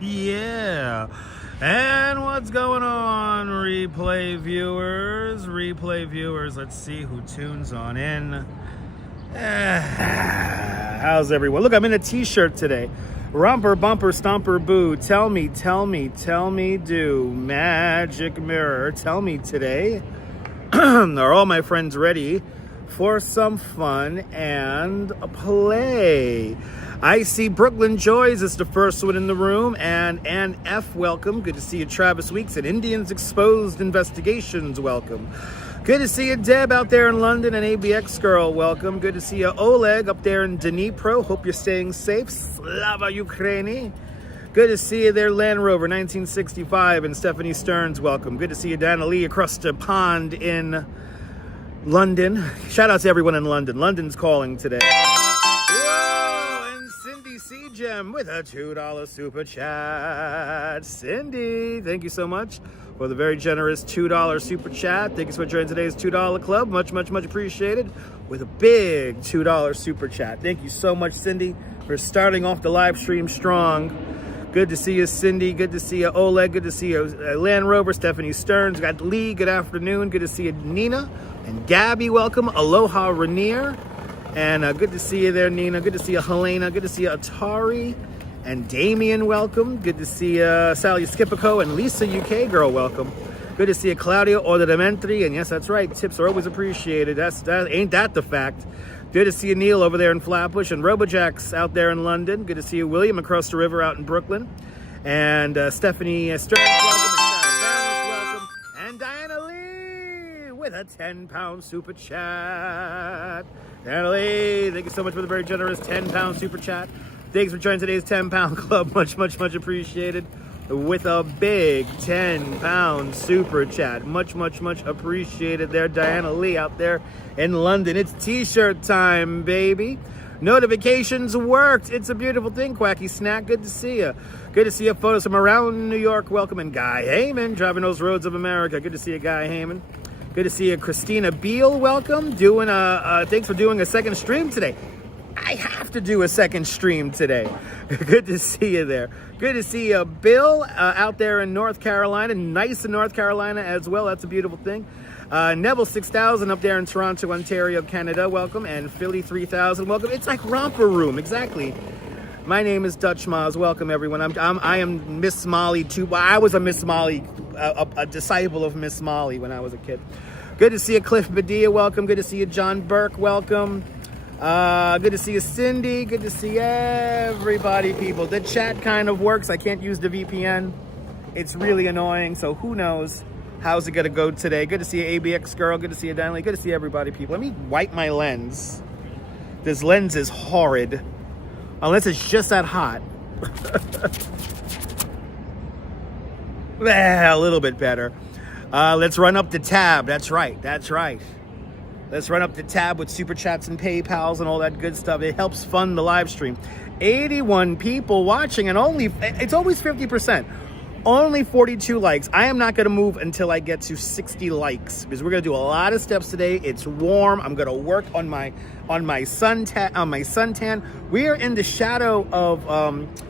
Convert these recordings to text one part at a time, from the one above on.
Yeah. And what's going on, replay viewers? Let's see who tunes on in. How's everyone? Look, I'm in a t-shirt today. Romper, bumper, stomper, boo. Tell me, do. Magic mirror, tell me today. Are all my friends ready for some fun and play? I see Brooklyn Joys is the first one in the room, and Ann F, welcome. Good to see you, Travis Weeks, and Indians Exposed Investigations, welcome. Good to see you, Deb, out there in London, and ABX Girl, welcome. Good to see you, Oleg, up there in Dnipro. Hope you're staying safe. Slava Ukraini. Good to see you there, Land Rover 1965, and Stephanie Stearns, welcome. Good to see you, Dana Lee, across the pond in London. Shout out to everyone in London. London's calling today. Gem with a $2 super chat. Cindy, thank you so much for the very generous $2 super chat. Thank you so much for joining today's $2 club. Much appreciated with a big $2 super chat. Thank you so much, Cindy, for starting off the live stream strong. Good to see you, Cindy. Good to see you, Oleg. Good to see you, Land Rover, Stephanie Stearns. Got Lee, good afternoon. Good to see you, Nina. And Gabby, welcome. Aloha, Rainier. And good to see you there, Nina. Good to see you, Helena. Good to see you, Atari. And Damien, welcome. Good to see you, Sally Skipico. And Lisa, UK girl, welcome. Good to see you, Claudia Ordementri. And yes, that's right. Tips are always appreciated. Ain't that the fact? Good to see you, Neil, over there in Flatbush. And Robojack's out there in London. Good to see you, William, across the river out in Brooklyn. And Stephanie Stearns, welcome. And Sarah Bannis, welcome. And Diana Lee with a £10 super chat. Natalie, thank you so much for the very generous £10 super chat. Thanks for joining today's £10 club. Much appreciated. With a big £10 super chat. Much appreciated there, Diana Lee out there in London. It's t-shirt time, baby. Notifications worked. It's a beautiful thing, Quacky Snack. Good to see you. Good to see you. Photos from around New York. Welcome. And Guy Heyman, driving those roads of America. Good to see you, Guy Heyman. Good to see you, Christina Beal. Welcome. Thanks for doing a second stream today. I have to do a second stream today. Good to see you there. Good to see you, Bill, out there in North Carolina. Nice in North Carolina as well. That's a beautiful thing. Neville 6000 up there in Toronto, Ontario, Canada. Welcome. And Philly 3000. Welcome. It's like Romper Room. Exactly. My name is Dutch Maz. Welcome, everyone. I am Miss Molly too. Well, I was a Miss Molly, a disciple of Miss Molly when I was a kid. Good to see you, Cliff Badia. Welcome. Good to see you, John Burke. Welcome. Good to see you, Cindy. Good to see everybody, people. The chat kind of works. I can't use the VPN. It's really annoying, so who knows how's it going to go today. Good to see you, ABX Girl. Good to see you, Danley. Good to see everybody, people. Let me wipe my lens. This lens is horrid. Unless it's just that hot. A little bit better. Let's run up the tab. That's right. Let's run up the tab with super chats and PayPals and all that good stuff. It helps fund the live stream. 81 people watching, and it's always 50%. Only 42 likes. I am not going to move until I get to 60 likes because we're going to do a lot of steps today. It's warm. I'm going to work on my suntan. We are in the shadow of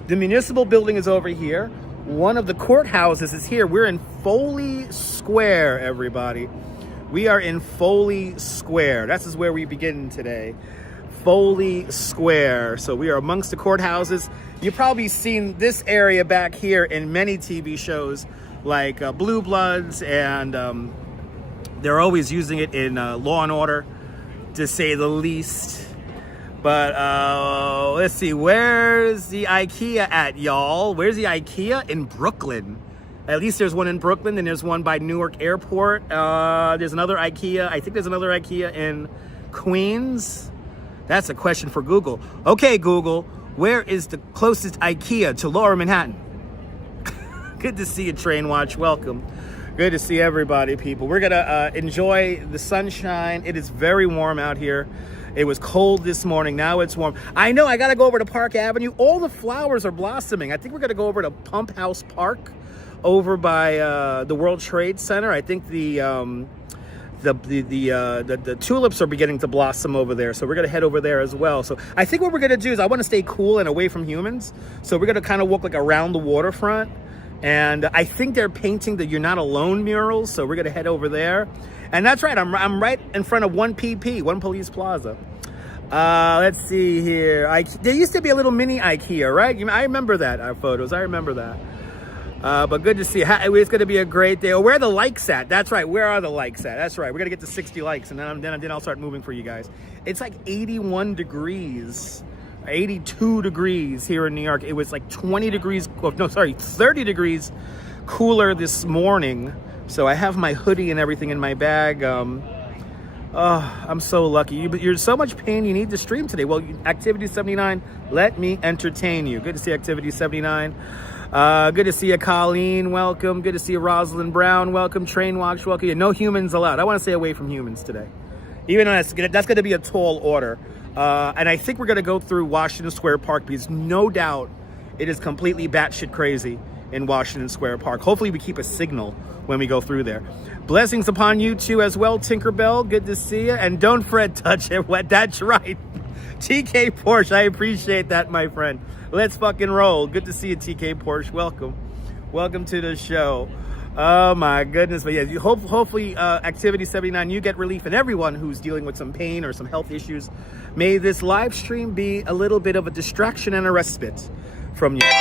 the municipal building is over here. One of the courthouses is here. We're in Foley Square, everybody. We are in Foley Square. This is where we begin today. Foley Square. So we are amongst the courthouses. You've probably seen this area back here in many TV shows like Blue Bloods, and they're always using it in Law and Order, to say the least. But let's see, where's the IKEA at, y'all? Where's the IKEA? In Brooklyn. At least there's one in Brooklyn, and there's one by Newark Airport. There's another IKEA. I think there's another IKEA in Queens. That's a question for Google. Okay, Google, where is the closest IKEA to Lower Manhattan? Good to see you, Train Watch. Welcome. Good to see everybody, people. We're going to enjoy the sunshine. It is very warm out here. It was cold this morning. Now it's warm. I know. I got to go over to Park Avenue. All the flowers are blossoming. I think we're going to go over to Pump House Park over by the World Trade Center. I think the the tulips are beginning to blossom over there, so we're gonna head over there as well. So I think what we're gonna do is I want to stay cool and away from humans, so we're gonna kind of walk like around the waterfront, and I think they're painting the "You're Not Alone" murals, so we're gonna head over there. And that's right, I'm right in front of 1PP, One Police Plaza. Let's see here. There used to be a little mini IKEA, right? I remember that, our photos. I remember that. But good to see. It's going to be a great day. Oh, where are the likes at? That's right. Where are the likes at? That's right. We're going to get to 60 likes, and then I'll start moving for you guys. It's like 81 degrees, 82 degrees here in New York. It was like 30 degrees cooler this morning. So I have my hoodie and everything in my bag. Oh, I'm so lucky. You're so much pain, you need to stream today. Well, Activity 79, let me entertain you. Good to see Activity 79. Good to see you, Colleen. Welcome. Good to see you, Rosalind Brown. Welcome. Train Watch. Welcome. Yeah, no humans allowed. I want to stay away from humans today. Even though that's going to be a tall order. And I think we're going to go through Washington Square Park because no doubt it is completely batshit crazy in Washington Square Park. Hopefully we keep a signal when we go through there. Blessings upon you too as well, Tinkerbell. Good to see you. And don't fret, touch it wet. That's right. TK Porsche, I appreciate that, my friend. Let's fucking roll. Good to see you, TK Porsche. Welcome. Welcome to the show. Oh my goodness. But yeah, hopefully Activity 79, you get relief, and everyone who's dealing with some pain or some health issues, may this live stream be a little bit of a distraction and a respite from you every day.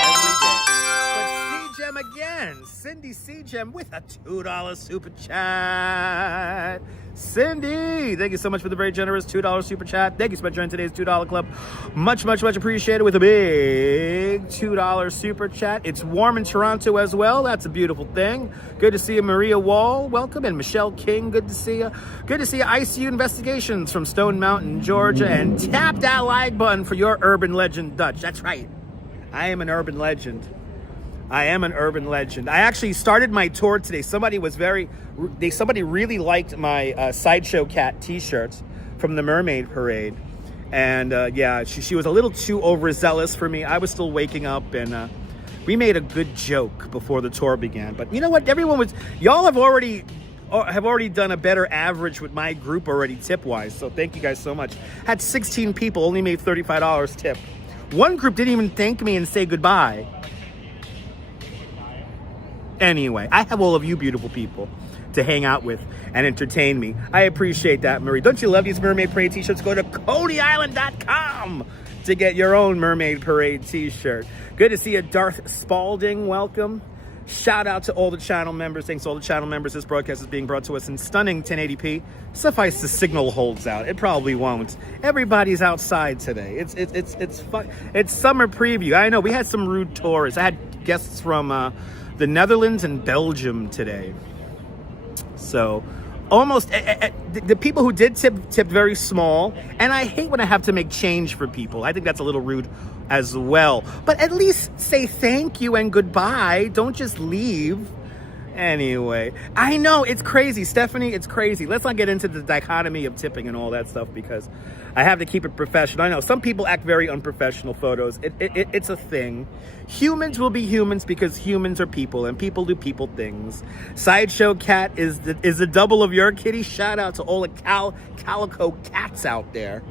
But C-Gem again. Cindy C-Gem with a $2 super chat. Cindy, thank you so much for the very generous $2 super chat. Thank you so much for joining today's $2 club. Much appreciated with a big $2 super chat. It's warm in Toronto as well. That's a beautiful thing. Good to see you, Maria Wall. Welcome. And Michelle King, good to see you. Good to see you, ICU Investigations from Stone Mountain, Georgia. And tap that like button for your urban legend, Dutch. That's right. I am an urban legend. I am an urban legend. I actually started my tour today. Somebody really liked my Sideshow Cat t-shirts from the Mermaid Parade. And yeah, she was a little too overzealous for me. I was still waking up, and we made a good joke before the tour began. But you know what? Y'all have already done a better average with my group already tip-wise. So thank you guys so much. Had 16 people, only made $35 tip. One group didn't even thank me and say goodbye. Anyway, I have all of you beautiful people to hang out with and entertain me. I appreciate that, Marie. Don't you love these Mermaid Parade t-shirts? Go to ConeyIsland.com to get your own Mermaid Parade t-shirt. Good to see you, Darth Spalding. Welcome. Shout out to all the channel members. Thanks to all the channel members. This broadcast is being brought to us in stunning 1080p. Suffice the signal holds out. It probably won't. Everybody's outside today. It's fun. It's summer preview. I know we had some rude tourists. I had guests from the Netherlands and Belgium today. So almost the people who did tipped very small, and I hate when I have to make change for people. I think that's a little rude as well. But at least say thank you and goodbye. Don't just leave. Anyway, I know it's crazy, Stephanie, it's crazy. Let's not get into the dichotomy of tipping and all that stuff because I have to keep it professional. I know some people act very unprofessional photos. It's a thing. Humans will be humans because humans are people and people do people things. Sideshow Cat is the double of your kitty. Shout out to all the calico cats out there.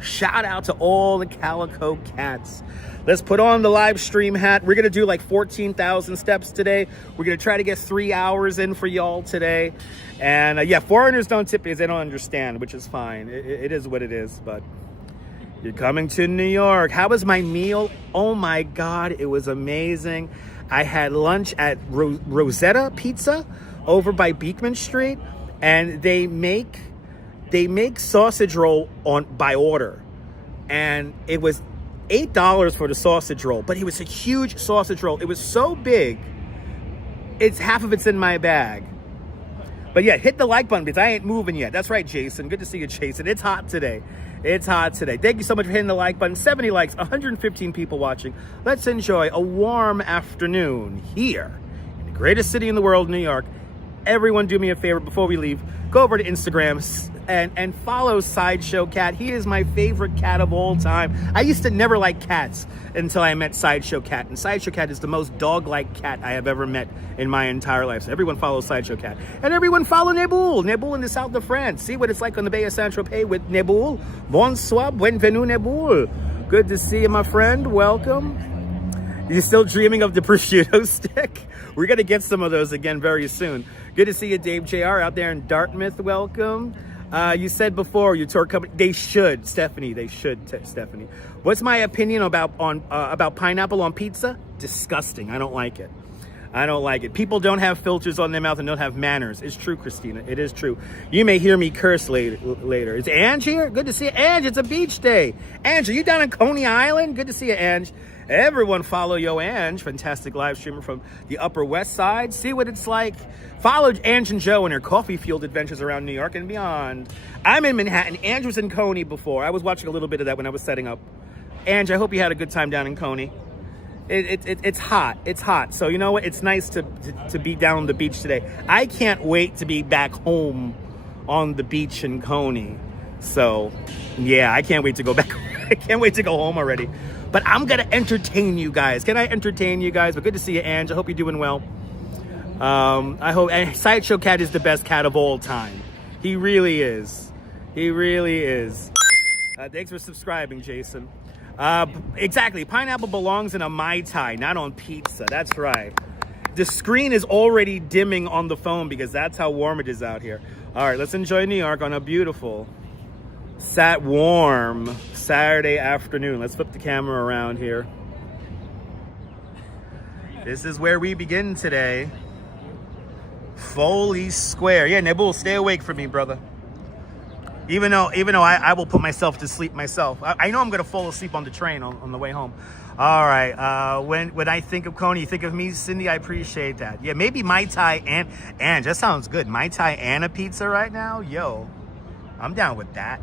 Shout out to all the calico cats. Let's put on the live stream hat. We're going to do like 14,000 steps today. We're going to try to get 3 hours in for y'all today. And yeah, foreigners don't tip because they don't understand, which is fine. It is what it is, but you're coming to New York. How was my meal? Oh my God, it was amazing. I had lunch at Rosetta Pizza over by Beekman Street, and they make sausage roll by order. And it was $8 for the sausage roll, but it was a huge sausage roll. It was so big, half of it's in my bag. But yeah, hit the like button because I ain't moving yet. That's right, Jason. Good to see you, Jason. It's hot today. It's hot today. Thank you so much for hitting the like button. 70 likes, 115 people watching. Let's enjoy a warm afternoon here in the greatest city in the world, New York. Everyone do me a favor before we leave. Go over to Instagram, and follow Sideshow Cat. He is my favorite cat of all time. I used to never like cats until I met Sideshow Cat, and Sideshow Cat is the most dog-like cat I have ever met in my entire life. So everyone follow Sideshow Cat, and everyone follow Nebul in the south of France. See what it's like on the Bay of Saint-Tropez with Nebul. Bonsoir, bienvenue Nebul. Good to see you, my friend. Welcome. You still dreaming of the prosciutto stick? We're gonna get some of those again very soon. Good to see you, Dave JR, out there in Dartmouth. Welcome. You said before your tour company, they should, Stephanie. They should, Stephanie. What's my opinion about pineapple on pizza? Disgusting. I don't like it. I don't like it. People don't have filters on their mouth and don't have manners. It's true, Christina. It is true. You may hear me curse later. Is Ange here? Good to see you, Ange. It's a beach day. Ange, are you down in Coney Island? Good to see you, Ange. Everyone follow Yo Ange, fantastic live streamer from the Upper West Side. See what it's like. Follow Ange and Joe and their coffee field adventures around New York and beyond. I'm in Manhattan. Ange was in Coney before. I was watching a little bit of that when I was setting up. Ange, I hope you had a good time down in Coney. It's hot. It's hot. So you know what? It's nice to be down on the beach today. I can't wait to be back home on the beach in Coney. So yeah, I can't wait to go back. I can't wait to go home already. But I'm going to entertain you guys. Can I entertain you guys? But good to see you, Ange. I hope you're doing well. I hope. And Sideshow Cat is the best cat of all time. He really is. He really is. Thanks for subscribing, Jason. Exactly. Pineapple belongs in a Mai Tai, not on pizza. That's right. The screen is already dimming on the phone because that's how warm it is out here. All right, let's enjoy New York on a beautiful, warm Saturday afternoon. Let's flip the camera around here. This is where we begin today. Foley Square. Yeah, Nebul, stay awake for me, brother. Even though I will put myself to sleep myself. I know I'm gonna fall asleep on the train on the way home. All right. When I think of Coney, you think of me, Cindy. I appreciate that. Yeah, maybe Mai Tai and that sounds good. Mai Tai and a pizza right now. Yo, I'm down with that.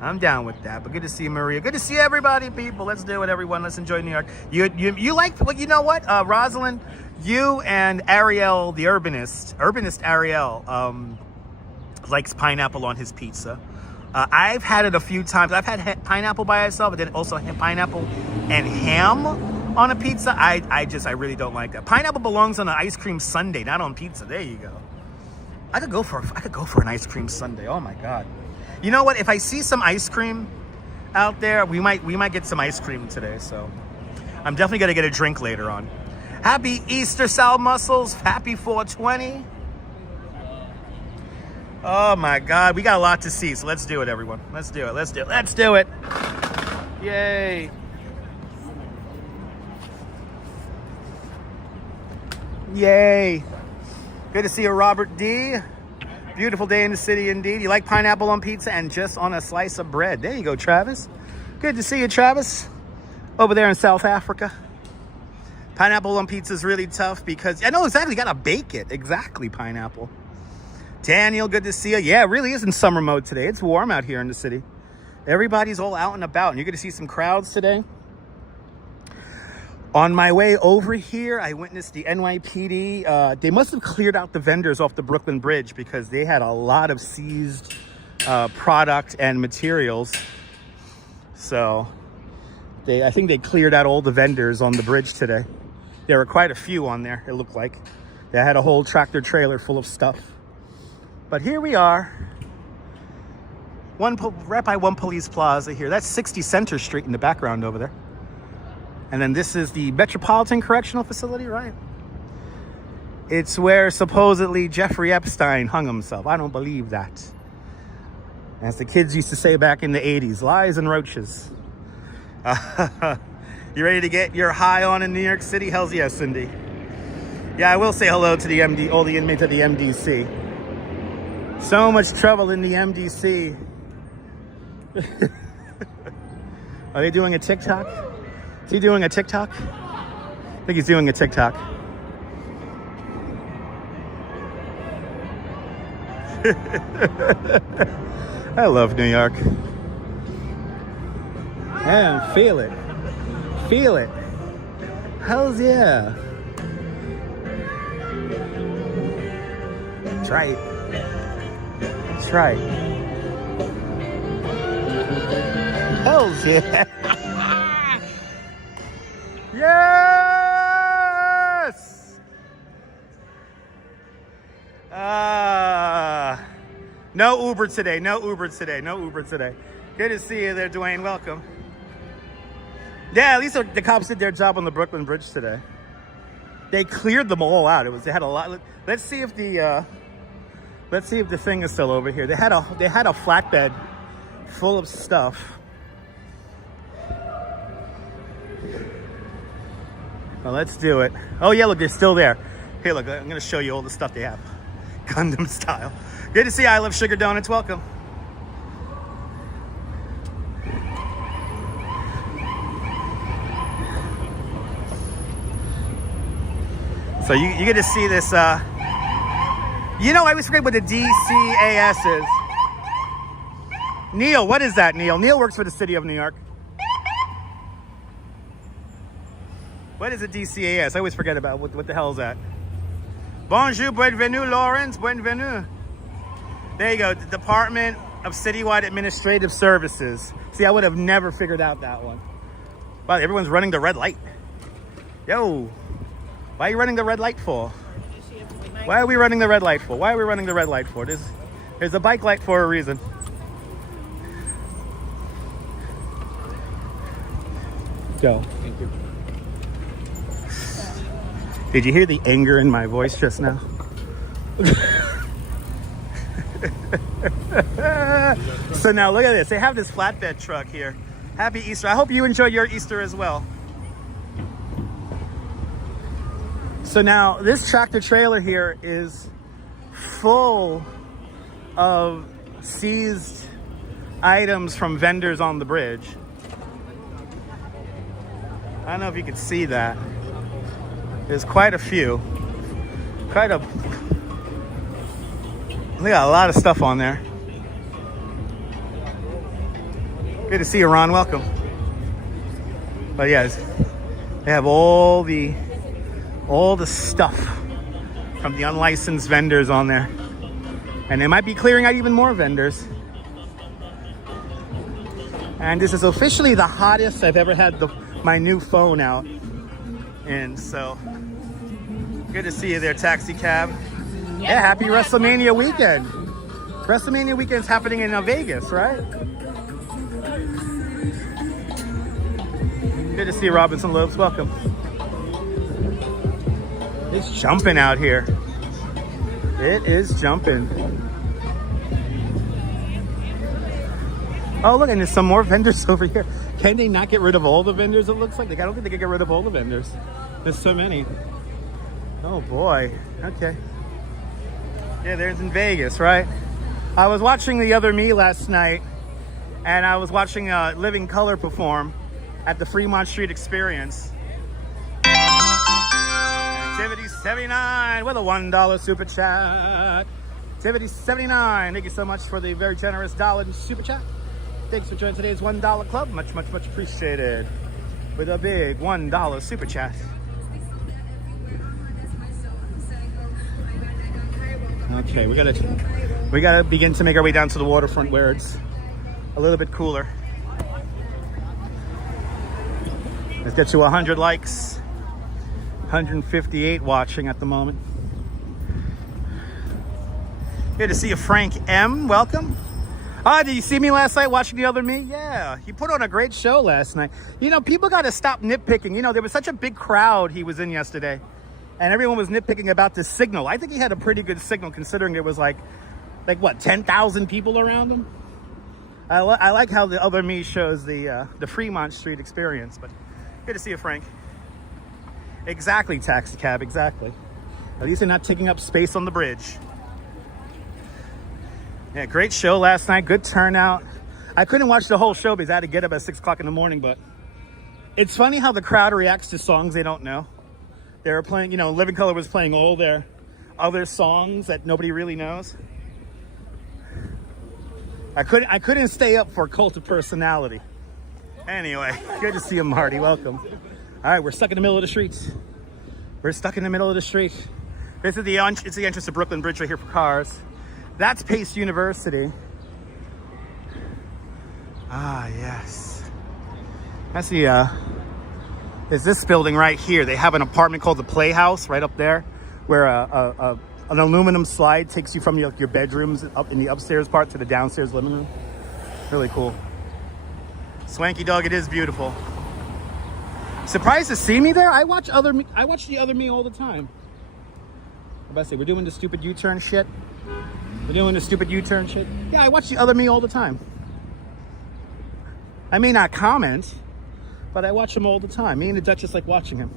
I'm down with that. But good to see you, Maria. Good to see everybody, people. Let's do it, everyone. Let's enjoy New York. You like, well, you know what, Rosalind, you and Ariel, the urbanist Ariel, likes pineapple on his pizza. I've had it a few times. I've had pineapple by itself, but then also pineapple and ham on a pizza. I really don't like that. Pineapple belongs on an ice cream sundae, not on pizza. There you go. I could go for an ice cream sundae. Oh my God. You know what? If I see some ice cream out there, we might get some ice cream today. So I'm definitely gonna get a drink later on. Happy Easter, Sal Muscles. Happy 420. Oh my God, we got a lot to see. So let's do it, everyone. Let's do it. Let's do it. Let's do it. Yay. Yay. Good to see you, Robert D. Beautiful day in the city indeed. You like pineapple on pizza and just on a slice of bread. There you go, Travis. Good to see you, Travis. Over there in South Africa. Pineapple on pizza is really tough because I know exactly, you gotta bake it. Exactly, pineapple. Daniel, good to see you. Yeah, it really is in summer mode today. It's warm out here in the city. Everybody's all out and about, and you're gonna see some crowds today. On my way over here, I witnessed the NYPD. They must have cleared out the vendors off the Brooklyn Bridge because they had a lot of seized product and materials. So I think they cleared out all the vendors on the bridge today. There were quite a few on there, it looked like. They had a whole tractor trailer full of stuff. But here we are. Right by One Police Plaza here. That's 60 Center Street in the background over there. And then this is the Metropolitan Correctional Facility, right? It's where supposedly Jeffrey Epstein hung himself. I don't believe that. As the kids used to say back in the 80s, lies and roaches. You ready to get your high on in New York City? Hells yes, Cindy. Yeah, I will say hello to all the inmates at the MDC. So much trouble in the MDC. Are they doing a TikTok? Is he doing a TikTok? I think he's doing a TikTok. I love New York. And feel it. Feel it. Hells yeah. That's right. That's right. hell's here? Yes! No Uber today, no Uber today, no Uber today. Good to see you there, Dwayne, welcome. Yeah, at least the cops did their job on the Brooklyn Bridge today. They cleared them all out. They had a lot. Let's see if the thing is still over here. They had a flatbed full of stuff. Well, let's do it. Oh yeah, look, they're still there. Hey, look, I'm gonna show you all the stuff they have. Gundam style. Good to see you. I Love Sugar Donuts. Welcome. So you get to see this, you know, I always forget what the DCAS is. Neil, what is that, Neil? Neil works for the city of New York. What is a DCAS? I always forget about what the hell is that. Bonjour, bienvenue, Lawrence, bienvenue. There you go, the Department of Citywide Administrative Services. See, I would have never figured out that one. Wow, everyone's running the red light. Yo. Why are you running the red light for? Why are we running the red light for? Why are we running the red light for? There's a bike light for a reason. Go. Thank you. Did you hear the anger in my voice just now? So now look at this. They have this flatbed truck here. Happy Easter. I hope you enjoy your Easter as well. So now this tractor trailer here is full of seized items from vendors on the bridge. I don't know if you can see that. There's quite a few. We got a lot of stuff on there. Good to see you, Ron. Welcome. But yes, they have all the stuff from the unlicensed vendors on there. And they might be clearing out even more vendors. And this is officially the hottest I've ever had my new phone out. And so, good to see you there, taxi cab. Yeah, happy WrestleMania weekend. WrestleMania weekend's happening in Vegas, right? Good to see you, Robinson Lopes. Welcome. It's jumping out here. It is jumping. Oh, look, and there's some more vendors over here. Can they not get rid of all the vendors, it looks like? I don't think they can get rid of all the vendors. There's so many. Oh, boy. Okay. Yeah, there's in Vegas, right? I was watching The Other Me last night, and I was watching Living Color perform at the Fremont Street Experience. Activity 79 with a $1 super chat. Activity 79. Thank you so much for the very generous $1 super chat. Thanks for joining today's $1 club. Much, much, much appreciated. With a big $1 super chat. Okay, we gotta begin to make our way down to the waterfront where it's a little bit cooler. Let's get to 100 likes. 158 watching at the moment. Good to see you, Frank M. Welcome. Did you see me last night watching The Other Me? Yeah, he put on a great show last night. You know, people got to stop nitpicking. You know, there was such a big crowd he was in yesterday, and everyone was nitpicking about the signal. I think he had a pretty good signal considering there was like what, 10,000 people around him? I like how The Other Me shows the Fremont Street Experience, but good to see you, Frank. Exactly, taxi cab, exactly. At least they're not taking up space on the bridge. Yeah, great show last night. Good turnout. I couldn't watch the whole show because I had to get up at 6 o'clock in the morning, but it's funny how the crowd reacts to songs they don't know. They were playing, you know, Living Color was playing all their other songs that nobody really knows. I couldn't stay up for Cult of Personality. Anyway, good to see you, Marty. Welcome. All right, we're stuck in the middle of the streets. We're stuck in the middle of the street. This is it's the entrance to Brooklyn Bridge right here for cars. That's Pace University. Ah, yes. That's the, is this building right here. They have an apartment called the Playhouse right up there, where an aluminum slide takes you from your bedrooms up in the upstairs part to the downstairs living room. Really cool. Swanky dog, it is beautiful. Surprised to see me there? I watch the other me all the time. I'm about to say, we're doing the stupid U-turn shit. Yeah, I watch the other me all the time. I may not comment, but I watch him all the time. Me and the Duchess like watching him.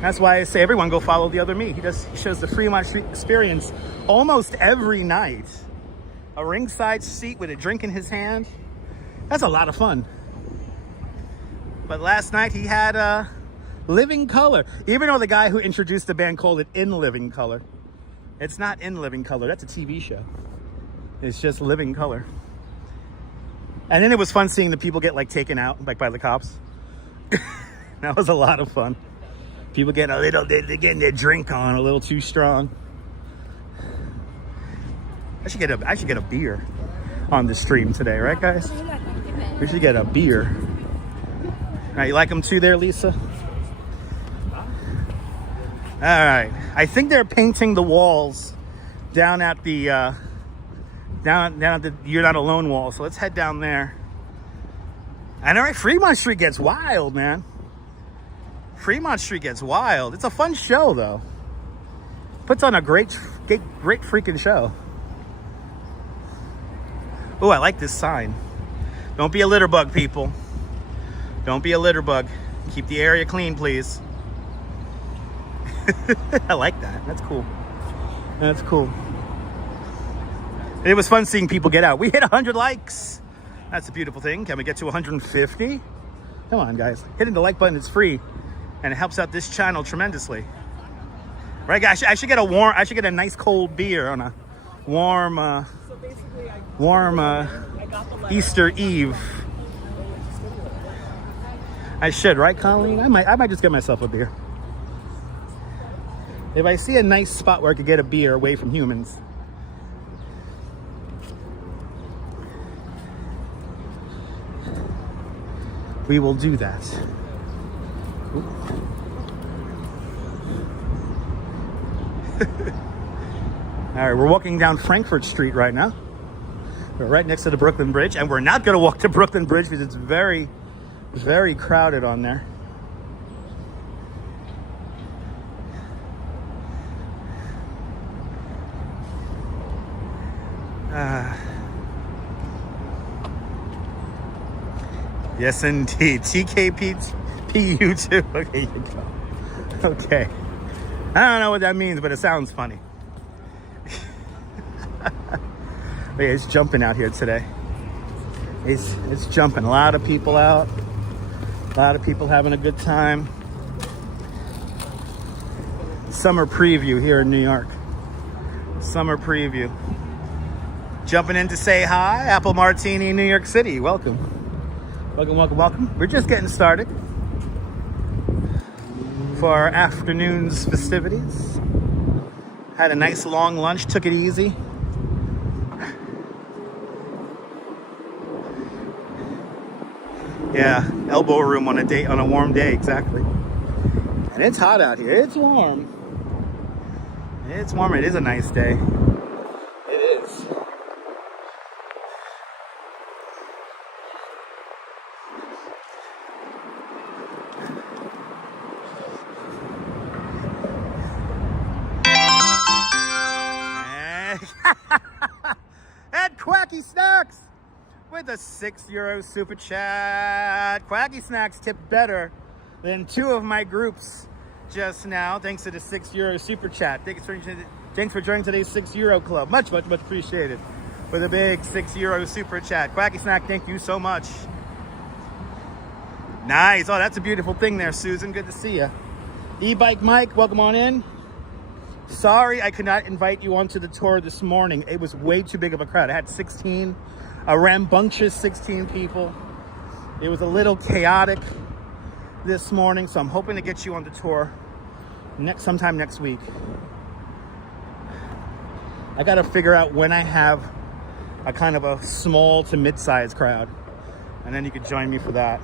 That's why I say everyone go follow the other me. He shows the Fremont Street experience almost every night. A ringside seat with a drink in his hand. That's a lot of fun. But last night he had Living Color. Even though the guy who introduced the band called it In Living Color. It's not In Living Color. That's a TV show. It's just Living Color. And then it was fun seeing the people get like taken out like by the cops. That was a lot of fun. People getting they're getting their drink on a little too strong. I should get a beer on the stream today, right guys? We should get a beer. All right, you like them too there, Lisa? All right, I think they're painting the walls down at the down at the You're Not Alone wall. So let's head down there. And all right, Fremont Street gets wild, man. Fremont Street gets wild. It's a fun show though. Puts on a great freaking show. Oh, I like this sign. Don't be a litter bug, people. Don't be a litter bug. Keep the area clean, please. I like that. That's cool. That's cool. It was fun seeing people get out. We hit 100 likes. That's a beautiful thing. Can we get to 150? Come on, guys. Hitting the like button is free, and it helps out this channel tremendously. Right, guys? I should get a nice cold beer on a warm Easter Eve. I should, right, Colleen? I might just get myself a beer. If I see a nice spot where I could get a beer away from humans. We will do that. All right, we're walking down Frankfurt Street right now. We're right next to the Brooklyn Bridge, and we're not going to walk to Brooklyn Bridge because it's very, very crowded on there. Yes, indeed. TKPU too. Okay, you go. Okay. I don't know what that means, but it sounds funny. Yeah, it's jumping out here today. It's jumping. A lot of people out. A lot of people having a good time. Summer preview here in New York. Summer preview. Jumping in to say hi. Apple Martini, New York City. Welcome. Welcome, welcome, welcome. We're just getting started for our afternoon's festivities. Had a nice long lunch, took it easy. Yeah, elbow room on a warm day, exactly. And it's hot out here. It's warm. It's warm. It is a nice day. It is. And Quacky Snacks with a €6 super chat. Quacky Snacks tipped better than two of my groups just now, thanks to the €6 super chat. Thanks for joining today's €6 club. Much, much, much appreciated for the big €6 super chat. Quacky Snack, thank you so much. Nice. Oh, that's a beautiful thing there, Susan. Good to see you. E-Bike Mike, welcome on in. Sorry I could not invite you onto the tour this morning. It was way too big of a crowd. I had a rambunctious 16 people. It was a little chaotic this morning, so I'm hoping to get you on the tour sometime next week. I got to figure out when I have a kind of a small to mid-sized crowd. And then you could join me for that.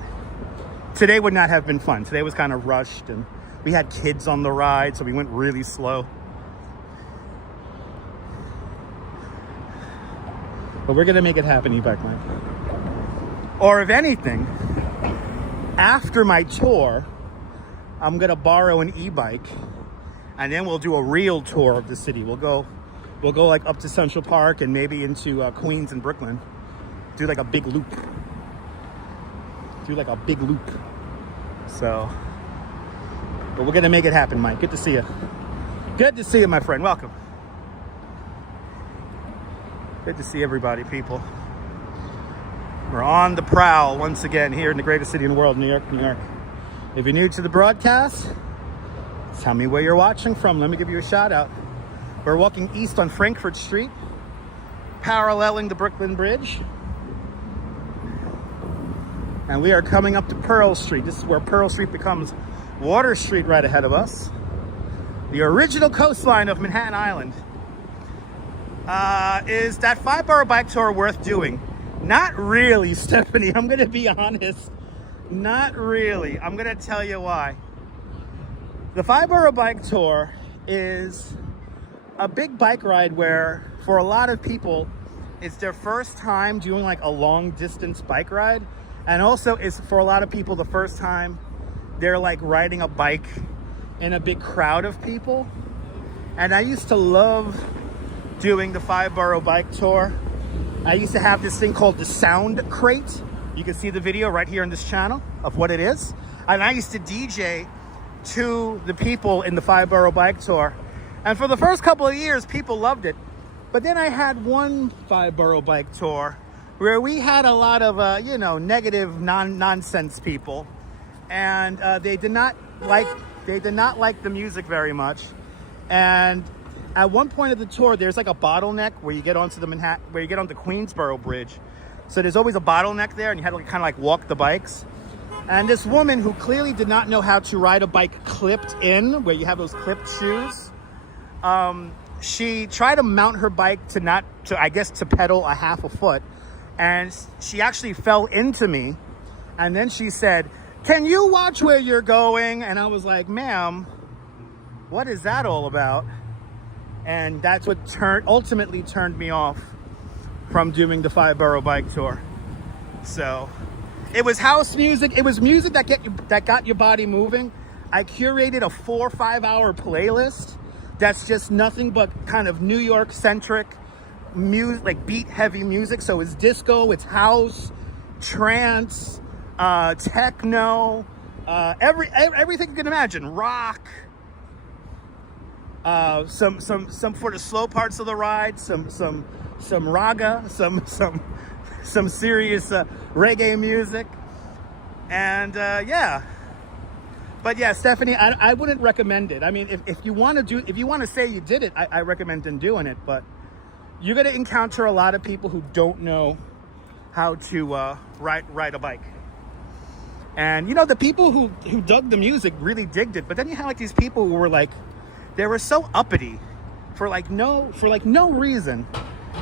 Today would not have been fun. Today was kind of rushed, and we had kids on the ride, so we went really slow. But we're gonna make it happen, e-bike Mike. Or if anything, after my tour, I'm gonna borrow an e-bike, and then we'll do a real tour of the city. We'll go like up to Central Park and maybe into Queens and Brooklyn. Do like a big loop. So, but we're gonna make it happen, Mike. Good to see you. Good to see you, my friend. Welcome. Good to see everybody, people. We're on the prowl once again here in the greatest city in the world, New York, New York. If you're new to the broadcast, tell me where you're watching from. Let me give you a shout out. We're walking east on Frankfurt Street, paralleling the Brooklyn Bridge. And we are coming up to Pearl Street. This is where Pearl Street becomes Water Street right ahead of us. The original coastline of Manhattan Island. Is that 5-borough bike tour worth doing? Not really, Stephanie. I'm going to be honest. Not really. I'm going to tell you why. The 5-borough bike tour is a big bike ride where, for a lot of people, it's their first time doing like a long distance bike ride. And also it's for a lot of people the first time they're like riding a bike in a big crowd of people. And I used to love doing the 5-borough bike tour. I used to have this thing called the Sound Crate. You can see the video right here on this channel of what it is. And I used to DJ to the people in the 5-borough bike tour. And for the first couple of years, people loved it. But then I had one 5-borough bike tour where we had a lot of, negative nonsense people. And they did not like the music very much. And at one point of the tour, there's like a bottleneck where you get onto the Queensboro Bridge. So there's always a bottleneck there, and you had to kind of like walk the bikes. And this woman who clearly did not know how to ride a bike clipped in, where you have those clipped shoes, she tried to mount her bike to pedal a half a foot. And she actually fell into me. And then she said, "Can you watch where you're going?" And I was like, "Ma'am, what is that all about?" And that's what ultimately turned me off from doing the 5-borough bike tour. So it was house music. It was music that got your body moving. I curated a 4 or 5 hour playlist that's just nothing but kind of New York centric music, like beat heavy music. So it's disco, it's house, trance, techno, everything you can imagine, rock. Some for the slow parts of the ride, some raga, some serious reggae music, and yeah. But yeah, Stephanie, I wouldn't recommend it. I mean, if you want to say you did it, I recommend doing it. But you're gonna encounter a lot of people who don't know how to ride a bike. And the people who dug the music really digged it. But then you have like these people who were like, they were so uppity for no reason.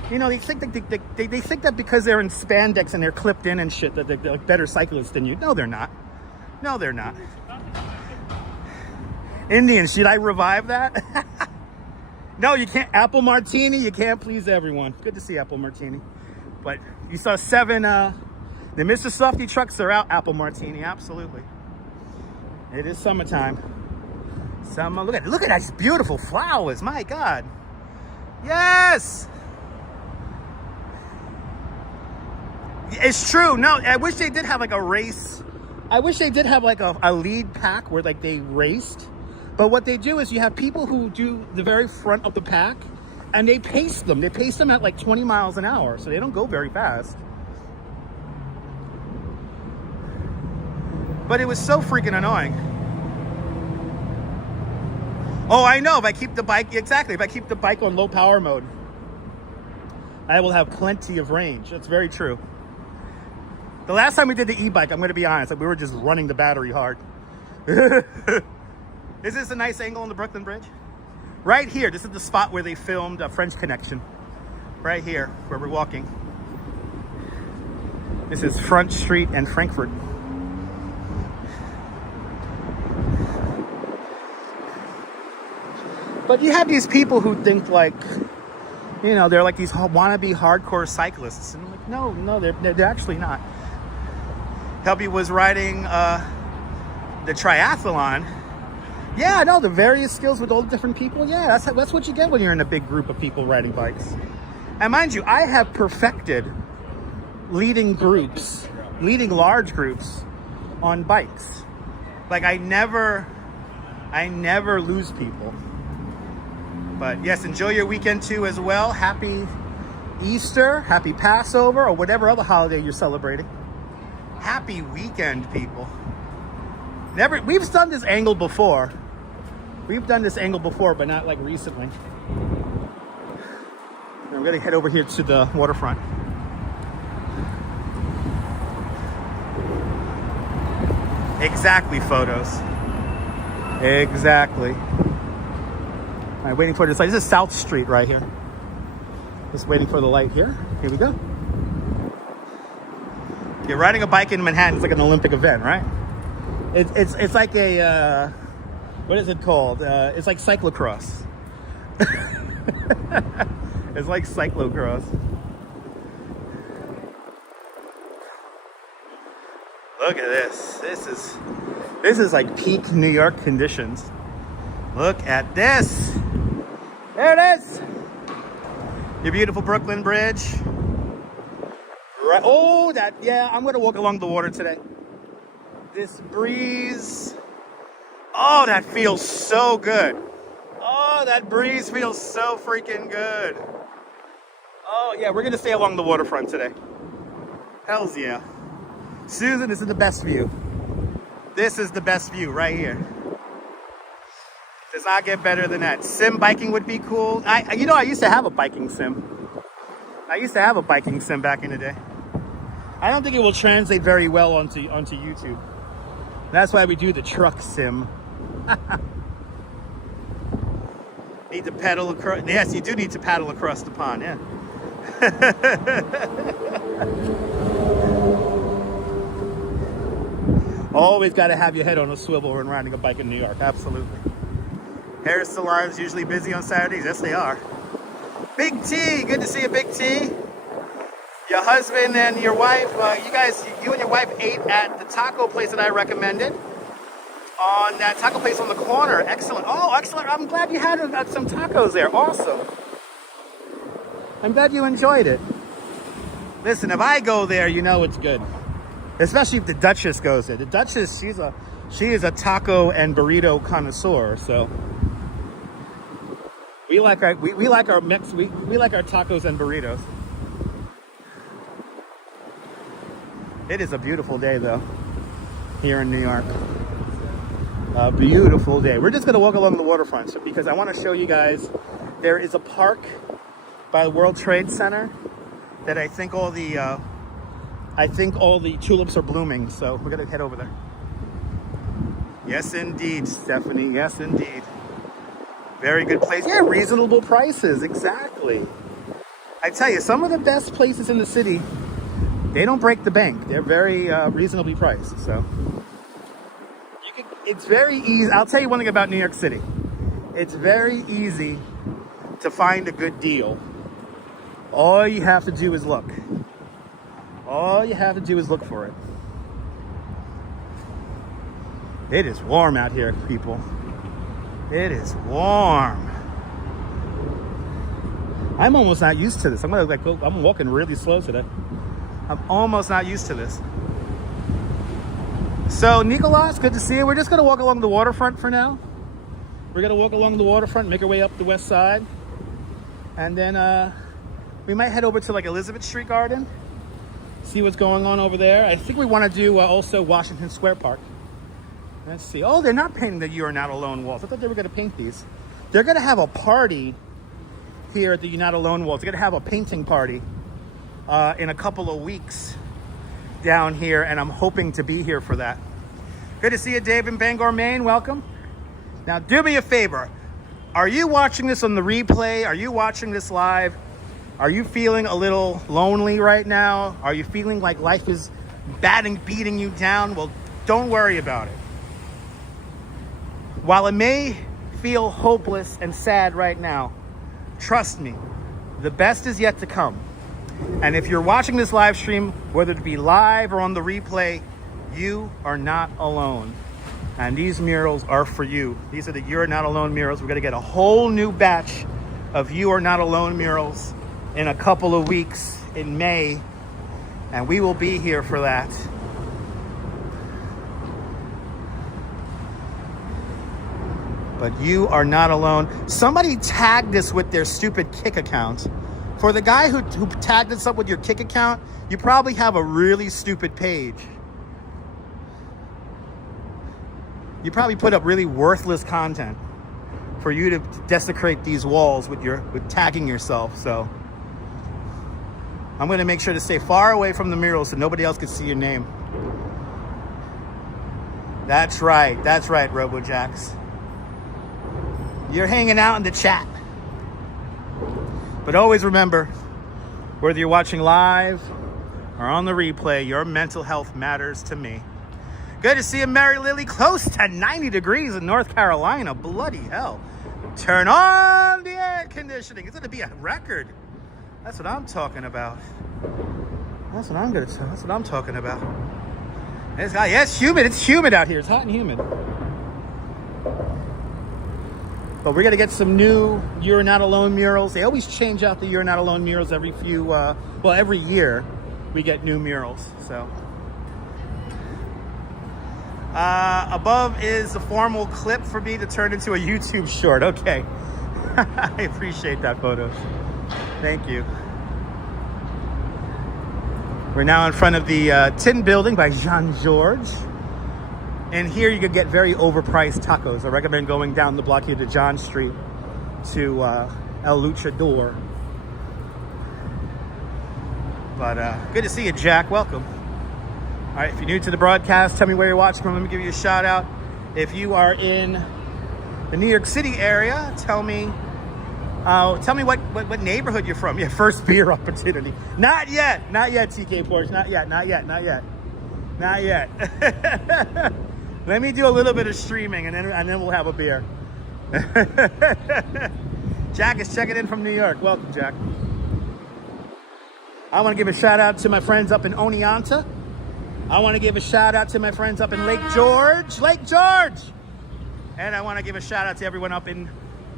They think that because they're in spandex and they're clipped in and shit that they're like better cyclists than you. No, they're not. No, they're not. Indians, should I revive that? No, you can't. Apple Martini, you can't please everyone. Good to see Apple Martini. But you saw 7, the Mr. Softy trucks are out, Apple Martini, absolutely. It is summertime. Look at these beautiful flowers, my God. Yes! It's true. No, I wish they did have like a race. I wish they did have like a lead pack where like they raced. But what they do is you have people who do the very front of the pack and they pace them. They pace them at like 20 miles an hour, so they don't go very fast. But it was so freaking annoying. Oh, I know. If I keep the bike on low power mode, I will have plenty of range. That's very true. The last time we did the e-bike, I'm going to be honest, we were just running the battery hard. Is this a nice angle on the Brooklyn Bridge? Right here, this is the spot where they filmed French Connection. Right here, where we're walking. This is Front Street and Frankfurt. But you have these people who think like, you know, they're like these wannabe hardcore cyclists. And I'm like, no, they're actually not. Helby was riding the triathlon. Yeah, I know the various skills with all the different people. Yeah, that's what you get when you're in a big group of people riding bikes. And mind you, I have perfected leading large groups on bikes. Like I never lose people. But yes, enjoy your weekend too as well. Happy Easter, happy Passover, or whatever other holiday you're celebrating. Happy weekend, people. We've done this angle before. But not like recently. And we're gonna head over here to the waterfront. Exactly, photos. Exactly. All right, waiting for this light. This is South Street right here. Just waiting for the light here. Here we go. You're riding a bike in Manhattan. It's like an Olympic event, right? It's like a what is it called? It's like cyclocross. It's like cyclocross. Look at this. This is like peak New York conditions. Look at this. There it is. Your beautiful Brooklyn Bridge. Right. Oh, yeah, I'm gonna walk along the water today. This breeze. Oh, that feels so good. Oh, that breeze feels so freaking good. Oh, yeah, we're gonna stay along the waterfront today. Hells yeah. Susan, this is the best view. This is the best view right here. Does not get better than that. Sim biking would be cool. I used to have a biking sim. Back in the day. I don't think it will translate very well onto YouTube. That's why we do the truck sim. Need to pedal across. Yes, you do need to paddle across the pond, yeah. Always got to have your head on a swivel when riding a bike in New York. Absolutely. Hair salons usually busy on Saturdays. Yes, they are. Big T, good to see you, Big T. Your husband and your wife, you and your wife ate at the taco place that I recommended. On that taco place on the corner. Excellent. Oh, excellent. I'm glad you had some tacos there. Awesome. I'm glad you enjoyed it. Listen, if I go there, you know it's good. Especially if the Duchess goes there. The Duchess, she is a taco and burrito connoisseur, so we like our tacos and burritos. It is a beautiful day though, here in New York. A beautiful day. We're just gonna walk along the waterfront because I want to show you guys there is a park by the World Trade Center that I think all the tulips are blooming, so we're gonna head over there. Yes, indeed, Stephanie. Yes, indeed. Very good place. Yeah, reasonable prices. Exactly. I tell you, some of the best places in the city, they don't break the bank. They're very reasonably priced. So it's very easy. I'll tell you one thing about New York City. It's very easy to find a good deal. All you have to do is look. All you have to do is look for it. It is warm out here, people. It is warm. I'm almost not used to this. I'm walking really slow today. I'm almost not used to this. So, Nicolas, good to see you. We're just gonna walk along the waterfront for now. We're gonna walk along the waterfront, make our way up the west side. And then we might head over to like Elizabeth Street Garden. See what's going on over there. I think we wanna do also Washington Square Park. Let's see. Oh, they're not painting the "You're Not Alone" walls. I thought they were going to paint these. They're going to have a party here at the "You're Not Alone" walls. They're going to have a painting party in a couple of weeks down here, and I'm hoping to be here for that. Good to see you, Dave in Bangor, Maine. Welcome. Now, do me a favor. Are you watching this on the replay? Are you watching this live? Are you feeling a little lonely right now? Are you feeling like life is beating you down? Well, don't worry about it. While it may feel hopeless and sad right now, trust me, the best is yet to come. And if you're watching this live stream, whether it be live or on the replay, you are not alone. And these murals are for you. These are the You're Not Alone murals. We're gonna get a whole new batch of You Are Not Alone murals in a couple of weeks in May. And we will be here for that. But you are not alone. Somebody tagged this with their stupid Kick account. For the guy who tagged this up with your Kick account, you probably have a really stupid page. You probably put up really worthless content for you to desecrate these walls with tagging yourself. So I'm gonna make sure to stay far away from the murals so nobody else can see your name. That's right, RoboJax. You're hanging out in the chat. But always remember, whether you're watching live or on the replay, your mental health matters to me. Good to see you, Mary Lily. Close to 90 degrees in North Carolina. Bloody hell. Turn on the air conditioning. It's going to be a record. That's what I'm talking about. That's what I'm talking about. It's humid. It's humid out here. It's hot and humid. But we're going to get some new You're Not Alone murals. They always change out the You're Not Alone murals every year we get new murals. So above is the formal clip for me to turn into a YouTube short. Okay. I appreciate that, photos. Thank you. We're now in front of the Tin Building by Jean-Georges. And here you could get very overpriced tacos. I recommend going down the block here to John Street to El Luchador. But good to see you, Jack. Welcome. All right, if you're new to the broadcast, tell me where you're watching from. Let me give you a shout out. If you are in the New York City area, tell me what neighborhood you're from. Yeah, first beer opportunity. Not yet, TK Porsche. Not yet. Let me do a little bit of streaming and then we'll have a beer. Jack is checking in from New York. Welcome, Jack. I want to give a shout out to my friends up in Oneonta. I want to give a shout out to my friends up in Lake George. And I want to give a shout out to everyone up in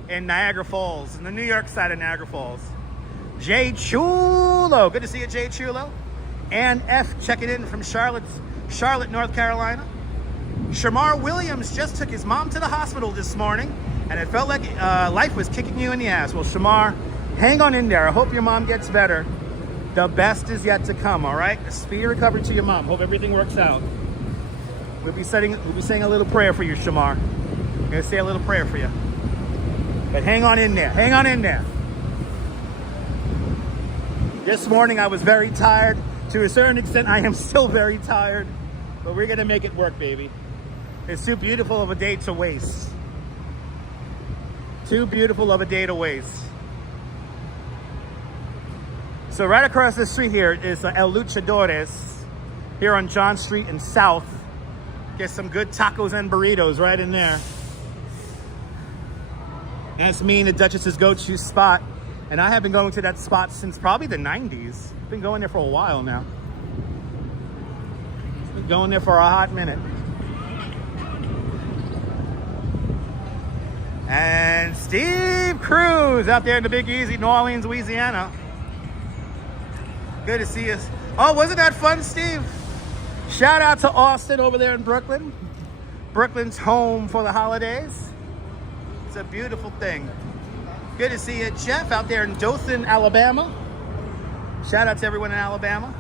Niagara Falls, in the New York side of Niagara Falls. Jay Chulo. Good to see you, Jay Chulo. And F checking in from Charlotte, North Carolina. Shamar Williams just took his mom to the hospital this morning, and it felt like life was kicking you in the ass. Well, Shamar, hang on in there. I hope your mom gets better. The best is yet to come, all right? A speedy recovery to your mom. Hope everything works out. We'll be saying a little prayer for you, Shamar. We're going to say a little prayer for you. But hang on in there. This morning I was very tired. To a certain extent, I am still very tired. But we're going to make it work, baby. It's too beautiful of a day to waste. Too beautiful of a day to waste. So right across the street here is El Luchadores. Here on John Street in South. Get some good tacos and burritos right in there. That's me and the Duchess's go-to spot. And I have been going to that spot since probably the 90s. I've been going there for a while now. Been going there for a hot minute. And Steve Cruz out there in the Big Easy, New Orleans, Louisiana. Good to see you. Oh, wasn't that fun, Steve? Shout out to Austin over there in Brooklyn. Brooklyn's home for the holidays. It's a beautiful thing. Good to see you, Jeff, out there in Dothan, Alabama. Shout out to everyone in Alabama.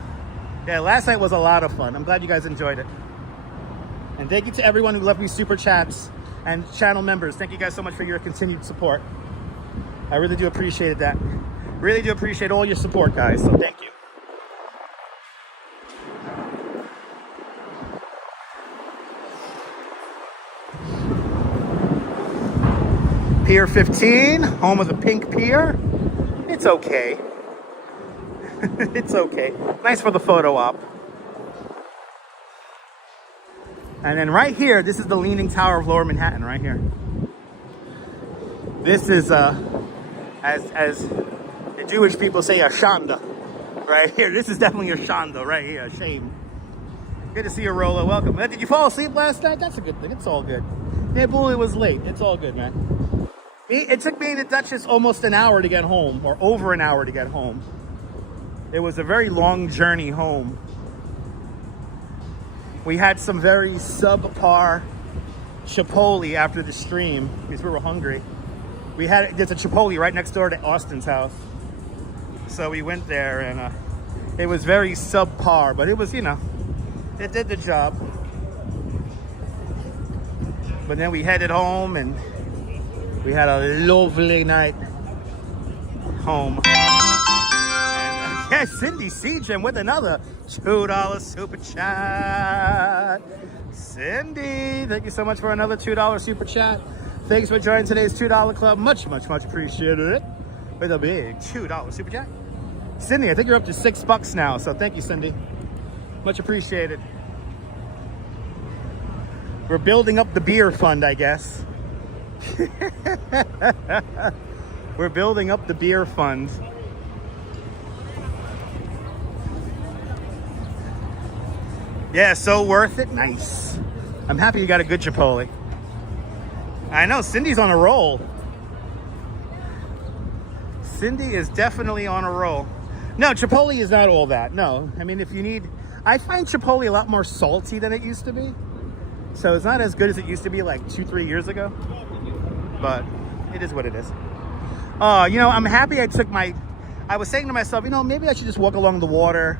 Yeah, last night was a lot of fun. I'm glad you guys enjoyed it. And thank you to everyone who left me super chats and channel members. Thank you guys so much for your continued support. I really do appreciate that. Really do appreciate all your support, guys. So thank you. Pier 15, home of the pink pier. It's okay. It's okay. Nice for the photo op. And then right here, this is the Leaning Tower of Lower Manhattan, right here. This is, as the Jewish people say, a shanda. Right here. This is definitely a shanda right here. Shame. Good to see you, Rolo. Welcome. Did you fall asleep last night? That's a good thing. It's all good. Yeah, boy, it was late. It's all good, man. It took me and the Duchess almost an hour to get home, or over an hour to get home. It was a very long journey home. We had some very subpar Chipotle after the stream because we were hungry. There's a Chipotle right next door to Austin's house. So we went there and it was very subpar, but it was, you know, it did the job. But then we headed home and we had a lovely night home. And yes, Cindy Seagen with another $2 super chat. Cindy, thank you so much for another $2 super chat. Thanks for joining today's $2 club. Much, much, much appreciated. With a big $2 super chat. Cindy, I think you're up to $6 now, so thank you, Cindy. Much appreciated. We're building up the beer fund, I guess. We're building up the beer fund. Yeah, so worth it. Nice. I'm happy you got a good Chipotle. I know, Cindy's on a roll. Cindy is definitely on a roll. No, Chipotle is not all that. No, I mean, if you need... I find Chipotle a lot more salty than it used to be. So it's not as good as it used to be like 2-3 years ago. But it is what it is. You know, I'm happy I took my... I was saying to myself, you know, maybe I should just walk along the water.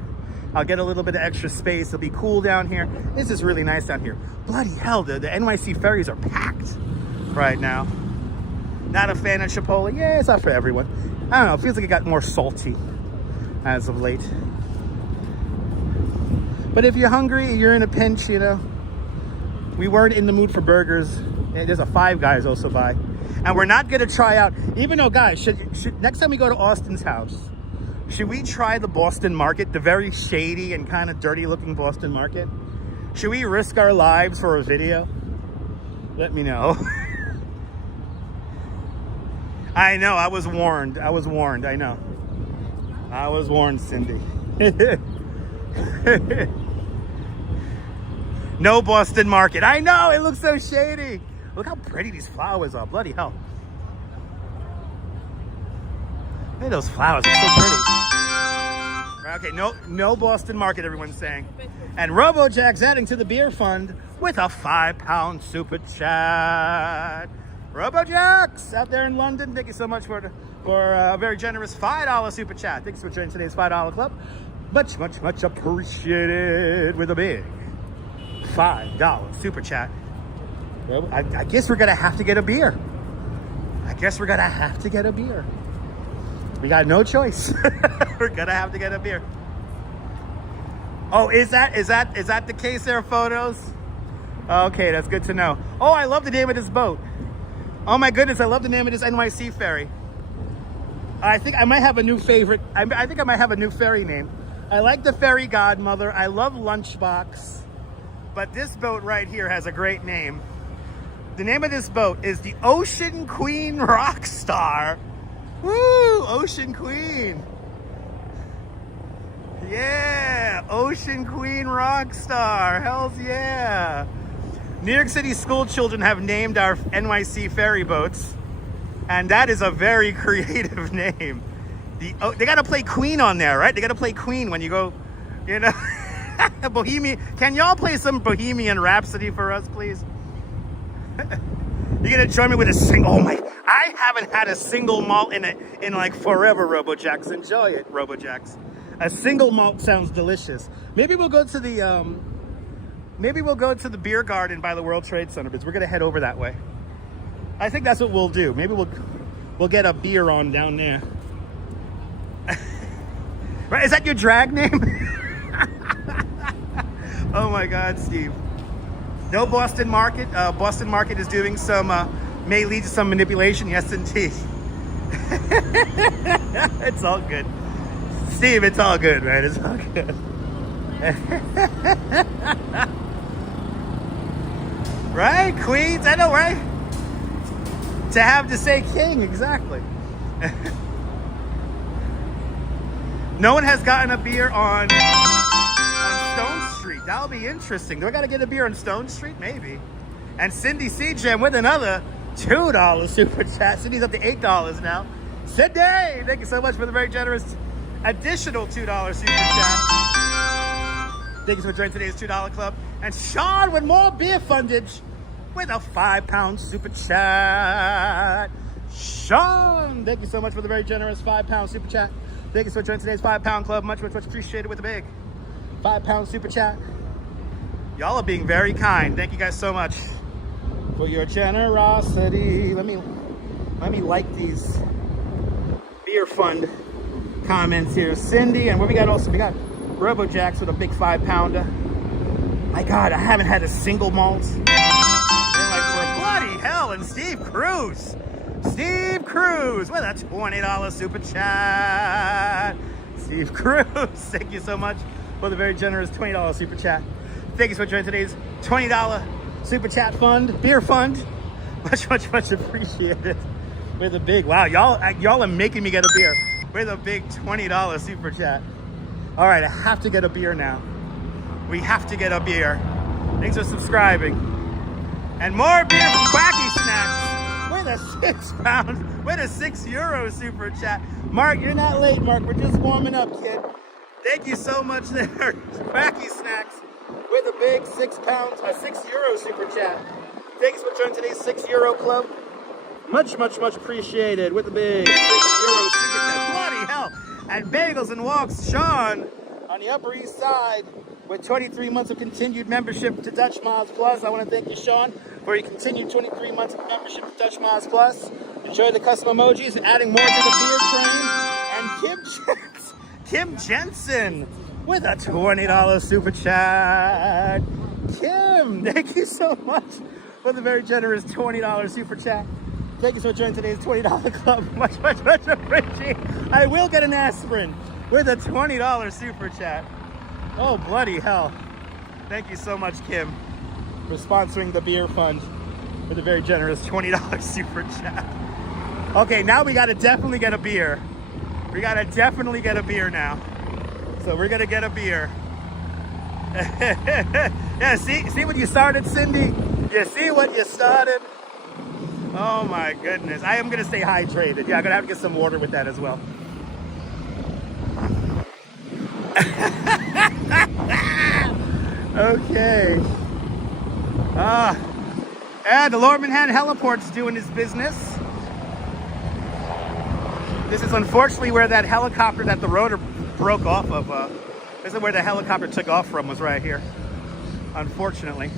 I'll get a little bit of extra space. It'll be cool down here. This is really nice down here. Bloody hell, the NYC ferries are packed right now. Not a fan of Chipotle. Yeah, it's not for everyone. I don't know. It feels like it got more salty as of late. But if you're hungry, you're in a pinch, you know. We weren't in the mood for burgers. There's a Five Guys also by. And we're not going to try out, even though, guys, should next time we go to Austin's house, should we try the Boston Market, the very shady and kind of dirty looking Boston Market? Should we risk our lives for a video? Let me know. I know, I was warned. I was warned, I know. I was warned, Cindy. No Boston Market. I know, it looks so shady. Look how pretty these flowers are. Bloody hell. Look at those flowers, they're so pretty. Okay, no Boston Market, everyone's saying. And RoboJack's adding to the beer fund with a £5 super chat. RoboJack's out there in London, thank you so much for a very generous $5 super chat. Thanks for joining today's $5 club. Much, much, much appreciated with a big $5 super chat. Well, I guess we're gonna have to get a beer. I guess we're gonna have to get a beer. We got no choice. We're gonna have to get a beer. Oh, is that the case there, photos? Okay, that's good to know. Oh, I love the name of this boat. Oh my goodness, I love the name of this NYC ferry. I think I might have a new favorite. I think I might have a new ferry name. I like the Ferry Godmother. I love Lunchbox. But this boat right here has a great name. The name of this boat is the Ocean Queen Rockstar. Woo! Ocean Queen. Yeah! Ocean Queen Rockstar. Hells yeah! New York City school children have named our NYC ferry boats. And that is a very creative name. They gotta play Queen on there, right? They gotta play Queen when you go, you know. Bohemian. Can y'all play some Bohemian Rhapsody for us, please? You're gonna join me with a single. Oh my! I haven't had a single malt in like forever. RoboJax, enjoy it, RoboJax. A single malt sounds delicious. Maybe we'll go to the beer garden by the World Trade Center because we're gonna head over that way. I think that's what we'll do. Maybe we'll get a beer on down there. Right? Is that your drag name? Oh my God, Steve. No Boston Market. Boston Market is doing some, may lead to some manipulation. Yes, indeed. It's all good. Steve, it's all good, man. It's all good. Right? Queens, I know, right? To have to say king, exactly. No one has gotten a beer on Stone Street. That'll be interesting. Do I gotta get a beer on Stone Street? Maybe. And Cindy C. Jam with another $2 super chat. Cindy's up to $8 now. Cindy, thank you so much for the very generous additional $2 super chat. Thank you so much for joining today's $2 club. And Sean with more beer fundage with a £5 super chat. Sean, thank you so much for the very generous £5 super chat. Thank you so much for joining today's £5 club. Much appreciated with a big £5 super chat. Y'all are being very kind. Thank you guys so much for your generosity. Let me like these beer fund comments here. Cindy, and what we got also, we got RoboJax with a big 5-pounder. My God, I haven't had a single malt. And like for a bloody hell, and Steve Cruz with a $20 super chat. Steve Cruz, thank you so much for the very generous $20 super chat. Thank you so much for joining today's $20 super chat fund, beer fund. Much appreciated. With a big, wow, y'all are making me get a beer. With a big $20 super chat. All right, I have to get a beer now. We have to get a beer. Thanks for subscribing. And more beer from Quacky Snacks with a £6, with a €6 super chat. Mark, you're not late, Mark. We're just warming up, kid. Thank you so much there, Quacky Snacks, with a big €6 super chat. Thanks for joining today's €6 club. Much appreciated with a big €6 super chat. Bloody hell. And Bagels and Walks, Sean on the Upper East Side with 23 months of continued membership to Dutch Miles Plus. I want to thank you, Sean, for your continued 23 months of membership to Dutch Miles Plus. Enjoy the custom emojis, adding more to the beer train. And Kim Jensen with a $20 super chat. Kim, thank you so much for the very generous $20 super chat. Thank you so much for joining today's $20 club. Much appreciated. I will get an aspirin with a $20 super chat. Oh, bloody hell. Thank you so much, Kim, for sponsoring the beer fund with a very generous $20 super chat. Okay, now we gotta definitely get a beer. We gotta definitely get a beer now. So we're gonna get a beer. Yeah, see what you started, Cindy? You see what you started? Oh my goodness. I am gonna stay hydrated. Yeah, I'm gonna have to get some water with that as well. Okay. And the Lord Manhattan Heliport's doing his business. This is unfortunately where that helicopter that the rotor broke off of, this is where the helicopter took off from, was right here. Unfortunately.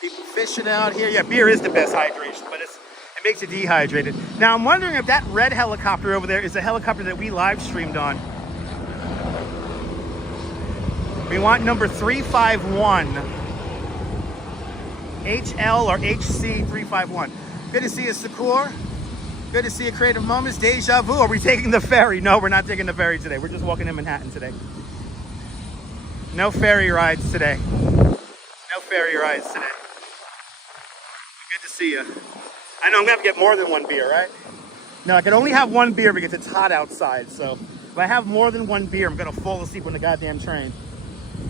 People fishing out here. Yeah, beer is the best hydration, but it makes you dehydrated. Now I'm wondering if that red helicopter over there is the helicopter that we live streamed on. We want number 351. HL or HC 351. Good to see you, Sakur. Good to see you, Creative Moments. Deja Vu. Are we taking the ferry? No, we're not taking the ferry today. We're just walking in Manhattan today. No ferry rides today. No ferry rides today. Good to see you. I know I'm gonna have to get more than one beer, right? No, I can only have one beer because it's hot outside. So if I have more than one beer, I'm gonna fall asleep on the goddamn train.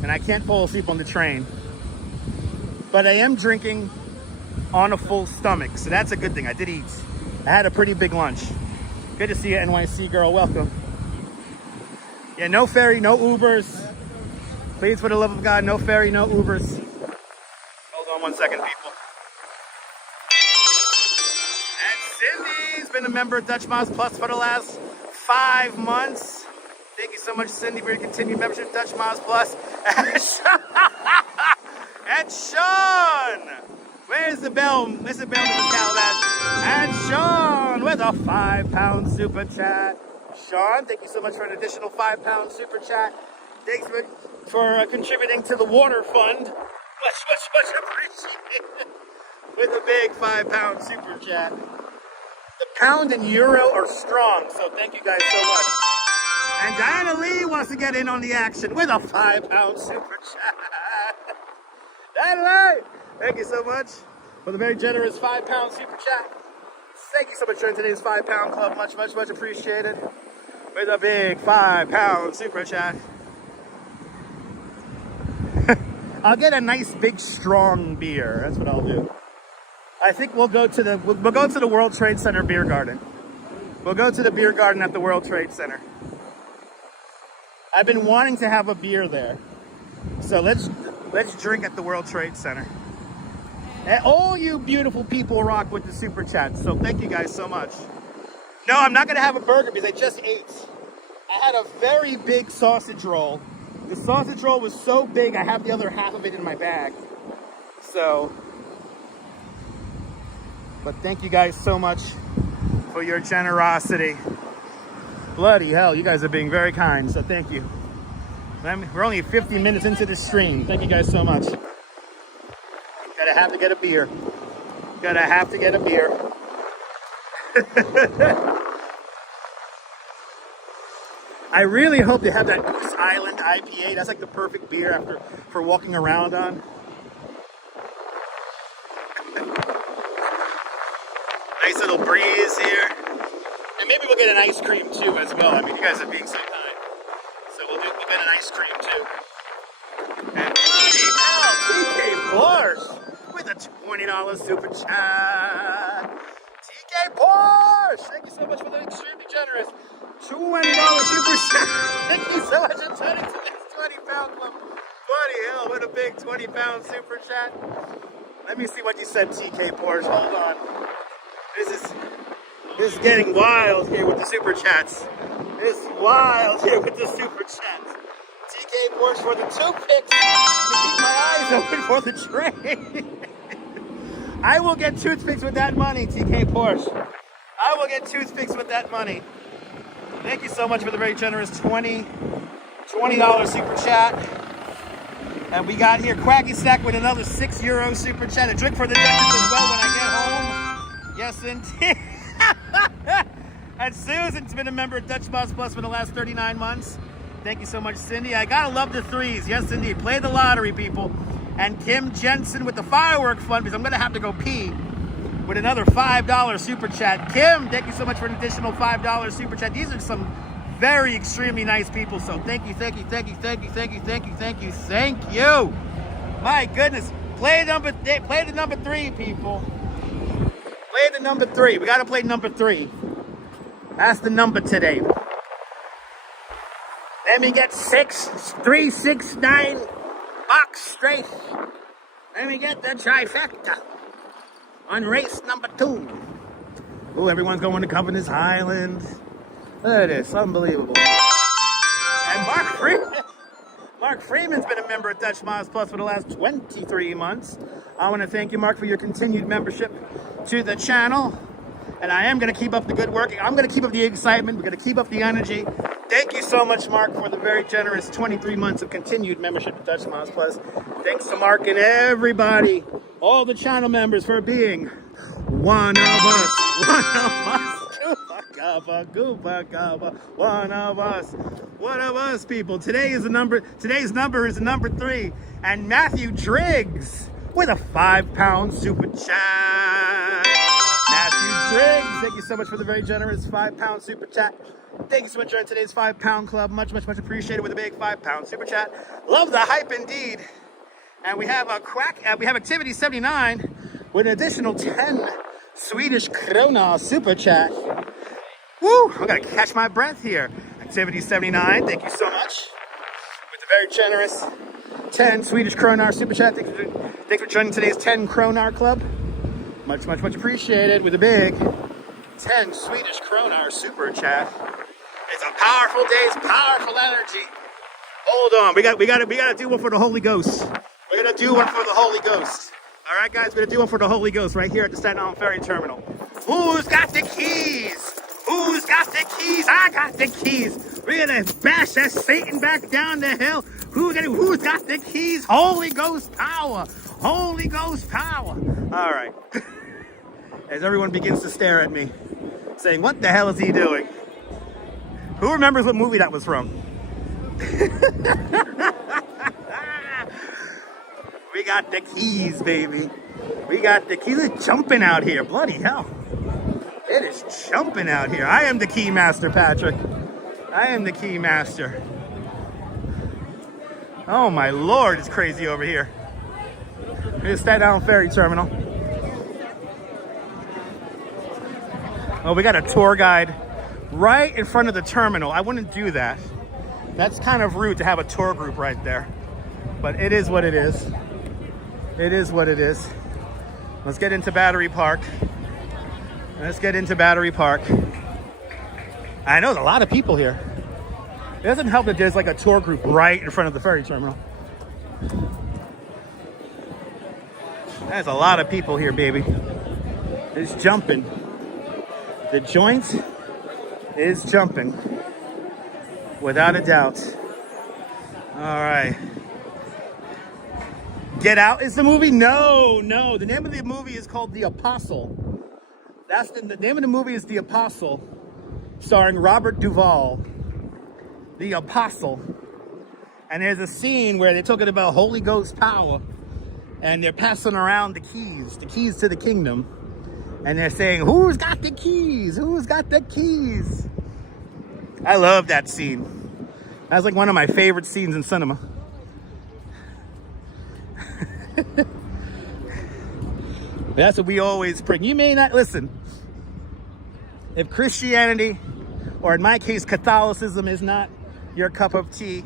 And I can't fall asleep on the train. But I am drinking on a full stomach, so that's a good thing. I did eat. I had a pretty big lunch. Good to see you, NYC girl. Welcome. Yeah, no ferry, no Ubers. Please, for the love of God, no ferry, no Ubers. Hold on one second, people. And Cindy's been a member of Dutch Miles Plus for the last 5 months. Thank you so much, Cindy, for your continued membership of Dutch Miles Plus. And Sean! Where's the bell? Mr. Bell, Mr. Calabash. And Sean with a £5 super chat. Sean, thank you so much for an additional £5 super chat. Thanks for contributing to the water fund. Much appreciated. With a big £5 super chat. The pound and euro are strong, so thank you guys so much. And Diana Lee wants to get in on the action with a £5 super chat. Diana Lee, thank you so much for the very generous £5 super chat. Thank you so much for joining today's £5 club. Much, much, much appreciated. With a big £5 super chat. I'll get a nice big strong beer. That's what I'll do. I think we'll go to the World Trade Center beer garden. We'll go to the beer garden at the World Trade Center. I've been wanting to have a beer there. So let's drink at the World Trade Center. And all you beautiful people rock with the super chat. So thank you guys so much. No, I'm not gonna have a burger because I just ate. I had a very big sausage roll. The sausage roll was so big, I have the other half of it in my bag. So, but thank you guys so much for your generosity. Bloody hell, you guys are being very kind, so thank you. We're only 50 minutes into the stream. Thank you guys so much. Gotta have to get a beer. Gotta have to get a beer. I really hope they have that Goose Island IPA. That's like the perfect beer for walking around on. Nice little breeze here. And maybe we'll get an ice cream too as well. I mean, you guys are being so kind. So we'll get an ice cream too. And TK Porsche with a $20 super chat. TK Porsche! Thank you so much for the extremely generous $20 super chat. Thank you so much for turning to this 20-pound club. Bloody hell, what a big 20-pound super chat. Let me see what you said, TK Porsche. Hold on. This is getting wild here with the super chats. This is wild here with the super chats. TK Porsche for the toothpicks to keep my eyes open for the train. I will get toothpicks with that money, TK Porsche. I will get toothpicks with that money. Thank you so much for the very generous $20 super chat. And we got here Quacky Stack with another €6 super chat. A drink for the Duchess as well when I get home. Yes, indeed. And Susan's been a member of Dutch Moss Plus for the last 39 months. Thank you so much, Cindy. I gotta love the threes. Yes, indeed. Play the lottery, people. And Kim Jensen with the firework fund, because I'm gonna have to go pee, with another $5 super chat. Kim, thank you so much for an additional $5 super chat. These are some very extremely nice people. So thank you, thank you, thank you, thank you, thank you, thank you, thank you, thank you. My goodness. Play the number 3, people. Play the number 3. We gotta play number 3. That's the number today. Let me get 6, 3, 6, 9 box straight. Let me get the trifecta on race number 2. Oh, everyone's going to Governors Island. There it is, unbelievable. And Mark Freeman's been a member of Dutch Miles Plus for the last 23 months. I want to thank you, Mark, for your continued membership to the channel. And I am going to keep up the good work. I'm going to keep up the excitement. We're going to keep up the energy. Thank you so much, Mark, for the very generous 23 months of continued membership to Dutch Miles Plus. Thanks to Mark and everybody, all the channel members, for being one of us. One of us. One of us. One of us, people. Today's number is number 3. And Matthew Driggs with a £5 super chat. Matthew Driggs, thank you so much for the very generous £5 super chat. Thank you so much for today's £5 club. Much, much, much appreciated with a big £5 super chat. Love the hype indeed. And we have Activity 79 with an additional 10 Swedish krona super chat. Woo! I'm gonna catch my breath here. Activity 79, thank you so much. With the very generous 10 Swedish kronar super chat. Thanks for joining today's 10 kronar club. Much, much, much appreciated with a big 10 Swedish kronar super chat. It's a powerful day, it's powerful energy. Hold on, we gotta do one for the Holy Ghost. We're gonna do one for the Holy Ghost. All right, guys, we're gonna do one for the Holy Ghost right here at the Staten Island Ferry Terminal. Who's got the keys? Who's got the keys? I got the keys. We're gonna bash that Satan back down the hill. Who's got the keys? Holy Ghost power. Holy Ghost power. All right. as everyone begins to stare at me, saying, what the hell is he doing? Who remembers what movie that was from? We got the keys, baby. We got the keys. It's jumping out here. Bloody hell. It is jumping out here. I am the key master, Patrick. I am the key master. Oh my Lord, it's crazy over here. Here's Staten Ferry Terminal. Oh, we got a tour guide right in front of the terminal. I wouldn't do that. That's kind of rude to have a tour group right there. But it is what it is. It is what it is. Let's get into Battery Park. Let's get into Battery Park. I know there's a lot of people here. It doesn't help that there's like a tour group right in front of the ferry terminal. There's a lot of people here, baby. It's jumping. The joint is jumping. Without a doubt. All right. Get Out is the movie? No. The name of the movie is called The Apostle. That's the name of the movie is The Apostle, starring Robert Duvall. The Apostle. And there's a scene where they're talking about Holy Ghost power, and they're passing around the keys to the kingdom. And they're saying, who's got the keys? Who's got the keys? I love that scene. That's like one of my favorite scenes in cinema. That's what we always bring. You may not listen. If Christianity, or in my case, Catholicism, is not your cup of tea,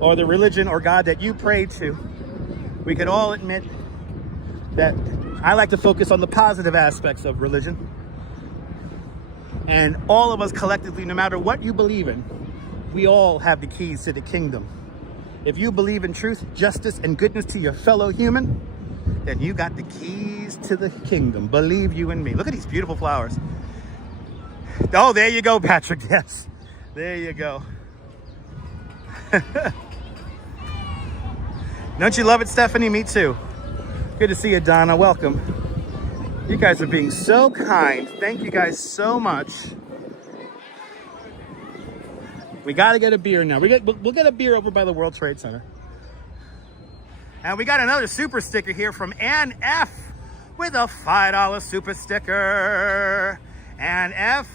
or the religion or God that you pray to, we could all admit that I like to focus on the positive aspects of religion. And all of us collectively, no matter what you believe in, we all have the keys to the kingdom. If you believe in truth, justice, and goodness to your fellow human, then you got the keys to the kingdom. Believe you in me. Look at these beautiful flowers. Oh, there you go, Patrick. Yes, there you go. Don't you love it, Stephanie? Me too. Good to see you, Donna. Welcome. You guys are being so kind. Thank you guys so much. We got to get a beer now. We'll get a beer over by the World Trade Center. And we got another super sticker here from Ann F. with a $5 super sticker. Ann F.,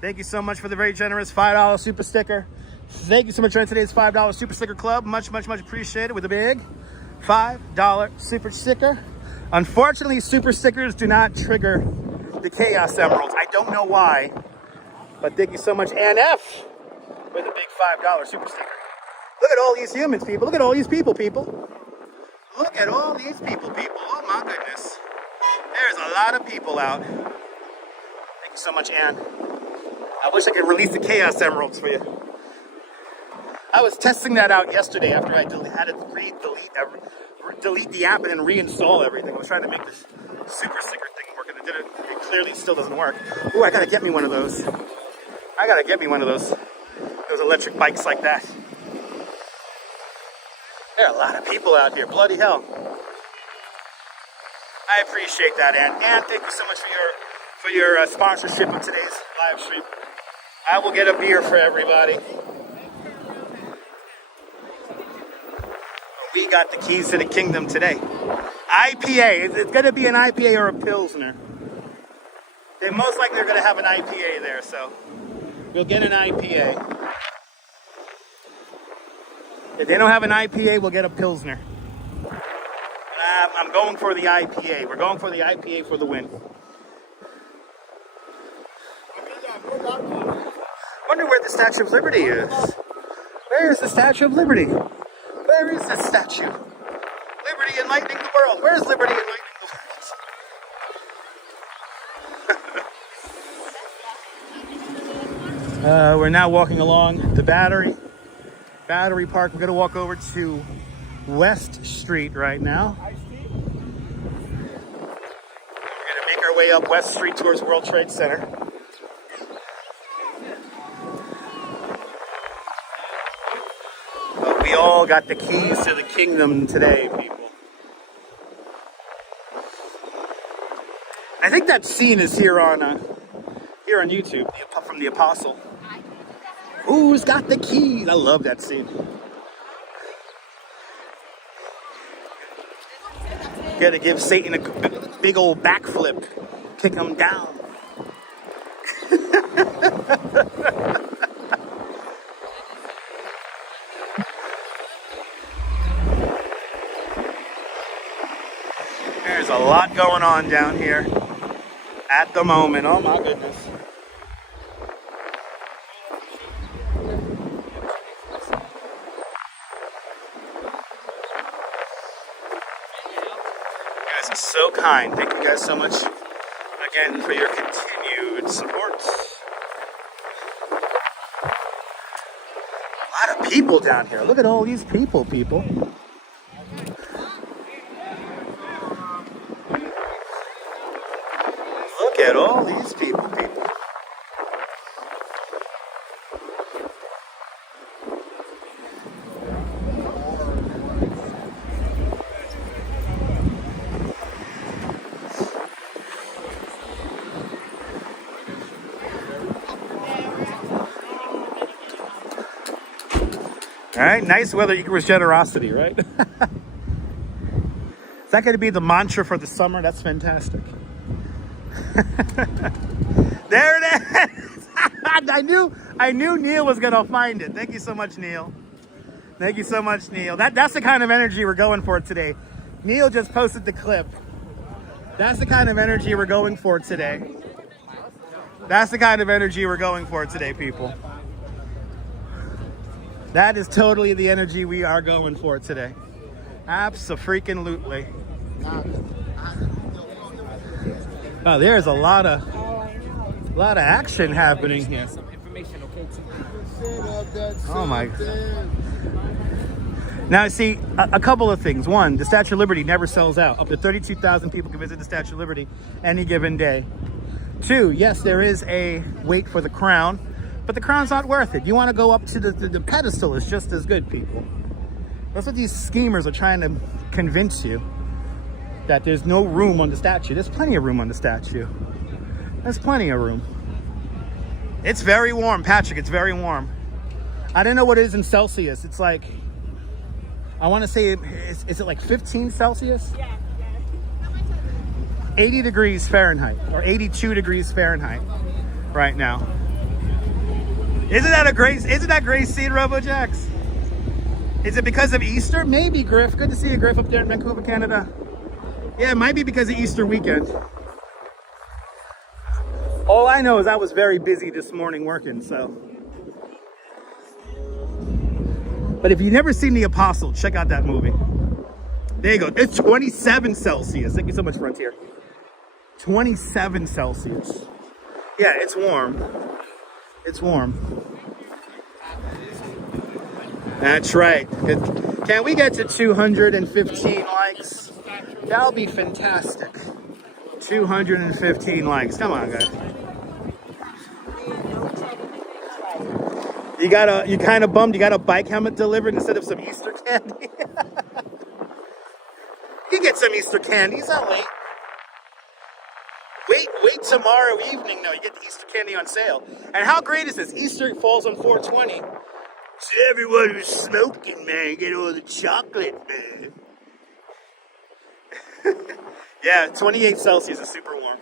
thank you so much for the very generous $5 super sticker. Thank you so much for today's $5 super sticker club. Much, much, much appreciated with a big $5 super sticker. Unfortunately, super stickers do not trigger the Chaos Emeralds. I don't know why, but thank you so much, Ann F., with a big $5 super sticker. Look at all these humans, people. Look at all these people. Look at all these people. Oh my goodness. There's a lot of people out. Thank you so much, Ann. I wish I could release the Chaos Emeralds for you. I was testing that out yesterday after I had to delete the app and then reinstall everything. I was trying to make this super sticker thing work, and it clearly still doesn't work. Ooh, I gotta get me one of those. Those electric bikes like that. There are a lot of people out here. Bloody hell. I appreciate that, Ann. Ann, thank you so much for your sponsorship of today's live stream. I will get a beer for everybody. We got the keys to the kingdom today. IPA. It's going to be an IPA or a Pilsner. They most likely are going to have an IPA there, so we'll get an IPA. If they don't have an IPA, we'll get a Pilsner. I'm going for the IPA. We're going for the IPA for the win. Wonder where the Statue of Liberty is. Where is the Statue of Liberty? Where is this statue? Liberty enlightening the world. Where is liberty enlightening the world? We're now walking along the Battery Park. We're going to walk over to West Street right now. We're going to make our way up West Street towards World Trade Center. But we all got the keys to the kingdom today, people. I think that scene is here on YouTube from The Apostle. Who's got the keys? I love that scene. Gotta give Satan a big old backflip, kick him down. There's a lot going on down here at the moment. Oh my goodness. You guys are so kind. Thank you guys so much again for your continued support. A lot of people down here. Look at all these people. Look at all these people. All right, nice weather equals generosity, right? Is that going to be the mantra for the summer? That's fantastic. There it is. I knew Neil was gonna find it. Thank you so much, Neil. Thank you so much, Neil. That's the kind of energy we're going for today. Neil just posted the clip. That's the kind of energy we're going for today. That's the kind of energy we're going for today, people. That is totally the energy we are going for today. Abso-freaking-lutely. Oh, there's a lot of action happening here. Oh my. Now, see, a couple of things. One, the Statue of Liberty never sells out. Up to 32,000 people can visit the Statue of Liberty any given day. Two, yes, there is a wait for the crown, but the crown's not worth it. You want to go up to the pedestal is just as good, people. That's what these schemers are trying to convince you. That there's no room on the statue. There's plenty of room on the statue. There's plenty of room. It's very warm, Patrick. It's very warm. I don't know what it is in Celsius. It's like, I want to say, is it like 15 Celsius? Yeah. 80 degrees Fahrenheit or 82 degrees Fahrenheit right now. Isn't that great scene, RoboJax? Is it because of Easter? Maybe, Griff. Good to see you, Griff, up there in Vancouver, Canada. Yeah, it might be because of Easter weekend. All I know is I was very busy this morning working, so. But if you've never seen The Apostle, check out that movie. There you go. It's 27 Celsius. Thank you so much, Frontier. 27 Celsius. Yeah, it's warm. It's warm. That's right. Can we get to 215 likes? That'll be fantastic. 215 likes. Come on, guys. You kind of bummed you got a bike helmet delivered instead of some Easter candy? You get some Easter candy. It's not late. Wait tomorrow evening, though. You get the Easter candy on sale. And how great is this? Easter falls on 4/20. So everyone who's smoking, man, get all the chocolate, man. Yeah, 28 Celsius is super warm.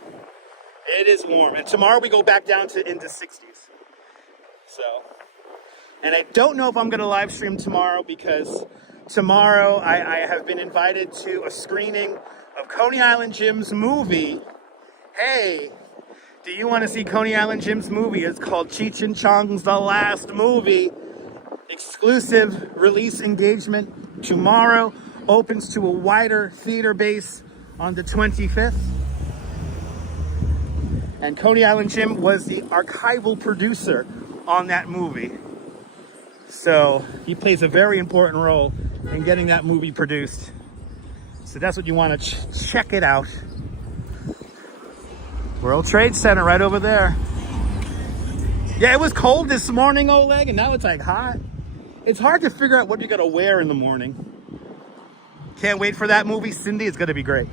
It is warm. And tomorrow we go back down to into 60s. So, and I don't know if I'm going to live stream tomorrow because tomorrow I have been invited to a screening of Coney Island Jim's movie. Hey, do you want to see Coney Island Jim's movie? It's called Cheech and Chong's The Last Movie. Exclusive release engagement tomorrow. Opens to a wider theater base on the 25th. And Coney Island Jim was the archival producer on that movie. So he plays a very important role in getting that movie produced. So that's what you want to check it out. World Trade Center right over there. Yeah, it was cold this morning, Oleg, and now it's like hot. It's hard to figure out what you're going to wear in the morning. Can't wait for that movie, Cindy. It's going to be great.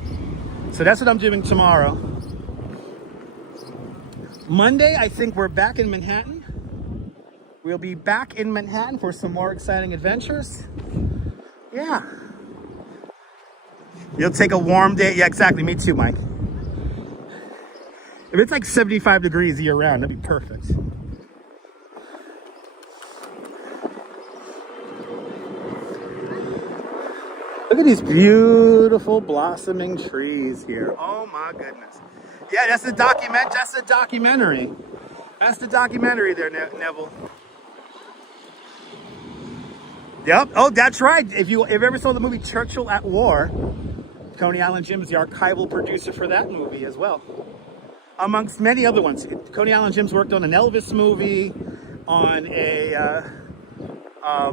So that's what I'm doing tomorrow. Monday, I think we're back in Manhattan. We'll be back in Manhattan for some more exciting adventures. Yeah. You'll take a warm day. Yeah, exactly. Me too, Mike. If it's like 75 degrees year round, that'd be perfect. Look at these beautiful blossoming trees here. Oh my goodness. Yeah, that's the documentary. That's the documentary there, Neville. Yep. Oh, that's right. If you ever saw the movie Churchill at War, Coney Island Jim is the archival producer for that movie as well, amongst many other ones. Coney Island Jim's worked on an Elvis movie, on a oh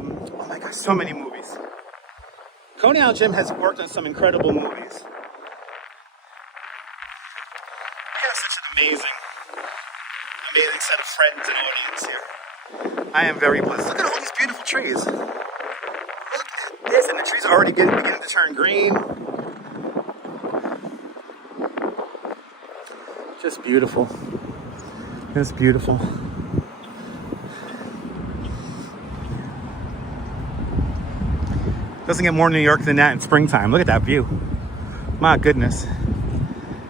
my gosh, so many movies. Coney Island Jim has worked on some incredible movies. We have such an amazing set of friends and audience here. I am very blessed. Look at all these beautiful trees. Look at this, and the trees are already beginning to turn green. Just beautiful. It's beautiful. Doesn't get more New York than that in springtime. Look at that view. My goodness.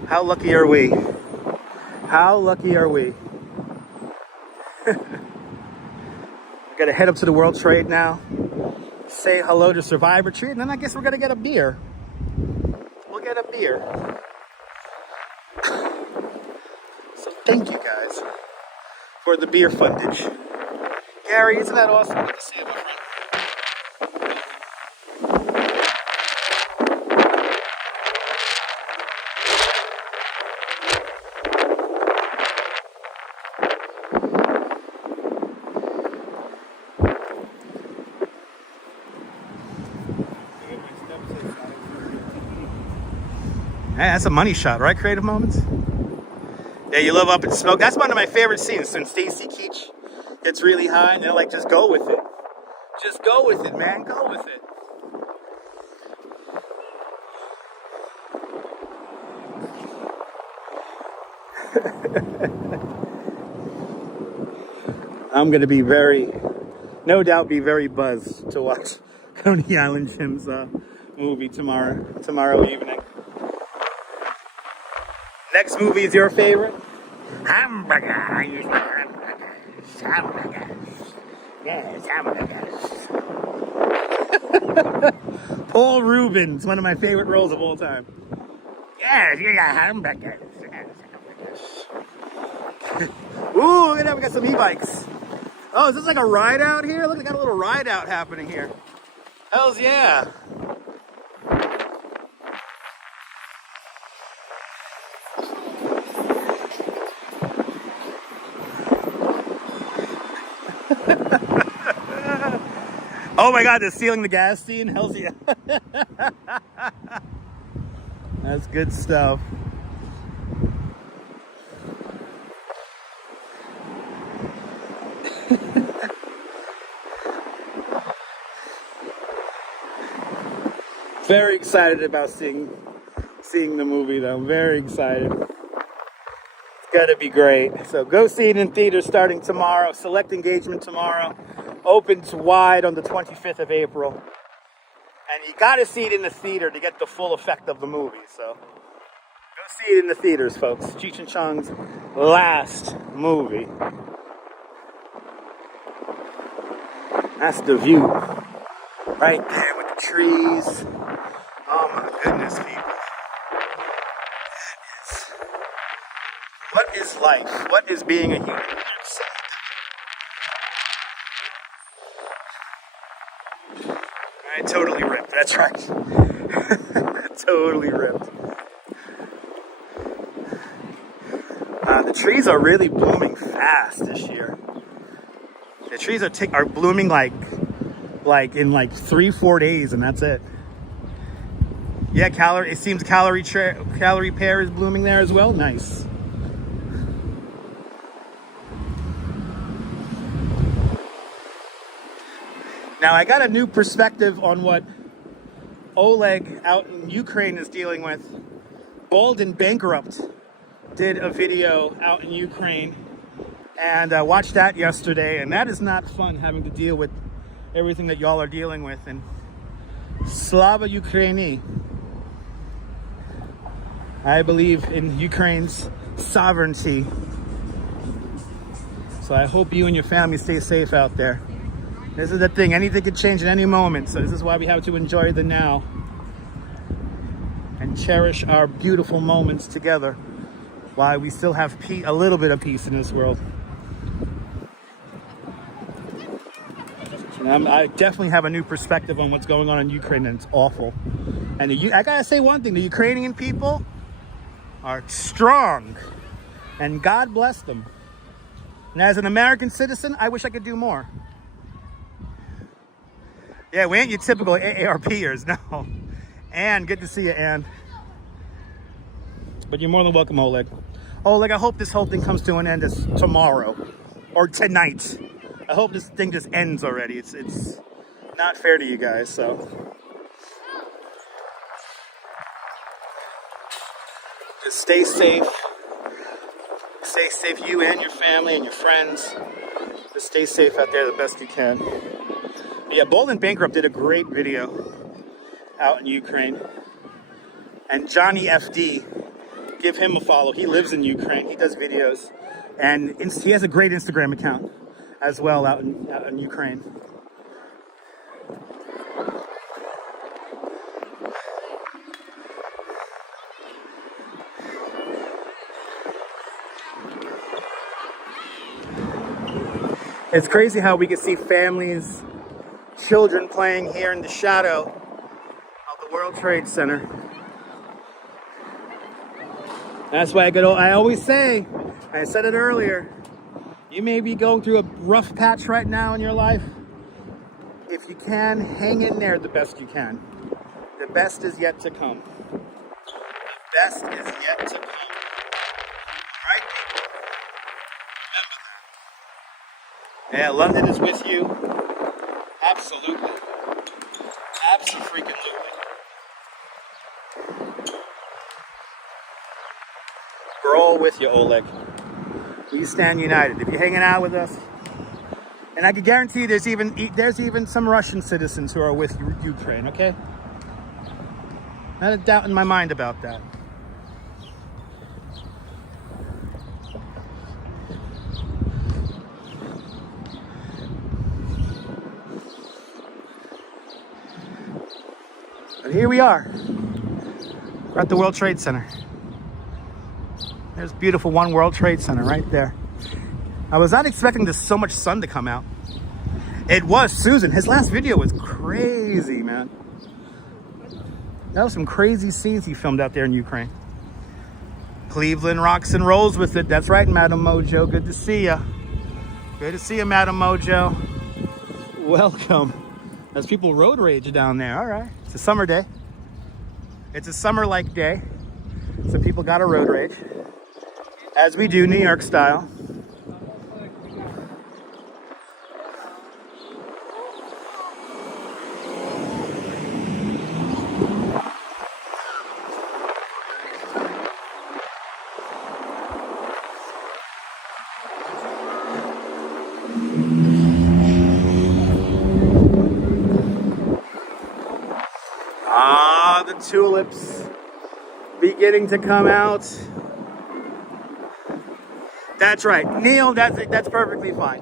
How lucky are we? How lucky are we? We gotta head up to the World Trade now. Say hello to Survivor Tree, and then I guess we're gonna get a beer. We'll get a beer. So thank you guys for the beer fundage. Gary, isn't that awesome? Good to see you, my friend. Hey, that's a money shot, right? Creative Moments? Yeah, you love Up in Smoke. That's one of my favorite scenes when Stacy Keach gets really high and they're like, just go with it. Just go with it, man. Go with it. I'm going to be no doubt be very buzzed to watch Coney Island Jim's movie tomorrow evening. Next movie is your favorite? Hamburger. I use my hamburgers. Hamburgers. Yes, hamburgers. Paul Rubens, one of my favorite roles of all time. Yes, you got hamburgers. Yes, hamburgers. Ooh, look at that. We got some e-bikes. Oh, is this like a ride out here? Look, we got a little ride out happening here. Hells yeah. Oh my God, they're stealing the gas scene? Hells yeah. That's good stuff. Very excited about seeing the movie though. I'm very excited. It's gotta be great. So go see it in theaters starting tomorrow. Select engagement tomorrow. Opens wide on the 25th of April. And you gotta see it in the theater to get the full effect of the movie. So go see it in the theaters, folks. Cheech and Chong's last movie. That's the view. Right there with the trees. Oh my goodness, people. What is life? What is being a human? I totally ripped. That's right. Totally ripped. The trees are really blooming fast this year. The trees are blooming like in 3-4 days, and that's it. Yeah, it seems calorie pear is blooming there as well. Nice. Now I got a new perspective on what Oleg out in Ukraine is dealing with. Bald and bankrupt. did a video out in Ukraine, and I watched that yesterday, and that is not fun, having to deal with everything that y'all are dealing with. And Slava Ukraini. I believe in Ukraine's sovereignty. So I hope you and your family stay safe out there. This is the thing, anything could change at any moment. So this is why we have to enjoy the now and cherish our beautiful moments together while we still have a little bit of peace in this world. And I definitely have a new perspective on what's going on in Ukraine, and it's awful. And I gotta say one thing, the Ukrainian people are strong, and God bless them. And as an American citizen, I wish I could do more. Yeah, we ain't your typical AARPers, no. Ann, good to see you, Ann. But you're more than welcome, Oleg. Oleg, I hope this whole thing comes to an end tomorrow or tonight. I hope this thing just ends already. It's not fair to you guys, so. Just stay safe. Stay safe, you and your family and your friends. Just stay safe out there the best you can. But yeah, Bold and Bankrupt did a great video out in Ukraine. And Johnny FD, give him a follow. He lives in Ukraine. He does videos. And he has a great Instagram account as well out in Ukraine. It's crazy how we can see families, children playing here in the shadow of the World Trade Center. That's why I always say, I said it earlier, you may be going through a rough patch right now in your life. If you can, hang in there the best you can. The best is yet to come. The best is yet to come. Right, people? Remember that. Yeah, London is with you. Absolutely. Abso-freaking-lutely. We're all with you, Oleg. We stand united. If you're hanging out with us, and I can guarantee there's even some Russian citizens who are with Ukraine, okay? Not a doubt in my mind about that. But here we are. We're at the World Trade Center. There's beautiful One World Trade Center right there. I was not expecting so much sun to come out. It was Susan. His last video was crazy, man. That was some crazy scenes he filmed out there in Ukraine. Cleveland rocks and rolls with it. That's right, Madam Mojo. Good to see ya. Good to see you, Madam Mojo. Welcome. There's people road rage down there. All right. It's a summer day. It's a summer-like day. So people got a road rage. As we do, New York style. Ah, the tulips beginning to come out. That's right, Neil, that's perfectly fine.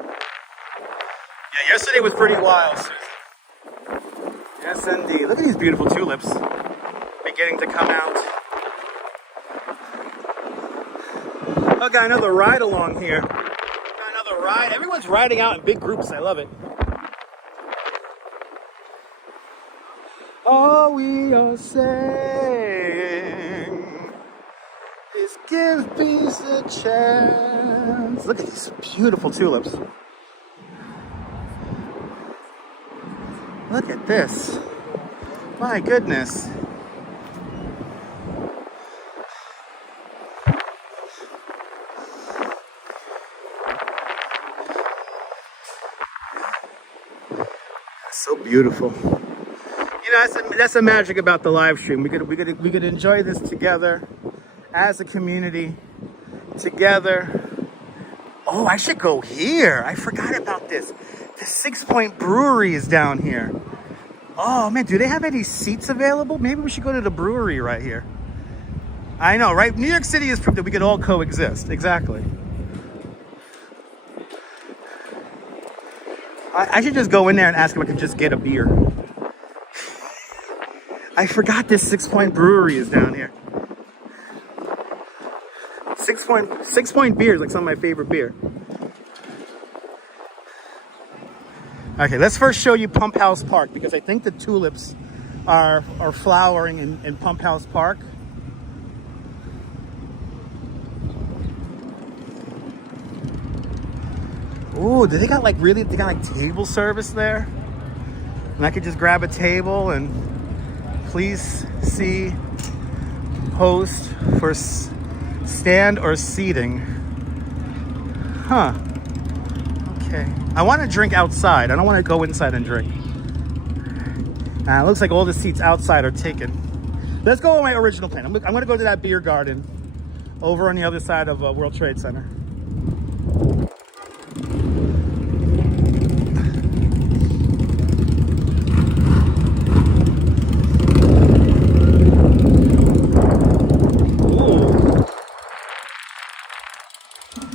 Yeah, yesterday was pretty wild, Susan. Yes, indeed. Look at these beautiful tulips beginning to come out. Oh, got another ride along here. Got another ride. Everyone's riding out in big groups. I love it. All we are saying is give peace a chance. Look at these beautiful tulips. Look at this. My goodness. So beautiful. You know, that's the magic about the live stream. We could enjoy this together as a community together. Oh, I should go here. I forgot about this. The 6 Point Brewery is down here. Oh man, do they have any seats available? Maybe we should go to the brewery right here. I know, right? New York City has proved that we could all coexist. Exactly. I should just go in there and ask if I could just get a beer. I forgot this 6 Point Brewery is down here. 6 Point beer is like some of my favorite beer. Okay, let's first show you Pump House Park because I think the tulips are flowering in Pump House Park. Ooh, they got like table service there? And I could just grab a table and please see host for stand or seating. Huh. Okay. I want to drink outside. I don't want to go inside and drink. It looks like all the seats outside are taken. Let's go on my original plan. I'm going to go to that beer garden over on the other side of World Trade Center.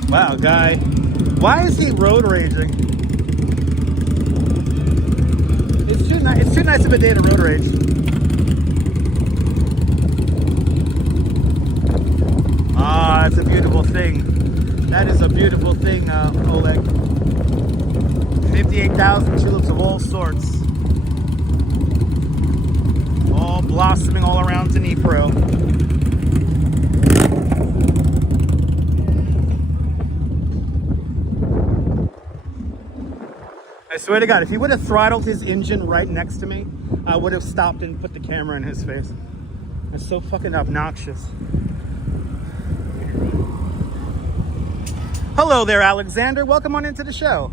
Wow, guy. Why is he road raging? It's too nice of a day to road rage. Ah, it's a beautiful thing. That is a beautiful thing, Oleg. 58,000 tulips of all sorts. All blossoming all around Dnipro. I swear to God, if he would have throttled his engine right next to me, I would have stopped and put the camera in his face. That's so fucking obnoxious. Hello there, Alexander. Welcome on into the show.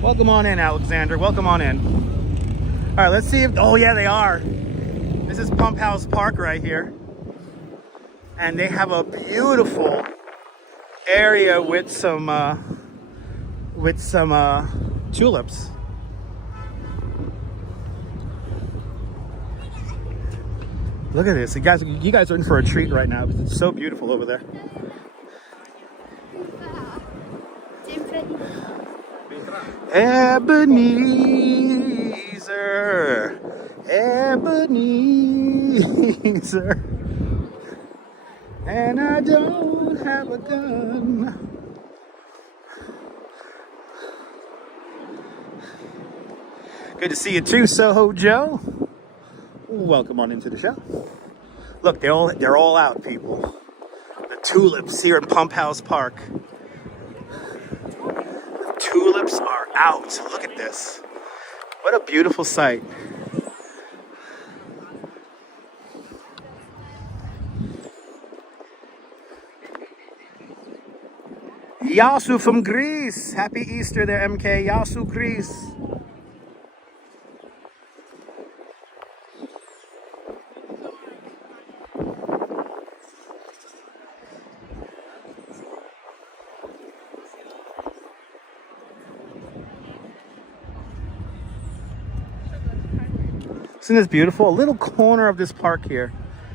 Welcome on in, Alexander. Welcome on in. All right, let's see if... Oh, yeah, they are. This is Pump House Park right here. And they have a beautiful area with some tulips. Look at this. You guys are in for a treat right now because it's so beautiful over there. Ebenezer, Ebenezer, and I don't have a gun. Good to see you too, Soho Joe. Welcome on into the show. Look, they're all out, people. The tulips here in Pump House Park. The tulips are out. Look at this. What a beautiful sight. Yasu from Greece. Happy Easter there, MK. Yasu, Greece. Isn't this beautiful? A little corner of this park here.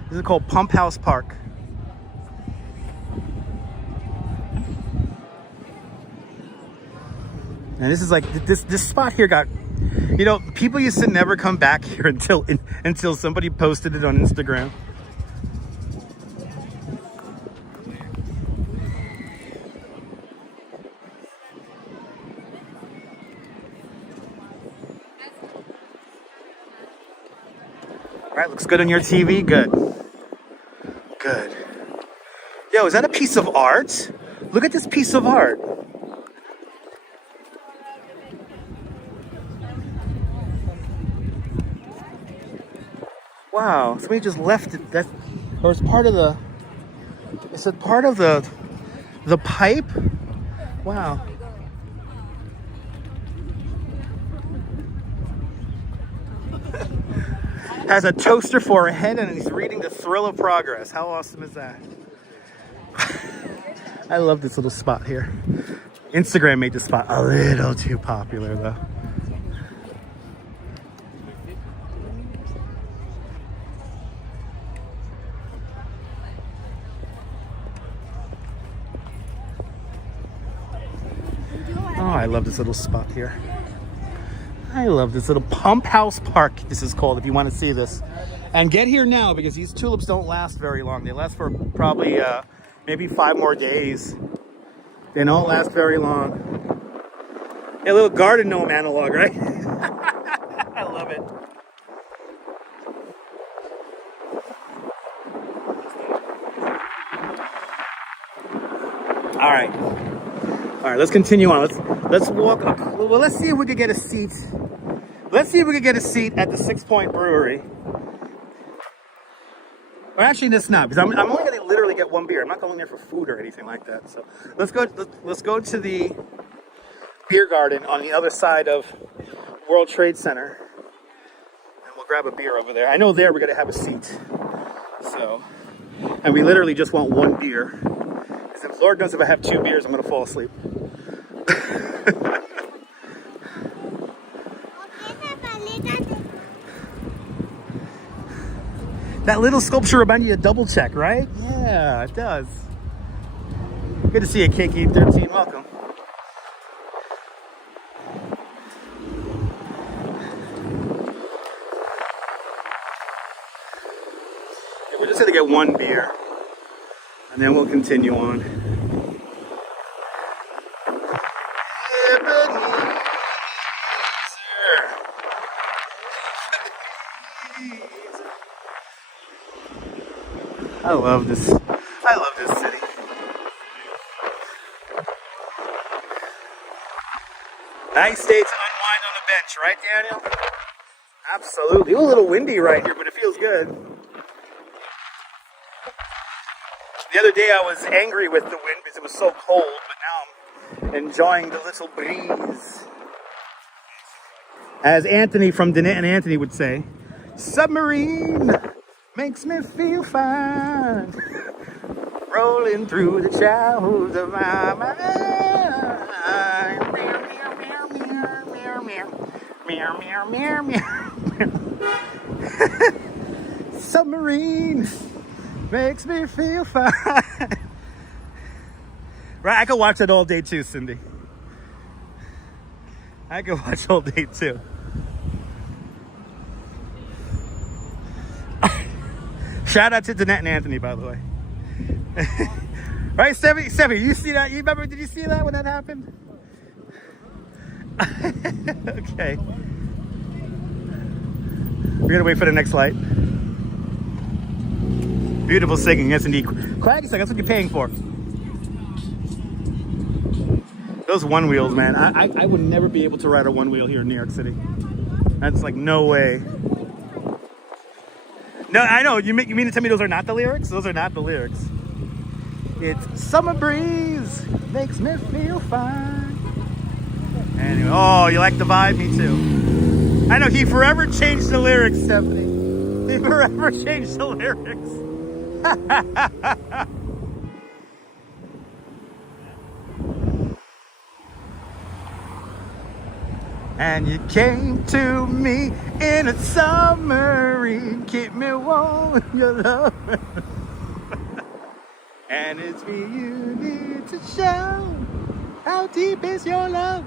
This is called Pump House Park. And this is like, this spot here got, you know, people used to never come back here until somebody posted it on Instagram. All right, looks good on your TV. Good. Good. Yo, is that a piece of art? Look at this piece of art. Wow, somebody just left it. That, or it's part of the. Is it part of the pipe? Wow. Has a toaster for a head and he's reading The Thrill of Progress. How awesome is that? I love this little spot here. Instagram made this spot a little too popular though. Oh, I love this little spot here. I love this little Pump House Park, this is called, if you want to see this. And get here now because these tulips don't last very long. They last for probably maybe 5 more days. They don't last very long. A little garden gnome analog, right? I love it. All right, let's continue on. Let's walk. Well, let's see if we could get a seat. Let's see if we could get a seat at the 6 Point Brewery. Or actually, that's not, because I'm only going to literally get 1 beer. I'm not going there for food or anything like that. So let's go to the beer garden on the other side of World Trade Center, and we'll grab a beer over there. I know there we're going to have a seat. So, and we literally just want 1 beer. Because Lord knows if I have 2 beers, I'm going to fall asleep. That little sculpture reminds you of Double Check, right? Yeah, it does. Good to see you, KK13. Welcome. Yeah, we're just going to get 1 beer, and then we'll continue on. I love this. I love this city. Nice day to unwind on the bench, right, Daniel? Absolutely. A little windy right here, but it feels good. The other day I was angry with the wind because it was so cold, but now I'm enjoying the little breeze. As Anthony from Danette and Anthony would say, submarine makes me feel fine, rolling through the channels of my mind. Submarine makes me feel fine. Right, I could watch that all day too, Cindy. I could watch all day too. Shout out to Danette and Anthony, by the way. Right, Stevie, you see that? You remember, did you see that when that happened? Okay. We're gonna wait for the next light. Beautiful singing, yes indeed. Quackistan, that's what you're paying for. Those one wheels, man. I would never be able to ride a one wheel here in New York City. That's like, no way. No, I know. You mean to tell me those are not the lyrics? Those are not the lyrics. It's summer breeze makes me feel fine. Anyway, oh, you like the vibe? Me too. I know, he forever changed the lyrics, Stephanie. He forever changed the lyrics. And you came to me in a submarine, keep me warm with your love. And it's me you need to show. How deep is your love?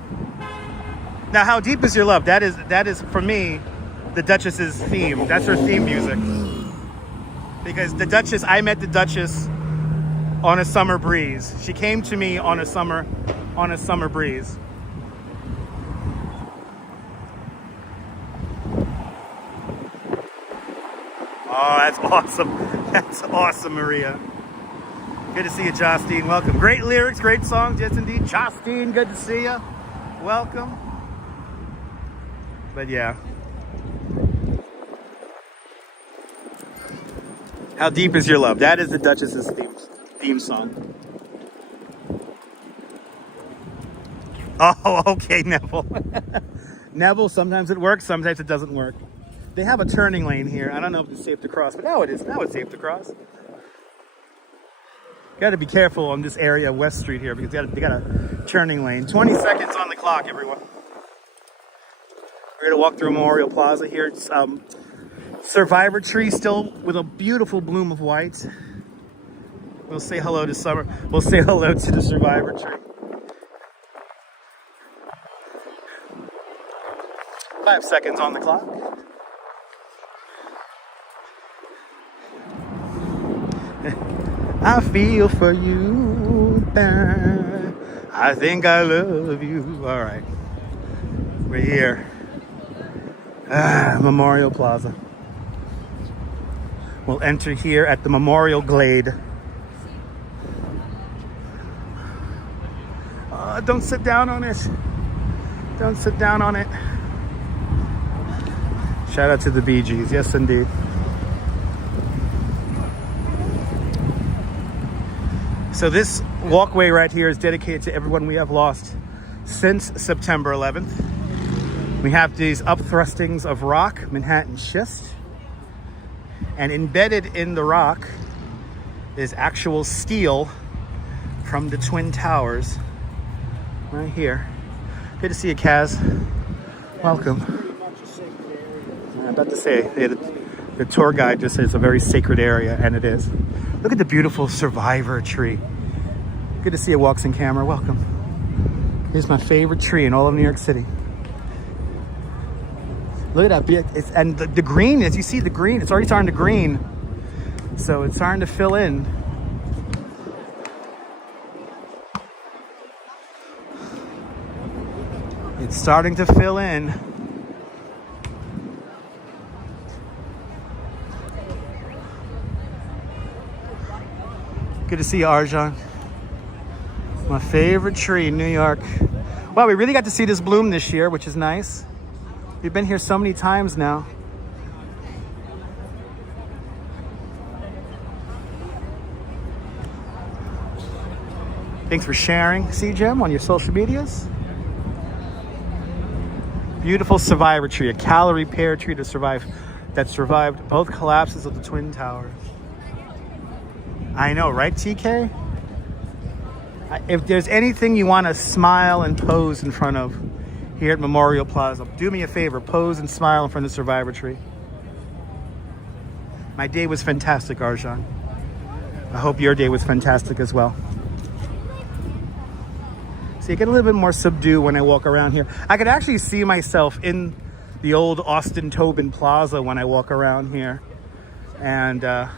Now, how deep is your love? That is for me, the Duchess's theme. That's her theme music. Because the Duchess, I met the Duchess on a summer breeze. She came to me on a summer breeze. Oh, that's awesome. That's awesome, Maria. Good to see you, Justine. Welcome. Great lyrics, great songs. Yes, indeed. Justine, good to see you. Welcome. But yeah. How deep is your love? That is the Duchess's theme song. Oh, okay, Neville. Neville, sometimes it works, sometimes it doesn't work. They have a turning lane here. I don't know if it's safe to cross, but now it is. Now it's safe to cross. Got to be careful on this area of West Street here because they got a turning lane. 20 seconds on the clock, everyone. We're gonna walk through Memorial Plaza here. It's Survivor tree still with a beautiful bloom of white. We'll say hello to summer. We'll say hello to the Survivor tree. 5 seconds on the clock. I feel for you. I think I love you. All right. We're here. Memorial Plaza. We'll enter here at the Memorial Glade. Don't sit down on it. Don't sit down on it. Shout out to the Bee Gees. Yes, indeed. So this walkway right here is dedicated to everyone we have lost since September 11th. We have these upthrustings of rock, Manhattan schist. And embedded in the rock is actual steel from the Twin Towers right here. Good to see you, Kaz. Welcome. I'm about to say, the tour guide just says it's a very sacred area, and it is. Look at the beautiful Survivor tree. Good to see you, Walks in Camera. Welcome. Here's my favorite tree in all of New York City. Look at that. And the green, as you see the green, it's already starting to green. So it's starting to fill in. It's starting to fill in. Good to see you, Arjan. My favorite tree in New York. Well, we really got to see this bloom this year, which is nice. We've been here so many times now. Thanks for sharing, CGEM, on your social medias. Beautiful Survivor tree, a calorie pear tree that survived both collapses of the Twin Towers. I know, right, TK? If there's anything you want to smile and pose in front of here at Memorial Plaza, do me a favor, pose and smile in front of the Survivor tree. My day was fantastic, Arjan. I hope your day was fantastic as well. See, I get a little bit more subdued when I walk around here. I could actually see myself in the old Austin Tobin Plaza when I walk around here. And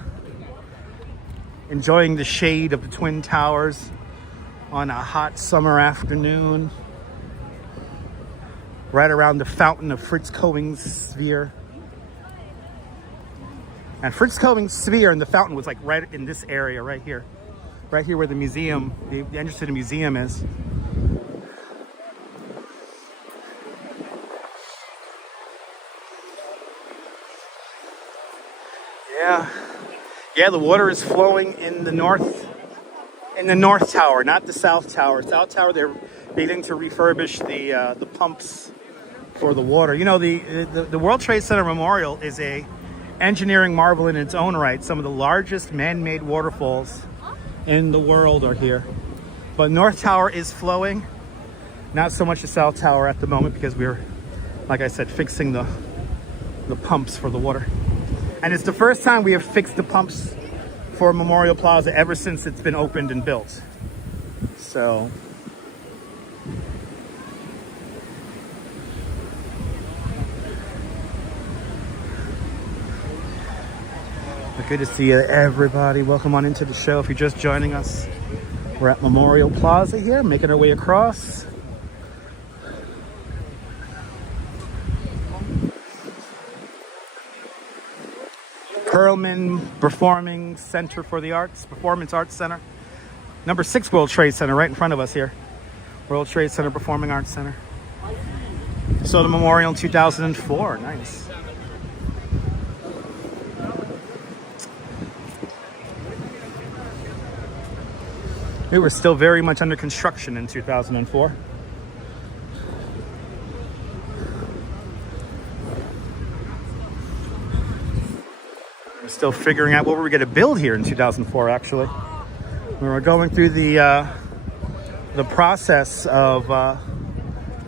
enjoying the shade of the Twin Towers on a hot summer afternoon. Right around the fountain of Fritz Cohen's sphere. And Fritz Cohen's sphere and the fountain was like right in this area right here. Right here where the museum, the entrance to the museum is. Yeah, the water is flowing in the north tower, not the south tower. South tower, they're beginning to refurbish the pumps for the water. You know, the World Trade Center Memorial is a engineering marvel in its own right. Some of the largest man-made waterfalls in the world are here. But North Tower is flowing. Not so much the South Tower at the moment because we're, like I said, fixing the pumps for the water. And it's the first time we have fixed the pumps for Memorial Plaza ever since it's been opened and built. So good to see you, everybody. Welcome on into the show. If you're just joining us, we're at Memorial Plaza here, making our way across. Perlman Performing Center for the Arts, Performance Arts Center. Number 6 World Trade Center right in front of us here. World Trade Center Performing Arts Center. Saw the memorial in 2004. Nice. We were still very much under construction in 2004. Still figuring out what we were going to build here in 2004, actually. We were going through the process of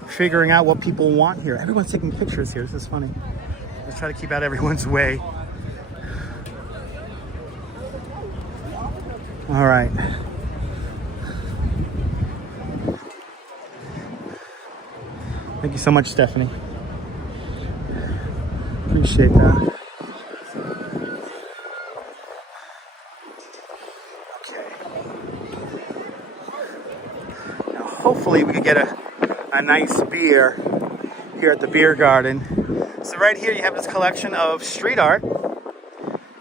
figuring out what people want here. Everyone's taking pictures here. This is funny. Let's try to keep out everyone's way. All right. Thank you so much, Stephanie. Appreciate that. Okay. Now, hopefully we can get a nice beer here at the beer garden. So right here you have this collection of street art.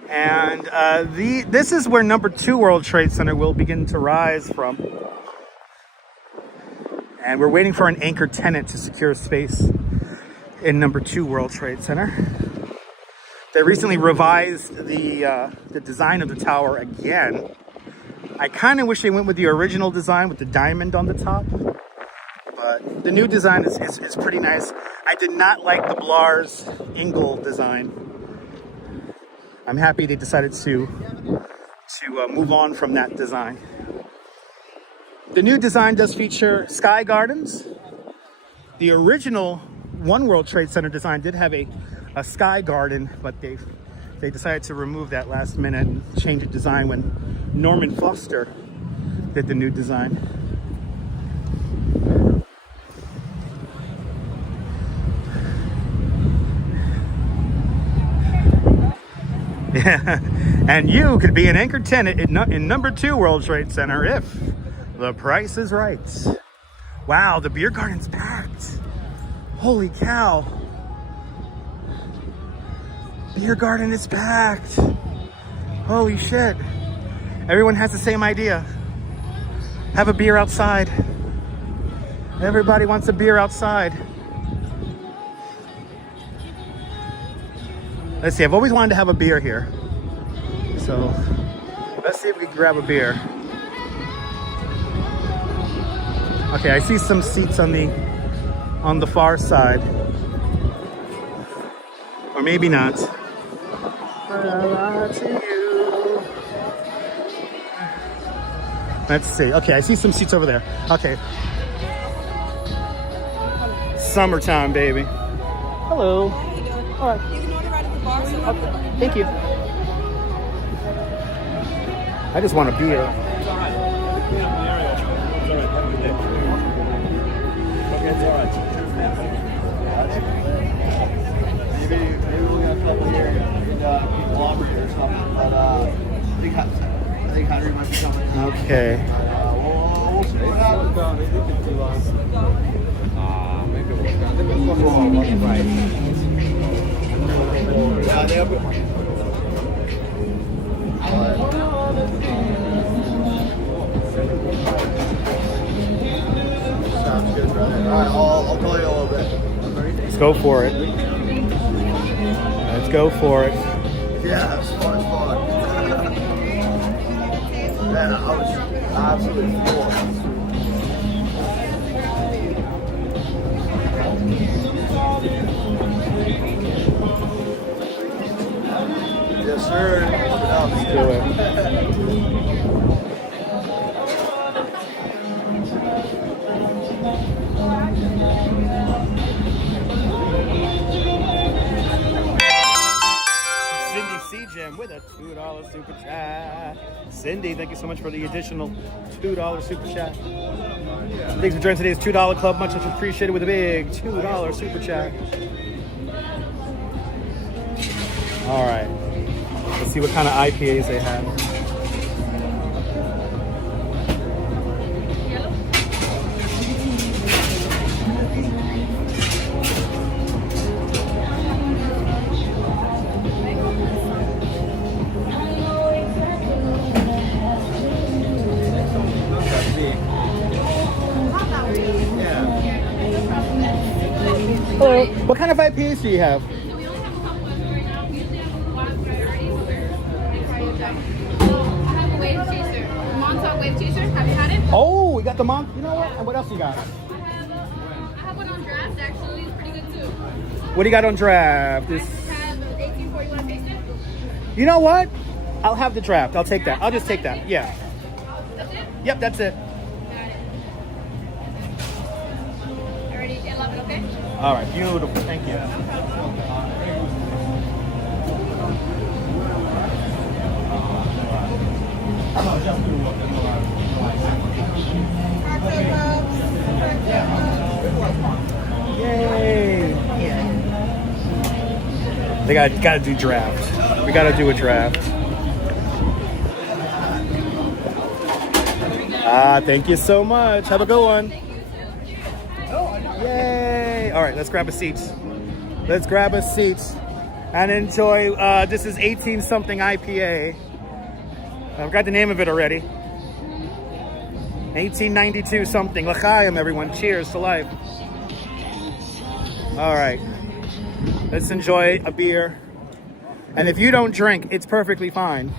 And this is where number 2 World Trade Center will begin to rise from. And we're waiting for an anchor tenant to secure space in number 2 World Trade Center. They recently revised the design of the tower again. I kind of wish they went with the original design with the diamond on the top. But the new design is pretty nice. I did not like the Blar's Ingle design. I'm happy they decided to move on from that design. The new design does feature sky gardens. The original One World Trade Center design did have a sky garden, but they decided to remove that last minute and change the design when Norman Foster did the new design. Yeah, and you could be an anchor tenant in number 2 World Trade Center if the price is right. Wow, the beer garden's packed. Holy cow. Beer garden is packed. Holy shit. Everyone has the same idea. Have a beer outside. Everybody wants a beer outside. Let's see, I've always wanted to have a beer here. So let's see if we can grab a beer. Okay, I see some seats on the far side. Or maybe not. Let's see. Okay, I see some seats over there. Okay. Summertime, baby. Hello. All right. You can order right at the bar. So Okay. Thank you. I just want a beer. It's all right. It's all right. Have a good day. Okay, it's all right. Maybe we'll get a couple here in Aubrey or something. But I think Henry might be coming. Okay. We'll see. Maybe we'll right. Yeah, they'll be. Sounds good, brother. All right, I'll call you a little bit. Let's go for it. Let's go for it. Yeah, it's fun. Man, I was absolutely floored. Yes, sir. Let's do it. Cindy C-Gem with a $2 super chat. Cindy, thank you so much for the additional $2 super chat. Thanks for joining today's $2 club. Much appreciated with a big $2 super chat. All right. Let's see what kind of IPAs they have. Hello. What kind of IPAs do you have? we only have a couple of right now. We usually have a lot of priorities. I have a wave chaser, Montauk wave chaser. Have you had it? Oh, we got the month. You know what? And what else you got? I have one on draft actually. It's pretty good too. What do you got on draft? I have 1841 taste it. You know what? I'll have the draft. I'll take that. I'll just take that. Yeah. That's it? Yep, that's it. Got it. Already 11, okay? All right, beautiful. Thank you. Yay! They gotta do draft. We gotta do a draft. Thank you so much. Have a good one. Yay! All right, let's grab a seat. Let's grab a seat and enjoy. This is 18 something IPA. I've got the name of it already. 1892 something. L'chaim, everyone. Cheers to life. All right. Let's enjoy a beer. And if you don't drink, it's perfectly fine.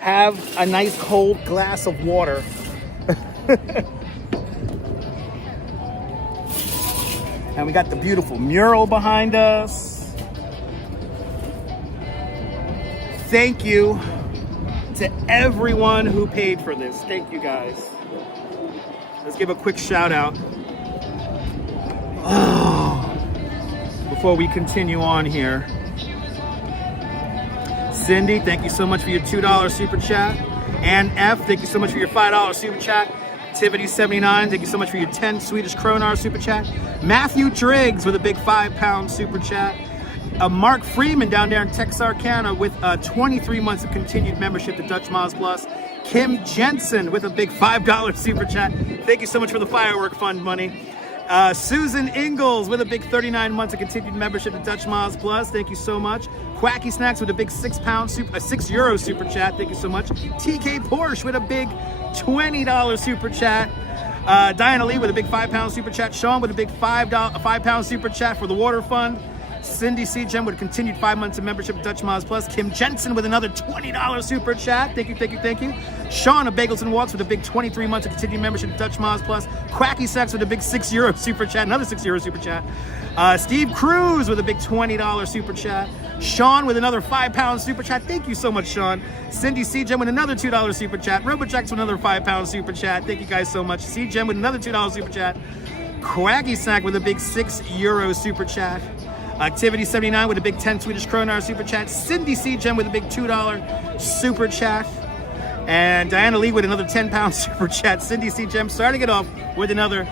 Have a nice cold glass of water. And we got the beautiful mural behind us. Thank you to everyone who paid for this. Thank you guys. Let's give a quick shout out. Before we continue on here. Cindy, thank you so much for your $2 super chat. And F, thank you so much for your $5 super chat. Tivity79, thank you so much for your 10 Swedish kronar super chat. Matthew Driggs with a big £5 super chat. Mark Freeman down there in Texarkana with 23 months of continued membership to Dutch Miles Plus. Kim Jensen with a big $5 super chat. Thank you so much for the firework fund money. Susan Ingalls with a big 39 months of continued membership to Dutch Miles Plus. Thank you so much. Quacky Snacks with a big €6 super chat. Thank you so much. TK Porsche with a big $20 super chat. Diana Lee with a big £5 super chat. Sean with a big £5 super chat for the water fund. Cindy C. Gem with a continued 5 months of membership at Dutch Miles Plus. Kim Jensen with another $20 super chat. Thank you, thank you, thank you. Sean of Bagels and Walks with a big 23 months of continued membership at Dutch Miles Plus. Quacky Sacks with a big €6 super chat. Another €6 super chat. Steve Cruz with a big $20 super chat. Sean with another £5 super chat. Thank you so much, Sean. Cindy C. Gem with another $2 super chat. RoboJax with another £5 super chat. Thank you guys so much. C. Gem with another $2 super chat. Quacky Sack with a big €6 super chat. Activity79 with a big 10 Swedish kronar super chat. Cindy C. Gem with a big $2 super chat. And Diana Lee with another £10 super chat. Cindy C. Gem starting it off with another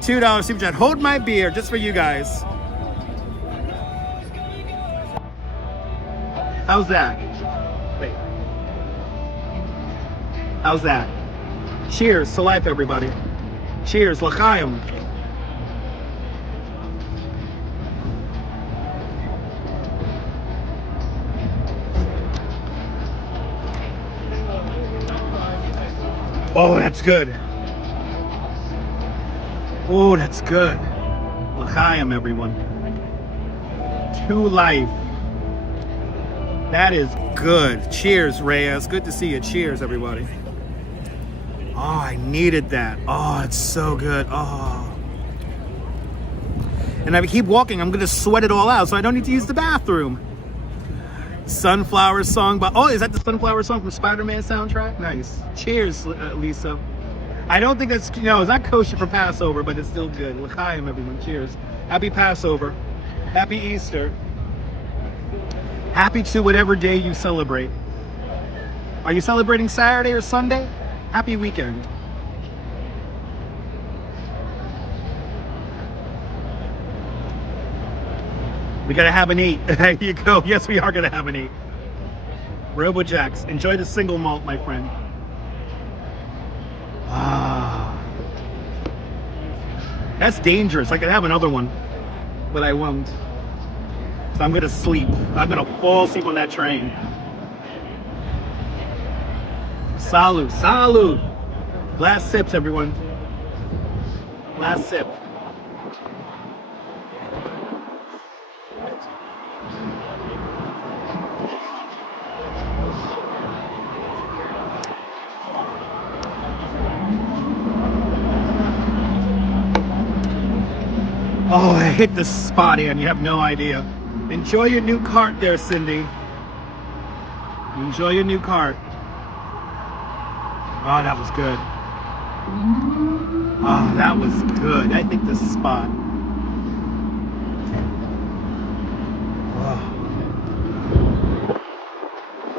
$2 super chat. Hold my beer just for you guys. How's that? Wait. How's that? Cheers to life, everybody. Cheers, l'chaim. Oh, that's good. Oh, that's good. L'chaim, everyone. To life. That is good. Cheers, Reyes. Good to see you. Cheers, everybody. Oh, I needed that. Oh, it's so good. Oh. And if I keep walking, I'm going to sweat it all out, so I don't need to use the bathroom. Sunflower song by... Oh, is that the Sunflower song from Spider-Man soundtrack? Nice. Cheers, Lisa. I don't think that's... No, it's not kosher for Passover, but it's still good. L'chaim, everyone. Cheers. Happy Passover. Happy Easter. Happy to whatever day you celebrate. Are you celebrating Saturday or Sunday? Happy weekend. We gotta have an eat. There you go. Yes, we are gonna have an eat. RoboJax, enjoy the single malt, my friend. Ah, that's dangerous. I could have another one, but I won't. So I'm gonna sleep. I'm gonna fall asleep on that train. Salud, salud. Last sips, everyone. Last sip. Oh, I hit the spot, and you have no idea. Enjoy your new cart there, Cindy. Enjoy your new cart. Oh, that was good. Oh, that was good. I think this spot. Oh.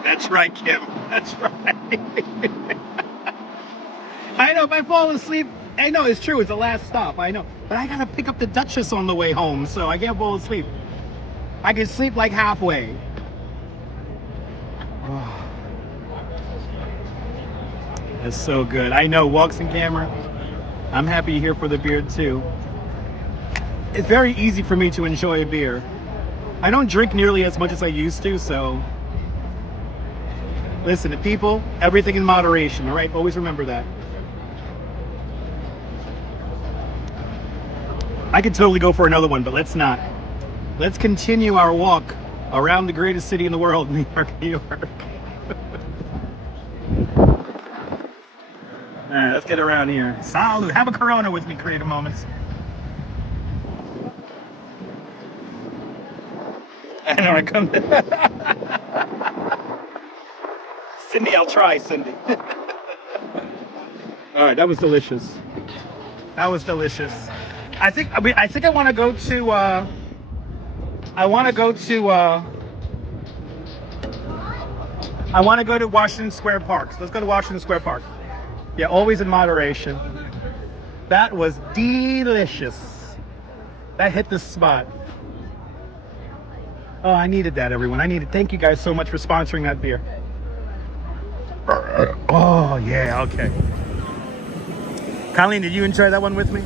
That's right, Kim. That's right. I know, if I fall asleep, I know, it's true. It's the last stop. I know. But I got to pick up the Duchess on the way home, so I can't fall asleep. I can sleep like halfway. Oh. That's so good. I know, walks in camera. I'm happy you're here for the beer too. It's very easy for me to enjoy a beer. I don't drink nearly as much as I used to, so listen to people, everything in moderation, all right? Always remember that. I could totally go for another one, but let's not. Let's continue our walk around the greatest city in the world, New York, New York. All right, let's get around here. Salud. Have a Corona with me, Creative Moments. I know, I come. Cindy, I'll try, Cindy. All right, that was delicious. That was delicious. I think I want to go to. I want to go to Washington Square Park. So let's go to Washington Square Park. Yeah, always in moderation. That was delicious. That hit the spot. Oh, I needed that, everyone. I needed. Thank you guys so much for sponsoring that beer. Oh, yeah, okay. Colleen, did you enjoy that one with me?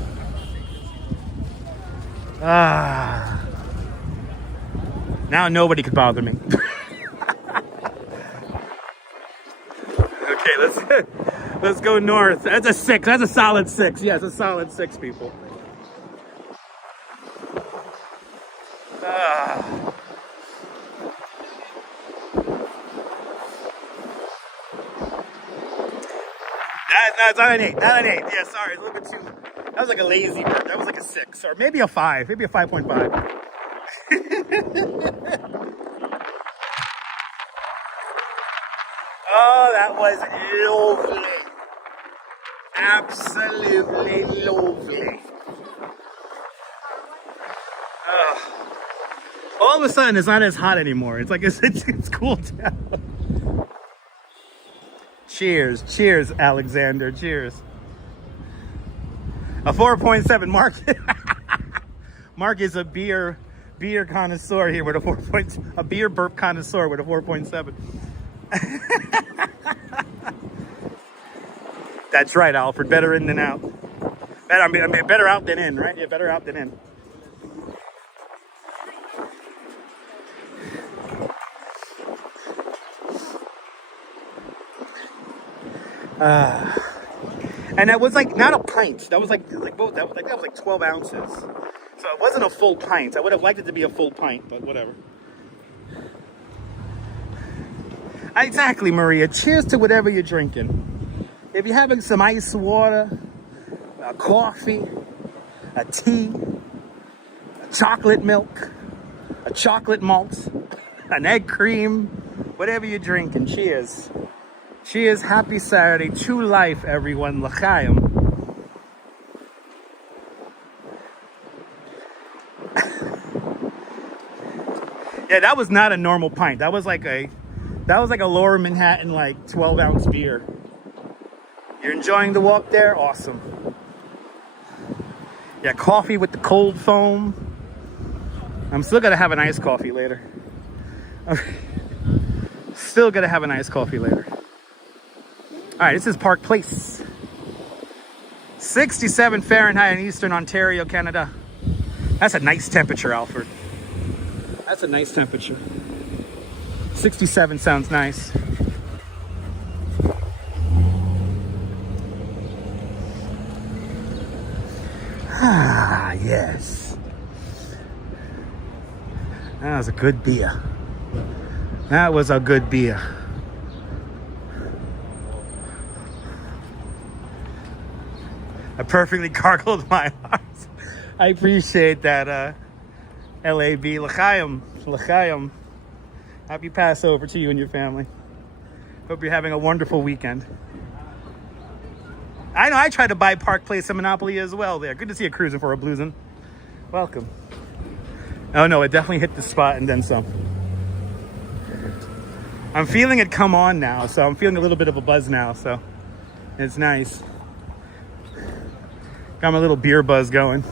Ah. Now nobody could bother me. Okay, let's go north. That's a 6. That's a solid 6. Yes, a solid 6, people. That's not an 8. Not an 8. Yeah, sorry, a little bit too. That was like a lazy bird. That was like a 6, or maybe a 5. Maybe a 5.5. Oh, that was lovely. Absolutely lovely. All of a sudden, it's not as hot anymore. It's like it's cooled down. Cheers, cheers, Alexander. Cheers. A 4.7. Mark is a beer connoisseur here with a 4. A beer burp connoisseur with a 4.7. That's right, Alfred. Better in than out. Better out than in, right? Yeah, better out than in. And that was like not a pint. That was like both. That was like 12 ounces. So it wasn't a full pint. I would have liked it to be a full pint, but whatever. Exactly, Maria. Cheers to whatever you're drinking. If you're having some ice water, a coffee, a tea, a chocolate milk, a chocolate malt, an egg cream, whatever you're drinking, cheers. Cheers, happy Saturday, to life, everyone, l'chaim. Yeah, that was not a normal pint. That was like a Lower Manhattan, like 12-ounce beer. You're enjoying the walk there? Awesome. Yeah, coffee with the cold foam. I'm still gonna have an iced coffee later. Still gonna have an iced coffee later. All right, this is Park Place. 67 Fahrenheit in Eastern Ontario, Canada. That's a nice temperature, Alfred. That's a nice temperature. 67 sounds nice. Ah, yes. That was a good beer. That was a good beer. I perfectly gargled my heart. I appreciate that, LAB. L'chaim. L'chaim. Happy Passover to you and your family. Hope you're having a wonderful weekend. I know I tried to buy Park Place and Monopoly as well there. Good to see you cruising for a bluesin'. Welcome. Oh no, it definitely hit the spot and then some. I'm feeling it come on now, so I'm feeling a little bit of a buzz now, so it's nice. Got my little beer buzz going.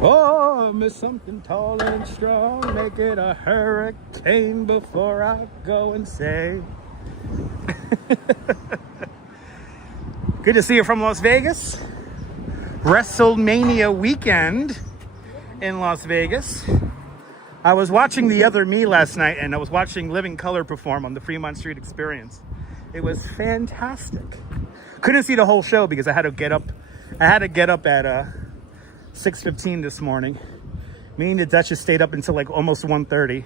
Oh, miss something tall and strong, make it a hurricane before I go and say. Good to see you from Las Vegas. WrestleMania weekend in Las Vegas. I was watching The Other Me last night, and I was watching Living Color perform on the Fremont Street Experience. It was fantastic. Couldn't see the whole show because I had to get up. at 6:15 this morning. Me and the Duchess stayed up until like almost 1:30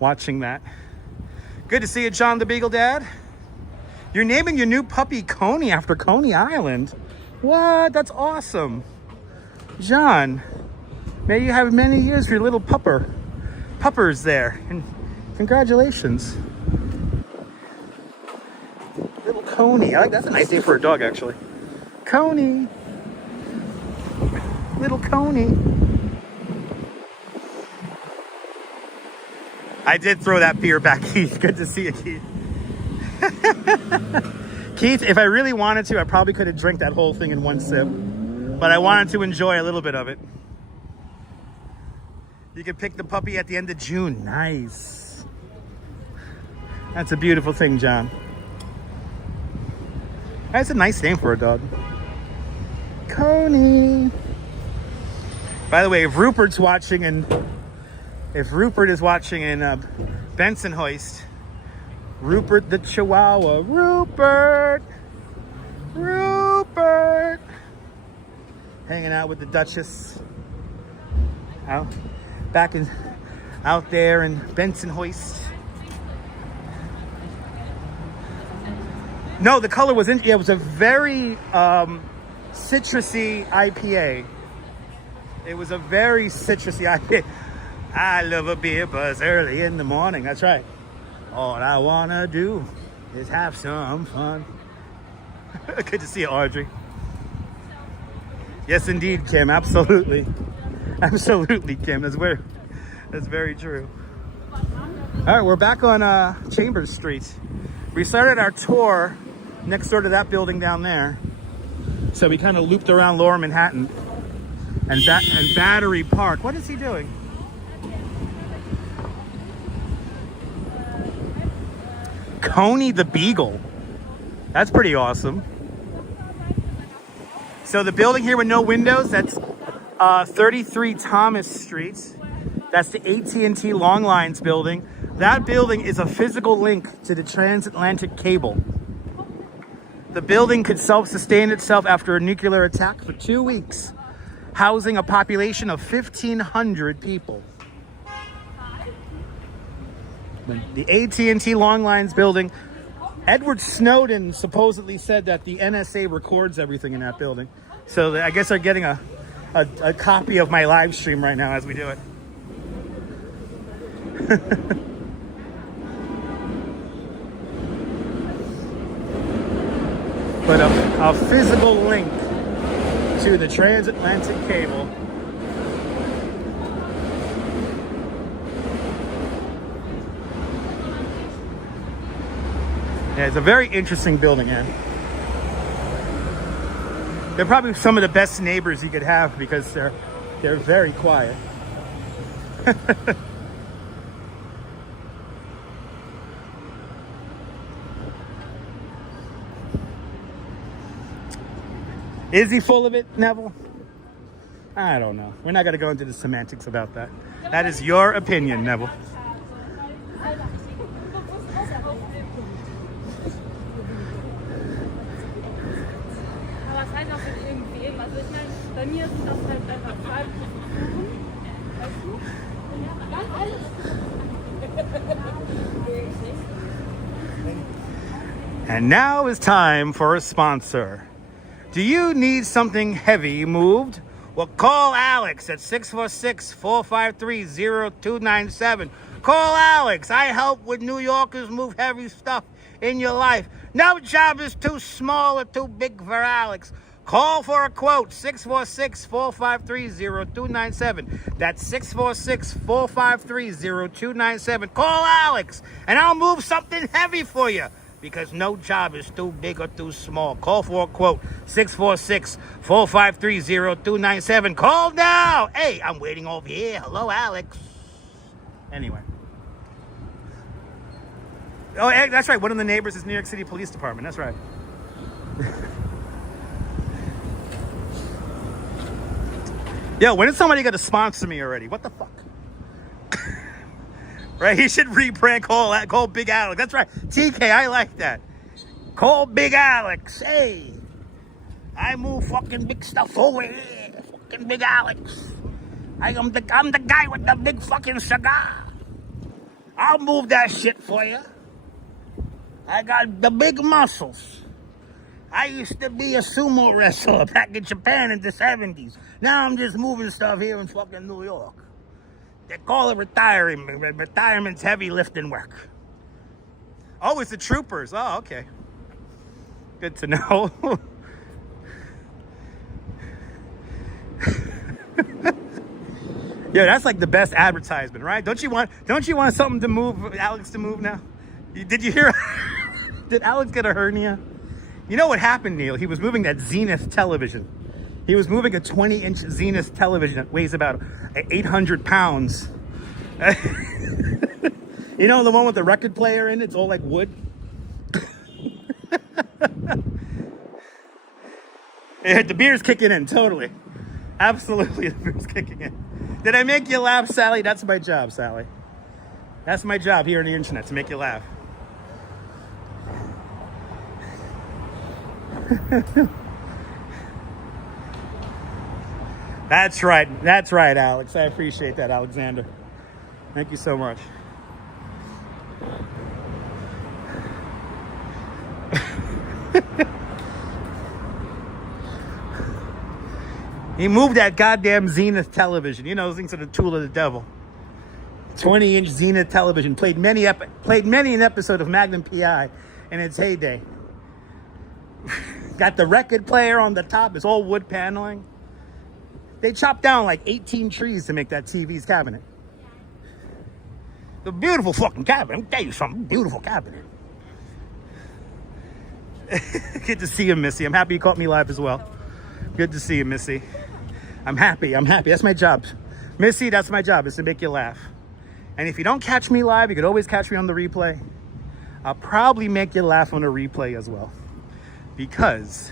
watching that. Good to see you, John the Beagle Dad. You're naming your new puppy Coney after Coney Island. What? That's awesome. John, may you have many years for your little puppers there. And congratulations. Little Coney. That's a nice name for a dog, actually. Coney. Little Coney. I did throw that beer back, Keith. Good to see you, Keith. Keith, if I really wanted to, I probably could have drank that whole thing in one sip. But I wanted to enjoy a little bit of it. You can pick the puppy at the end of June. Nice. That's a beautiful thing, John. That's a nice name for a dog. Coney. By the way, if Rupert is watching in Bensonhurst, Rupert the Chihuahua, Rupert, hanging out with the Duchess, out there in Bensonhurst. No, the color was it was a very citrusy IPA. It was a very citrusy IPA. I love a beer buzz early in the morning. That's right. All I wanna do is have some fun. Good to see you, Audrey. Yes, indeed, Kim. Absolutely. Absolutely, Kim. That's very true. All right, we're back on Chambers Street. We started our tour next door to that building down there. So we kind of looped around Lower Manhattan and Battery Park. What is he doing? Coney the Beagle. That's pretty awesome. So the building here with no windows, that's 33 Thomas Street. That's the AT&T Long Lines building. That building is a physical link to the transatlantic cable. The building could self-sustain itself after a nuclear attack for 2 weeks, housing a population of 1,500 people. The AT&T Long Lines building. Edward Snowden supposedly said that the NSA records everything in that building. So I guess they're getting a copy of my live stream right now as we do it. But a physical link to the transatlantic cable. Yeah, it's a very interesting building, Ann. They're probably some of the best neighbors you could have because they're very quiet. Is he full of it, Neville? I don't know. We're not going to go into the semantics about that. That is your opinion, Neville. And now is time for a sponsor. Do you need something heavy moved Well, call Alex at 646-453-0297. Call Alex. I help with New Yorkers move heavy stuff in your life. No job is too small or too big for Alex. Call for a quote, 646-453-0297. That's 646-453-0297. Call Alex, and I'll move something heavy for you, because no job is too big or too small. Call for a quote, 646-453-0297. Call now. Hey, I'm waiting over here. Hello, Alex. Anyway. Oh, that's right. One of the neighbors is New York City Police Department. That's right. Yo, when is somebody going to sponsor me already? What the fuck? Right? He should rebrand, call Big Alex. That's right. TK, I like that. Call Big Alex. Hey, I move fucking big stuff over here. Fucking Big Alex. I'm the guy with the big fucking cigar. I'll move that shit for you. I got the big muscles. I used to be a sumo wrestler back in Japan in the 70s. Now I'm just moving stuff here in fucking New York. They call it retiring. Retirement's heavy lifting work. Oh, it's the troopers. Oh, okay. Good to know. Yeah, that's like the best advertisement, right? Don't you want something to move, Alex to move now? Did you hear? Did Alex get a hernia? You know what happened, Neil? He was moving that Zenith television. He was moving a 20-inch Zenith television that weighs about 800 pounds. You know, the one with the record player in it? It's all like wood. Yeah, the beer's kicking in, totally. Absolutely, the beer's kicking in. Did I make you laugh, Sally? That's my job, Sally. That's my job here on the internet, to make you laugh. That's right, Alex. I appreciate that, Alexander. Thank you so much. He moved that goddamn Zenith television. You know, those things are the tool of the devil. 20-inch Zenith television. Played many an episode of Magnum P.I. in its heyday. Got the record player on the top. It's all wood paneling. They chopped down like 18 trees to make that TV's cabinet. It's a beautiful fucking cabinet. I'll tell you something. Beautiful cabinet. Good to see you, Missy. I'm happy you caught me live as well. Good to see you, Missy. I'm happy. That's my job. Missy, that's my job, is to make you laugh. And if you don't catch me live, you could always catch me on the replay. I'll probably make you laugh on a replay as well, because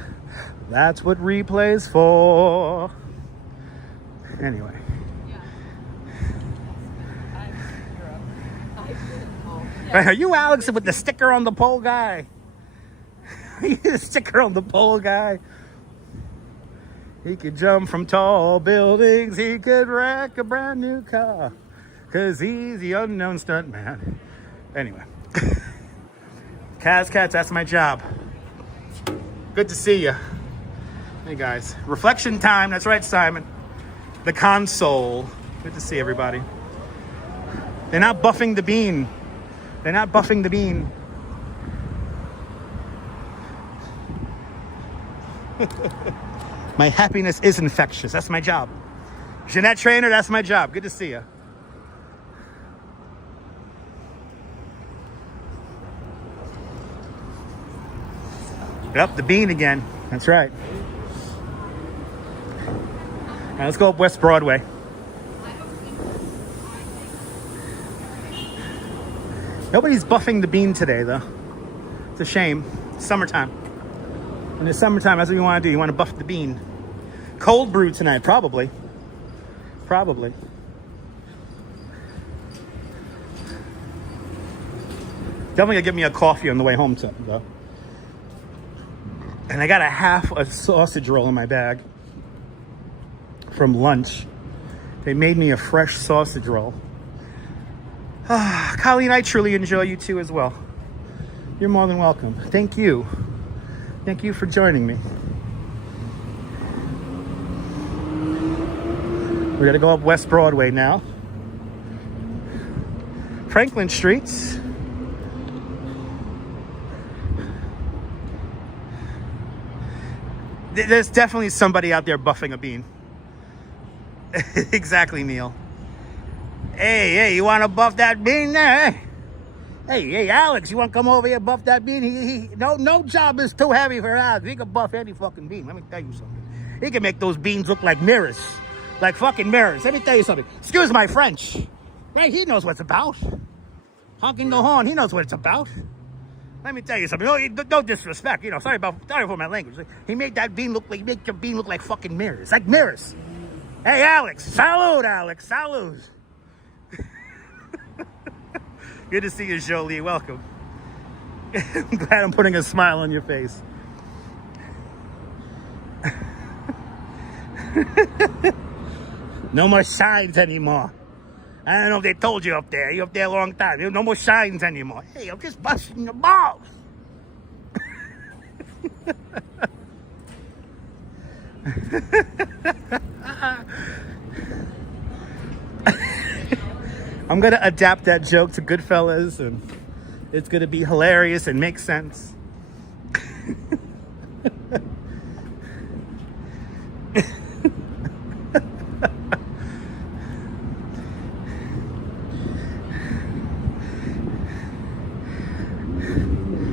that's what replay's for. Anyway. Are you Alex with the sticker on the pole guy? Are you the sticker on the pole guy? He could jump from tall buildings. He could wreck a brand new car, 'cause he's the unknown stunt man. Anyway. Cats, that's my job. Good to see you. Hey, guys. Reflection time. That's right, Simon. The console. Good to see everybody. They're not buffing the bean. They're not buffing the bean. My happiness is infectious. That's my job. Jeanette Trainer, that's my job. Good to see you. Yep, the bean again. That's right. All right, let's go up West Broadway. Nobody's buffing the bean today, though. It's a shame. It's summertime. In the summertime, that's what you want to do. You want to buff the bean. Cold brew tonight, probably. Probably. Definitely gonna get me a coffee on the way home, though. And I got half a sausage roll in my bag from lunch. They made me a fresh sausage roll. Colleen, I truly enjoy you too as well. You're more than welcome. Thank you. Thank you for joining me. We're gonna go up West Broadway now. Franklin Street. There's definitely somebody out there buffing a bean. Exactly, Neil. Hey, you want to buff that bean there? Hey, Alex, you want to come over here and buff that bean? No job is too heavy for Alex. He can buff any fucking bean. Let me tell you something. He can make those beans look like mirrors. Like fucking mirrors. Let me tell you something. Excuse my French. Right? He knows what it's about. Honking the horn. He knows what it's about. Let me tell you something. No disrespect. You know, sorry for my language. He made that bean look like, make your bean look like fucking mirrors. Like mirrors. Hey, Alex. Salud, Alex. Salud. Good to see you, Jolie. Welcome. I'm glad I'm putting a smile on your face. No more signs anymore. I don't know if they told you up there. You're up there a long time. There's no more signs anymore. Hey, I'm just busting your balls. I'm going to adapt that joke to Goodfellas, and it's going to be hilarious and make sense.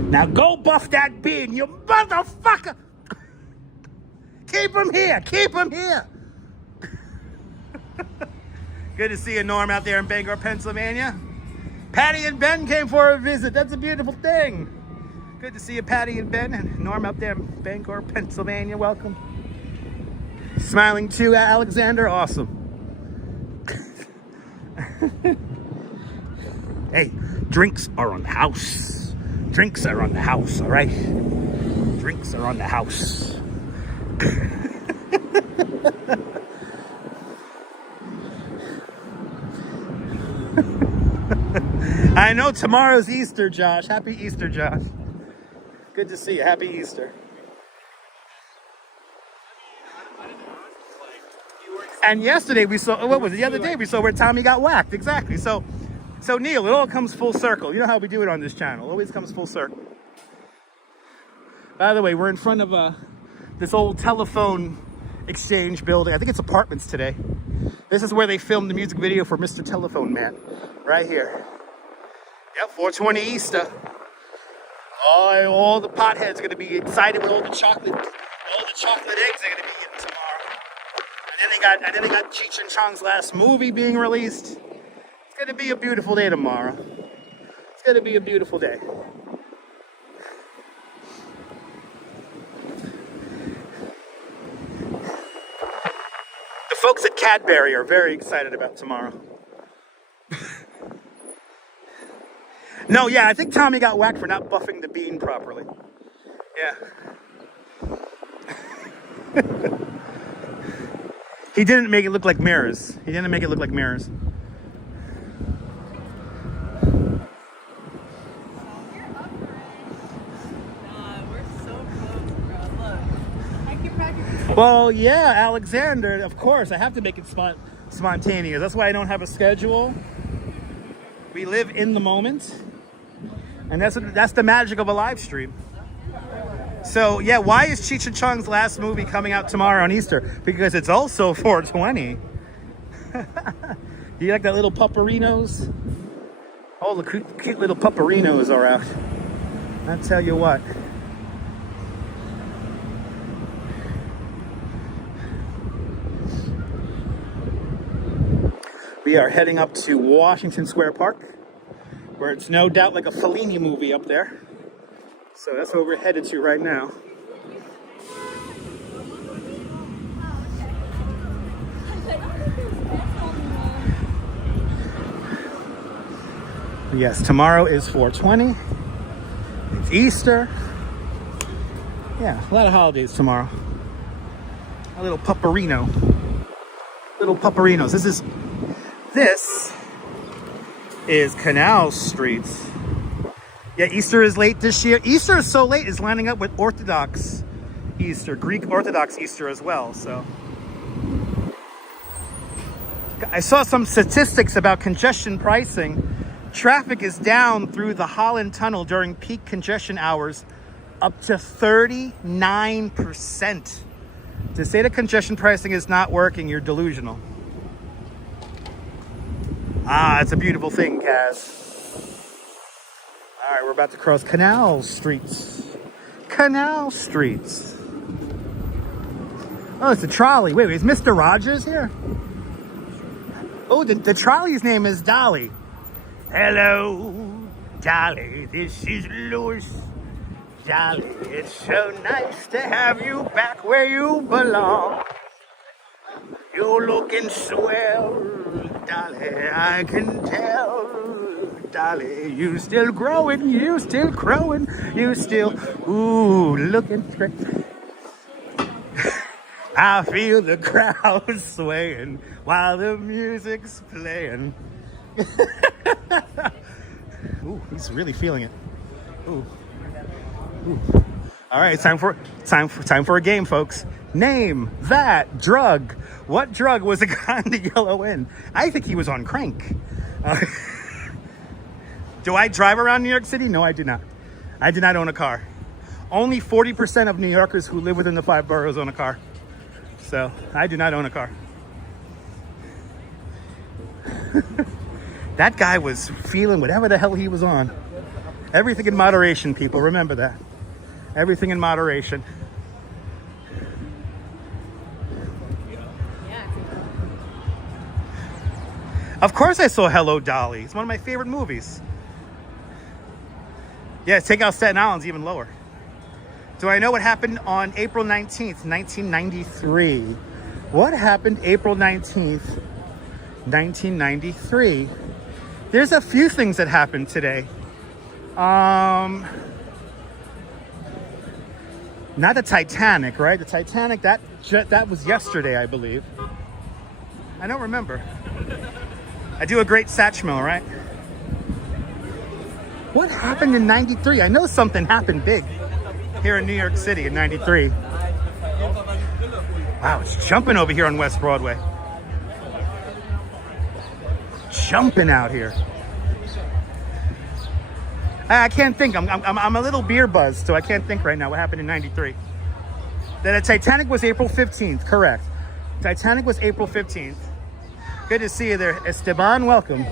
Now go buff that bean, you motherfucker! Keep him here, keep him here! Good to see you, Norm, out there in Bangor, Pennsylvania. Patty and Ben came for a visit. That's a beautiful thing. Good to see you, Patty and Ben, and Norm out there in Bangor, Pennsylvania. Welcome. Smiling too, Alexander. Awesome. Hey, drinks are on the house. Drinks are on the house, all right? Drinks are on the house. I know tomorrow's Easter, Josh. Happy Easter, Josh. Good to see you. Happy Easter. And yesterday we saw, what was it? The other day we saw where Tommy got whacked. Exactly. So Neil, it all comes full circle. You know how we do it on this channel. It always comes full circle. By the way, we're in front of this old telephone exchange building. I think it's apartments today. This is where they filmed the music video for Mr. Telephone Man. Right here. Yep, 420 Easter. All the potheads are going to be excited with all the chocolate eggs they're going to be eating tomorrow. And then they got Cheech and Chong's last movie being released. It's going to be a beautiful day tomorrow. It's going to be a beautiful day. The folks at Cadbury are very excited about tomorrow. No, yeah, I think Tommy got whacked for not buffing the bean properly. Yeah. He didn't make it look like mirrors. He didn't make it look like mirrors. Well, yeah, Alexander, of course, I have to make it spontaneous. That's why I don't have a schedule. We live in the moment. And that's the magic of a live stream. So, yeah, why is Cheech and Chong's last movie coming out tomorrow on Easter? Because it's also 420. Do you like that little pupperinos? All the cute little pupperinos are out. I'll tell you what. We are heading up to Washington Square Park, where it's no doubt like a Fellini movie up there. So that's where we're headed to right now. Yes, tomorrow is 420. It's Easter. Yeah, a lot of holidays tomorrow. A little pupperino. Little pupperinos. This is Canal Street. Yeah, Easter is late this year. Easter is so late, it's lining up with Orthodox Easter, Greek Orthodox Easter as well, so. I saw some statistics about congestion pricing. Traffic is down through the Holland Tunnel during peak congestion hours up to 39%. To say that congestion pricing is not working, you're delusional. Ah, it's a beautiful thing, Kaz. All right, we're about to cross Canal Streets. Canal Streets. Oh, it's a trolley. Wait, is Mr. Rogers here? Oh, the trolley's name is Dolly. Hello, Dolly. This is Louis. Dolly, it's so nice to have you back where you belong. You're looking swell, Dolly, I can tell. Dolly, you still growing, you still growing, you still, ooh, looking great. I feel the crowd swaying while the music's playing. Ooh, he's really feeling it. Ooh. Ooh. All right, time for a game, folks. Name that drug. What drug was the guy in the yellow in? I think he was on crank. Do I drive around New York City? No, I do not. I do not own a car. Only 40% of New Yorkers who live within the 5 boroughs own a car. So I do not own a car. That guy was feeling whatever the hell he was on. Everything in moderation, people. Remember that. Everything in moderation. Of course I saw Hello, Dolly. It's one of my favorite movies. Yeah, take out Staten Island's even lower. Do I know what happened on April 19th, 1993? What happened April 19th, 1993? There's a few things that happened today. Not the Titanic, right? The Titanic, that was yesterday, I believe. I don't remember. I do a great Satchmill, right? What happened in 93? I know something happened big here in New York City in 93. Wow, it's jumping over here on West Broadway. Jumping out here. I can't think. I'm a little beer buzzed, so I can't think right now what happened in 93. The Titanic was April 15th, correct. Titanic was April 15th. Good to see you there, Esteban. Welcome.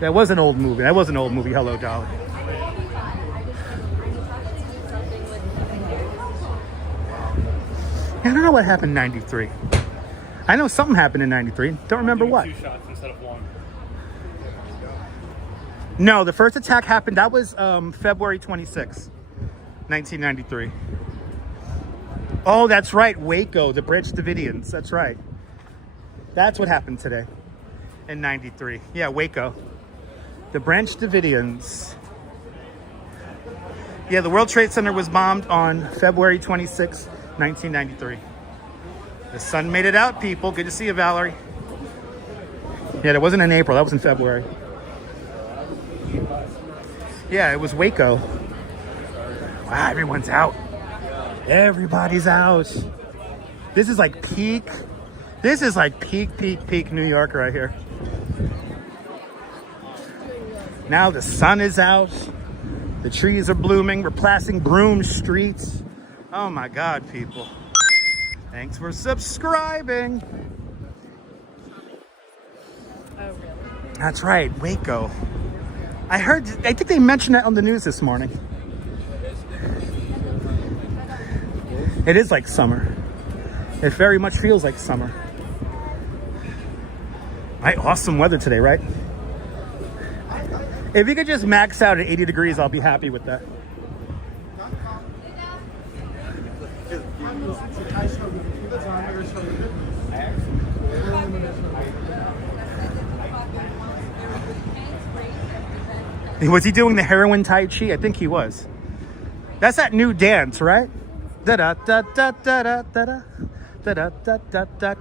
That was an old movie. Hello, Dolly. I don't know what happened in 93. I know something happened in 93. Don't remember what. 2 shots instead of 1. No, the first attack happened, that was February 26, 1993. Oh, that's right. Waco, the Branch Davidians. That's right. That's what happened today in 93. Yeah, Waco. The Branch Davidians. Yeah, the World Trade Center was bombed on February 26, 1993. The sun made it out, people. Good to see you, Valerie. Yeah, that wasn't in April. That was in February. Yeah, it was Waco. Wow, everyone's out. Everybody's out. This is like peak. This is like peak New York right here. Now the sun is out. The trees are blooming. We're passing Broome Streets. Oh my God, people. Thanks for subscribing. Oh, really? That's right, Waco. I think they mentioned that on the news this morning. It is like summer. It very much feels like summer. Right, awesome weather today, right? If you could just max out at 80 degrees, I'll be happy with that. Was he doing the heroin Tai Chi? I think he was. That's that new dance, right? Da da da da da da da da da da da da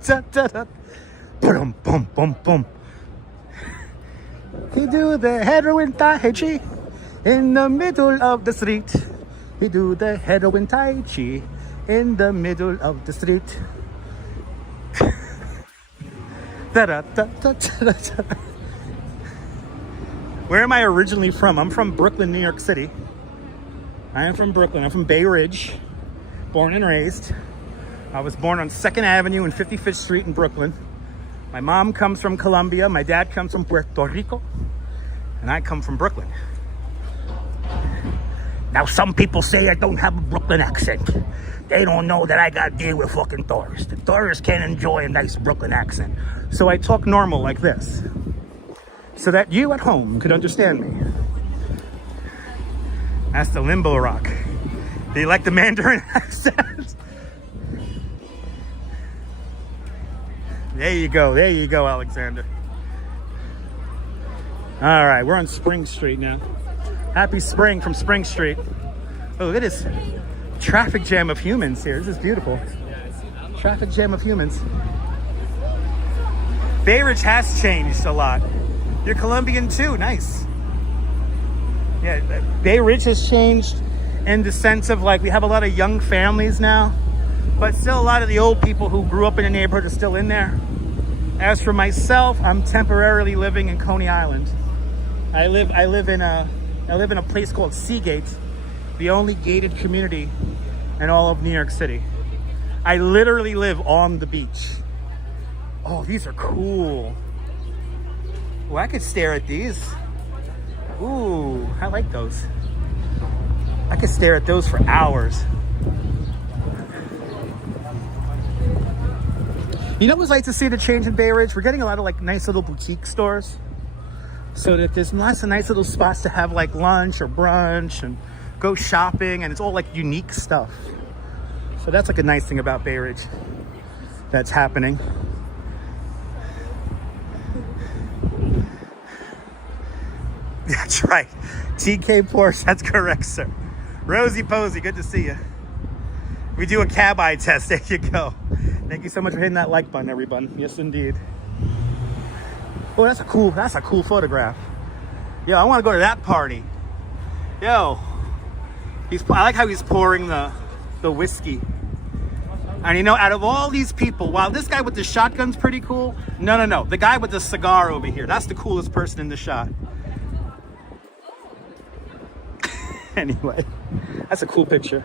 da da da. Boom boom boom boom. He do the heroin Tai Chi in the middle of the street. He do the heroin Tai Chi in the middle of the street. Da-da-da-da-da-da. Where am I originally from? I'm from Brooklyn, New York City. I am from Brooklyn. I'm from Bay Ridge, born and raised. I was born on 2nd Avenue and 55th Street in Brooklyn. My mom comes from Colombia. My dad comes from Puerto Rico. And I come from Brooklyn. Now, some people say I don't have a Brooklyn accent. They don't know that I got to deal with fucking tourists. The tourists can't enjoy a nice Brooklyn accent. So I talk normal like this, so that you at home could understand me. That's the limbo rock. Do you like the Mandarin accent? There you go, Alexander. All right, we're on Spring Street now. Happy spring from Spring Street. Oh, look at this traffic jam of humans here. This is beautiful. Traffic jam of humans. Bay Ridge has changed a lot. You're Colombian too, nice. Yeah, Bay Ridge has changed in the sense of like we have a lot of young families now, but still a lot of the old people who grew up in the neighborhood are still in there. As for myself, I'm temporarily living in Coney Island. I live in a place called Seagate, the only gated community in all of New York City. I literally live on the beach. Oh, these are cool. Oh, I could stare at these. Ooh, I like those. I could stare at those for hours. You know what's like to see the change in Bay Ridge? We're getting a lot of like nice little boutique stores. So that there's lots of nice little spots to have like lunch or brunch and go shopping, and it's all like unique stuff. So that's like a nice thing about Bay Ridge that's happening. That's right. TK Porsche, that's correct, sir. Rosie Posey, good to see you. We do a cab eye test. There you go. Thank you so much for hitting that like button, everyone. Yes, indeed. Oh, that's a cool photograph. Yo, I want to go to that party. Yo, I like how he's pouring the whiskey. And you know, out of all these people, while this guy with the shotgun's pretty cool, no, the guy with the cigar over here, that's the coolest person in the shot. Anyway, that's a cool picture.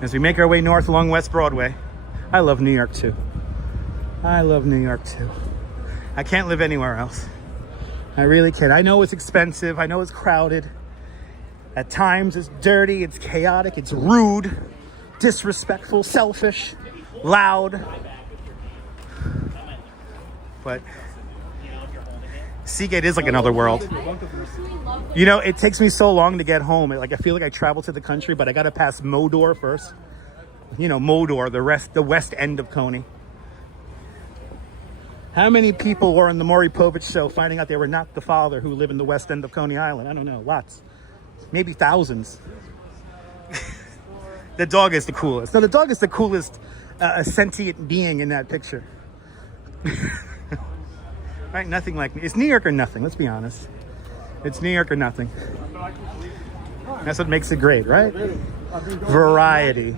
As we make our way north along West Broadway, I love New York too. I love New York too. I can't live anywhere else. I really can't. I know it's expensive. I know it's crowded. At times it's dirty, it's chaotic, it's rude, disrespectful, selfish, loud. But Seagate is like another world. You know, it takes me so long to get home. Like I feel like I travel to the country, but I gotta pass Modor first. You know, Modor, the west end of Coney. How many people were on the Maury Povich show finding out they were not the father who live in the west end of Coney Island? I don't know, lots. Maybe thousands. The dog is the coolest. No, the dog is the coolest sentient being in that picture. Right, nothing like me. It's New York or nothing, let's be honest. It's New York or nothing. That's what makes it great, right? Variety.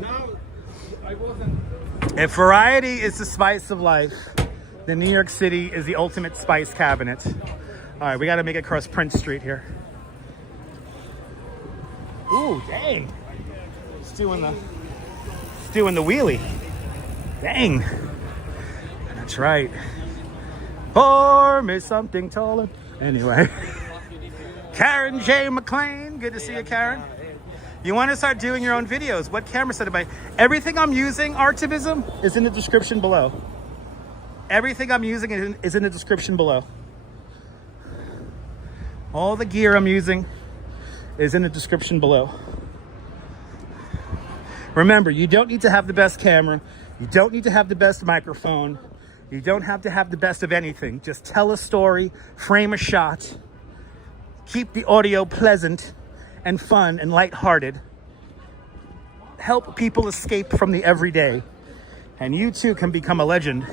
If variety is the spice of life, then New York City is the ultimate spice cabinet. All right, we got to make it across Prince Street here. Ooh, dang. It's doing the wheelie. Dang. That's right. Pour me something taller. Anyway. Karen J. McLean. Good to see you, Karen. You want to start doing your own videos? What camera set am I? Everything I'm using, Artivism, is in the description below. Everything I'm using is in the description below. All the gear I'm using is in the description below. Remember, you don't need to have the best camera. You don't need to have the best microphone. You don't have to have the best of anything. Just tell a story, frame a shot, keep the audio pleasant and fun and lighthearted. Help people escape from the everyday. And you too can become a legend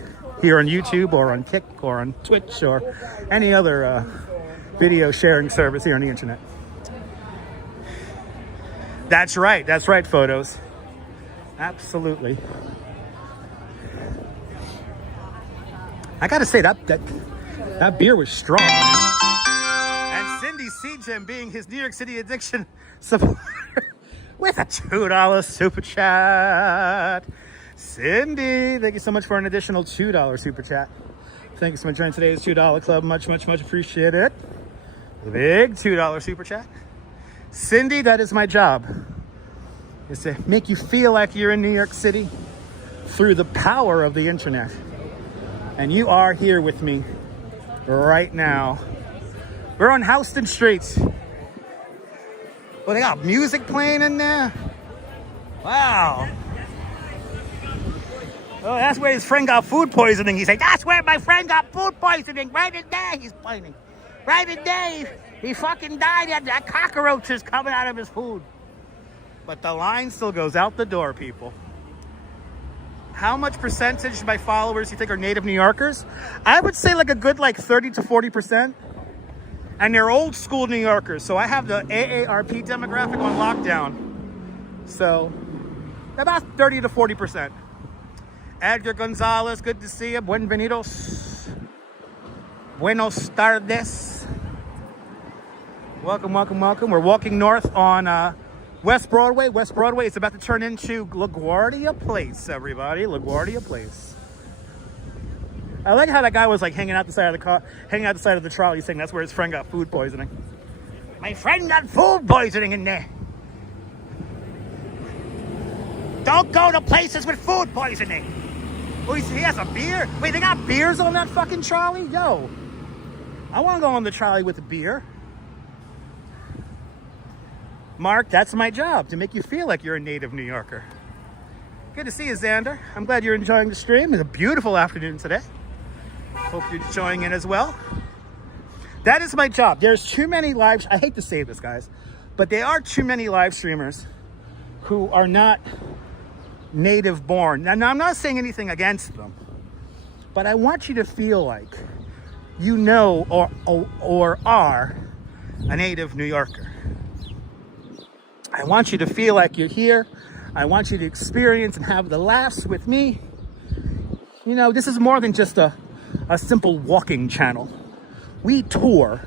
here on YouTube or on Kick or on Twitch or any other video sharing service here on the internet. That's right, photos. Absolutely. I gotta say that beer was strong, man. And Cindy CGM being his New York City addiction supporter with a $2 super chat. Cindy, thank you so much for an additional $2 super chat. Thank you so much for joining today's $2 club. Much appreciated. The big $2 super chat. Cindy, that is my job. Is to make you feel like you're in New York City through the power of the internet. And you are here with me right now. We're on Houston Street. Well, they got music playing in there. Wow. Oh, that's where his friend got food poisoning. He said, that's where my friend got food poisoning. Right in there, he's pointing. Right in there, he fucking died. He had that cockroaches coming out of his food. But the line still goes out the door, people. How much percentage of my followers you think are native New Yorkers? I would say like a good 30 to 40%. And they're old school New Yorkers. So I have the AARP demographic on lockdown. So about 30 to 40%. Edgar Gonzalez, good to see you. Buenvenidos. Buenos tardes. Welcome. We're walking north on West Broadway. West Broadway is about to turn into LaGuardia Place, everybody. LaGuardia Place. I like how that guy was hanging out the side of the car, hanging out the side of the trolley, saying that's where his friend got food poisoning. My friend got food poisoning in there. Don't go to places with food poisoning. Oh, he has a beer? Wait, they got beers on that fucking trolley? Yo, I want to go on the trolley with a beer. Mark, that's my job, to make you feel like you're a native New Yorker. Good to see you, Xander. I'm glad you're enjoying the stream. It's a beautiful afternoon today. Hope you're enjoying it as well. That is my job. There's too many I hate to say this, guys, but there are too many live streamers who are not native born. Now, I'm not saying anything against them, but I want you to feel like you know or are a native New Yorker. I want you to feel like you're here. I want you to experience and have the laughs with me. You know, this is more than just a simple walking channel. We tour,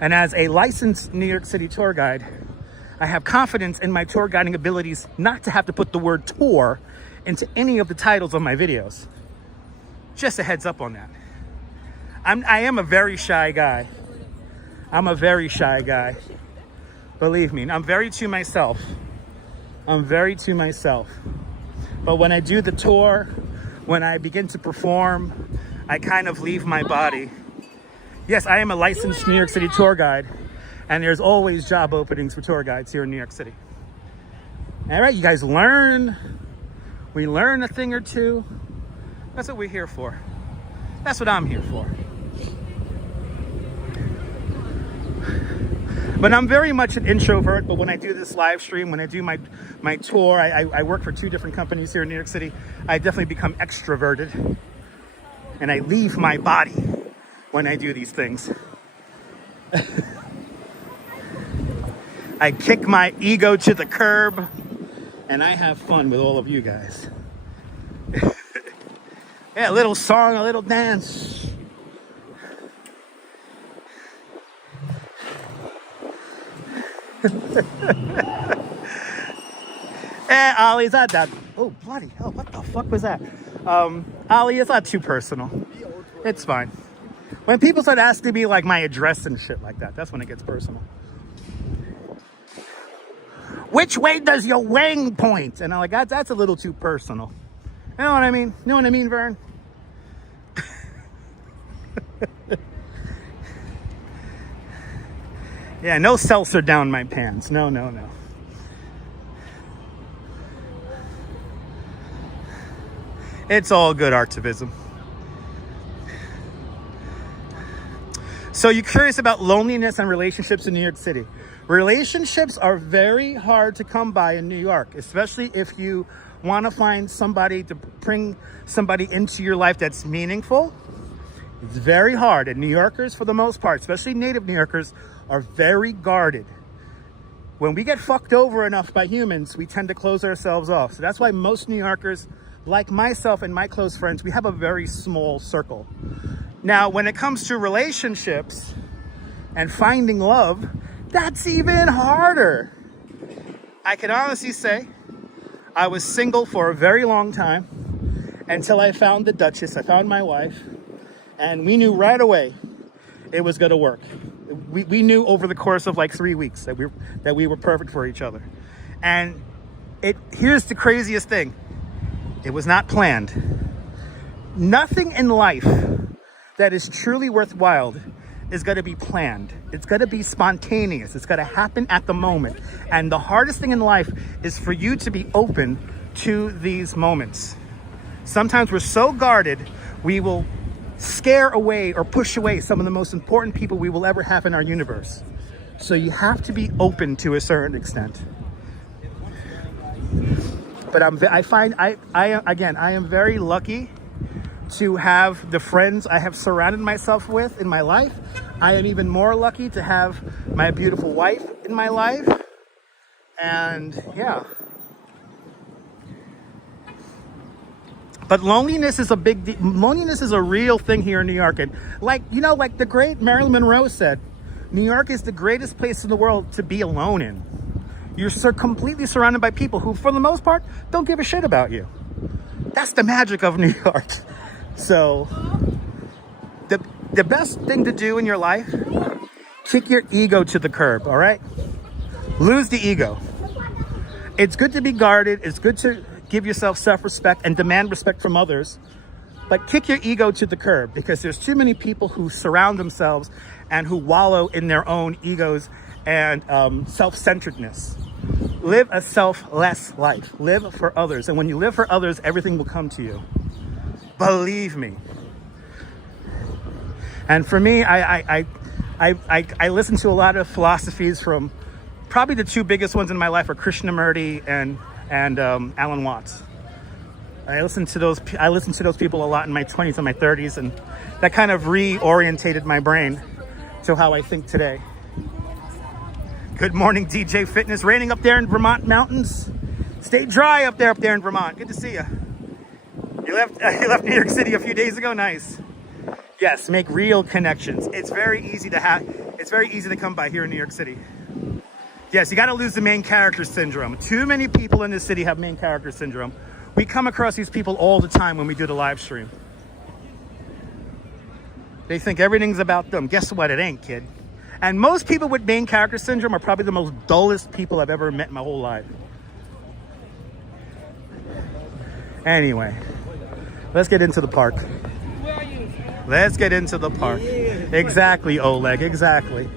and as a licensed New York City tour guide, I have confidence in my tour guiding abilities not to have to put the word tour into any of the titles of my videos. Just a heads up on that. I am a very shy guy. I'm a very shy guy. Believe me, I'm very to myself. I'm very to myself. But when I do the tour, when I begin to perform, I kind of leave my body. Yes, I am a licensed New York City tour guide, and there's always job openings for tour guides here in New York City. All right, you guys learn. We learn a thing or two. That's what we're here for. That's what I'm here for. But I'm very much an introvert, but when I do this live stream, when I do my tour, I work for 2 different companies here in New York City, I definitely become extroverted. And I leave my body when I do these things. I kick my ego to the curb, and I have fun with all of you guys. Yeah, a little song, a little dance. Ollie, is that? Oh, bloody hell, what the fuck was that? Ollie, it's not too personal. It's fine. When people start asking me like my address and shit like that, that's when it gets personal. Which way does your wing point? And I'm like, that's a little too personal. You know what I mean? You know what I mean, Vern? Yeah, no seltzer down my pants. No. It's all good artivism. So you're curious about loneliness and relationships in New York City. Relationships are very hard to come by in New York, especially if you want to find somebody to bring somebody into your life that's meaningful. It's very hard. And New Yorkers, for the most part, especially native New Yorkers, are very guarded. when we get fucked over enough by humans, we tend to close ourselves off. So that's why most New Yorkers, like myself and my close friends, we have a very small circle. Now, when it comes to relationships and finding love, that's even harder. I can honestly say I was single for a very long time until I found the Duchess. I found my wife, and we knew right away it was going to work. We knew over the course of like 3 weeks that we were perfect for each other. And here's the craziest thing. It was not planned. Nothing in life that is truly worthwhile is going to be planned. It's going to be spontaneous. It's going to happen at the moment. And the hardest thing in life is for you to be open to these moments. Sometimes we're so guarded, we will scare away or push away some of the most important people we will ever have in our universe. So you have to be open to a certain extent. But I am very lucky to have the friends I have surrounded myself with in my life. I am even more lucky to have my beautiful wife in my life. And yeah. But loneliness is loneliness is a real thing here in New York. And like the great Marilyn Monroe said, New York is the greatest place in the world to be alone in. You're completely surrounded by people who, for the most part, don't give a shit about you. That's the magic of New York. So the best thing to do in your life, kick your ego to the curb, all right? Lose the ego. It's good to be guarded. It's good to give yourself self-respect and demand respect from others. But kick your ego to the curb, because there's too many people who surround themselves and who wallow in their own egos and self-centeredness. Live a selfless life. Live for others. And when you live for others, everything will come to you. Believe me. And for me, I listen to a lot of philosophies from, probably the two biggest ones in my life are Krishnamurti and Alan Watts. I listened to those people a lot in my 20s and my 30s, and that kind of reorientated my brain to how I think today. Good morning, DJ Fitness. Raining up there in Vermont mountains. Stay dry up there in Vermont. Good to see you. You left New York City a few days ago. Nice. Yes, make real connections. It's very easy to come by here in New York City. Yes, you got to lose the main character syndrome. Too many people in this city have main character syndrome. We come across these people all the time when we do the live stream. They think everything's about them. Guess what? It ain't, kid. And most people with main character syndrome are probably the most dullest people I've ever met in my whole life. Anyway, let's get into the park. Let's get into the park. Exactly, Oleg. Exactly.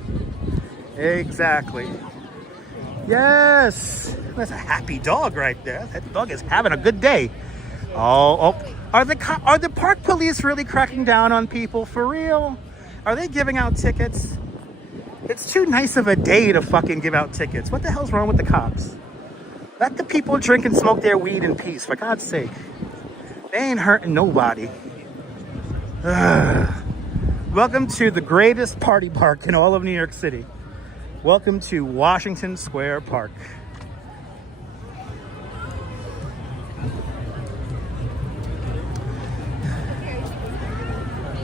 Yes. That's a happy dog right there. That dog is having a good day. Oh. Are the park police really cracking down on people? For real? Are they giving out tickets? It's too nice of a day to fucking give out tickets. What the hell's wrong with the cops? Let the people drink and smoke their weed in peace, for God's sake. They ain't hurting nobody. Welcome to the greatest party park in all of New York City. Welcome to Washington Square Park.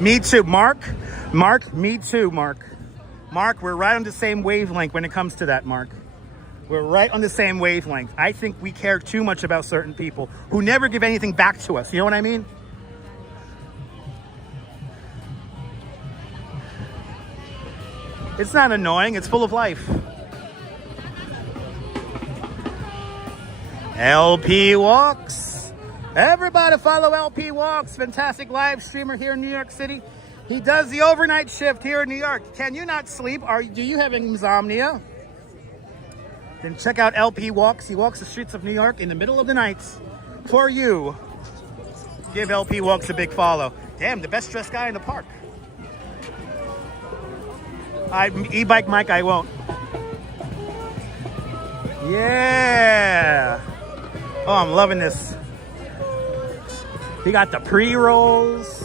Me too, Mark, me too, Mark. Mark, we're right on the same wavelength when it comes to that, Mark. We're right on the same wavelength. I think we care too much about certain people who never give anything back to us. You know what I mean? It's not annoying. It's full of life. LP Walks. Everybody follow LP Walks. Fantastic live streamer here in New York City. He does the overnight shift here in New York. Can you not sleep? Do you have insomnia? Then check out LP Walks. He walks the streets of New York in the middle of the night for you. Give LP Walks a big follow. Damn, the best dressed guy in the park. E-bike Mike, I won't. Yeah. Oh, I'm loving this. He got the pre-rolls.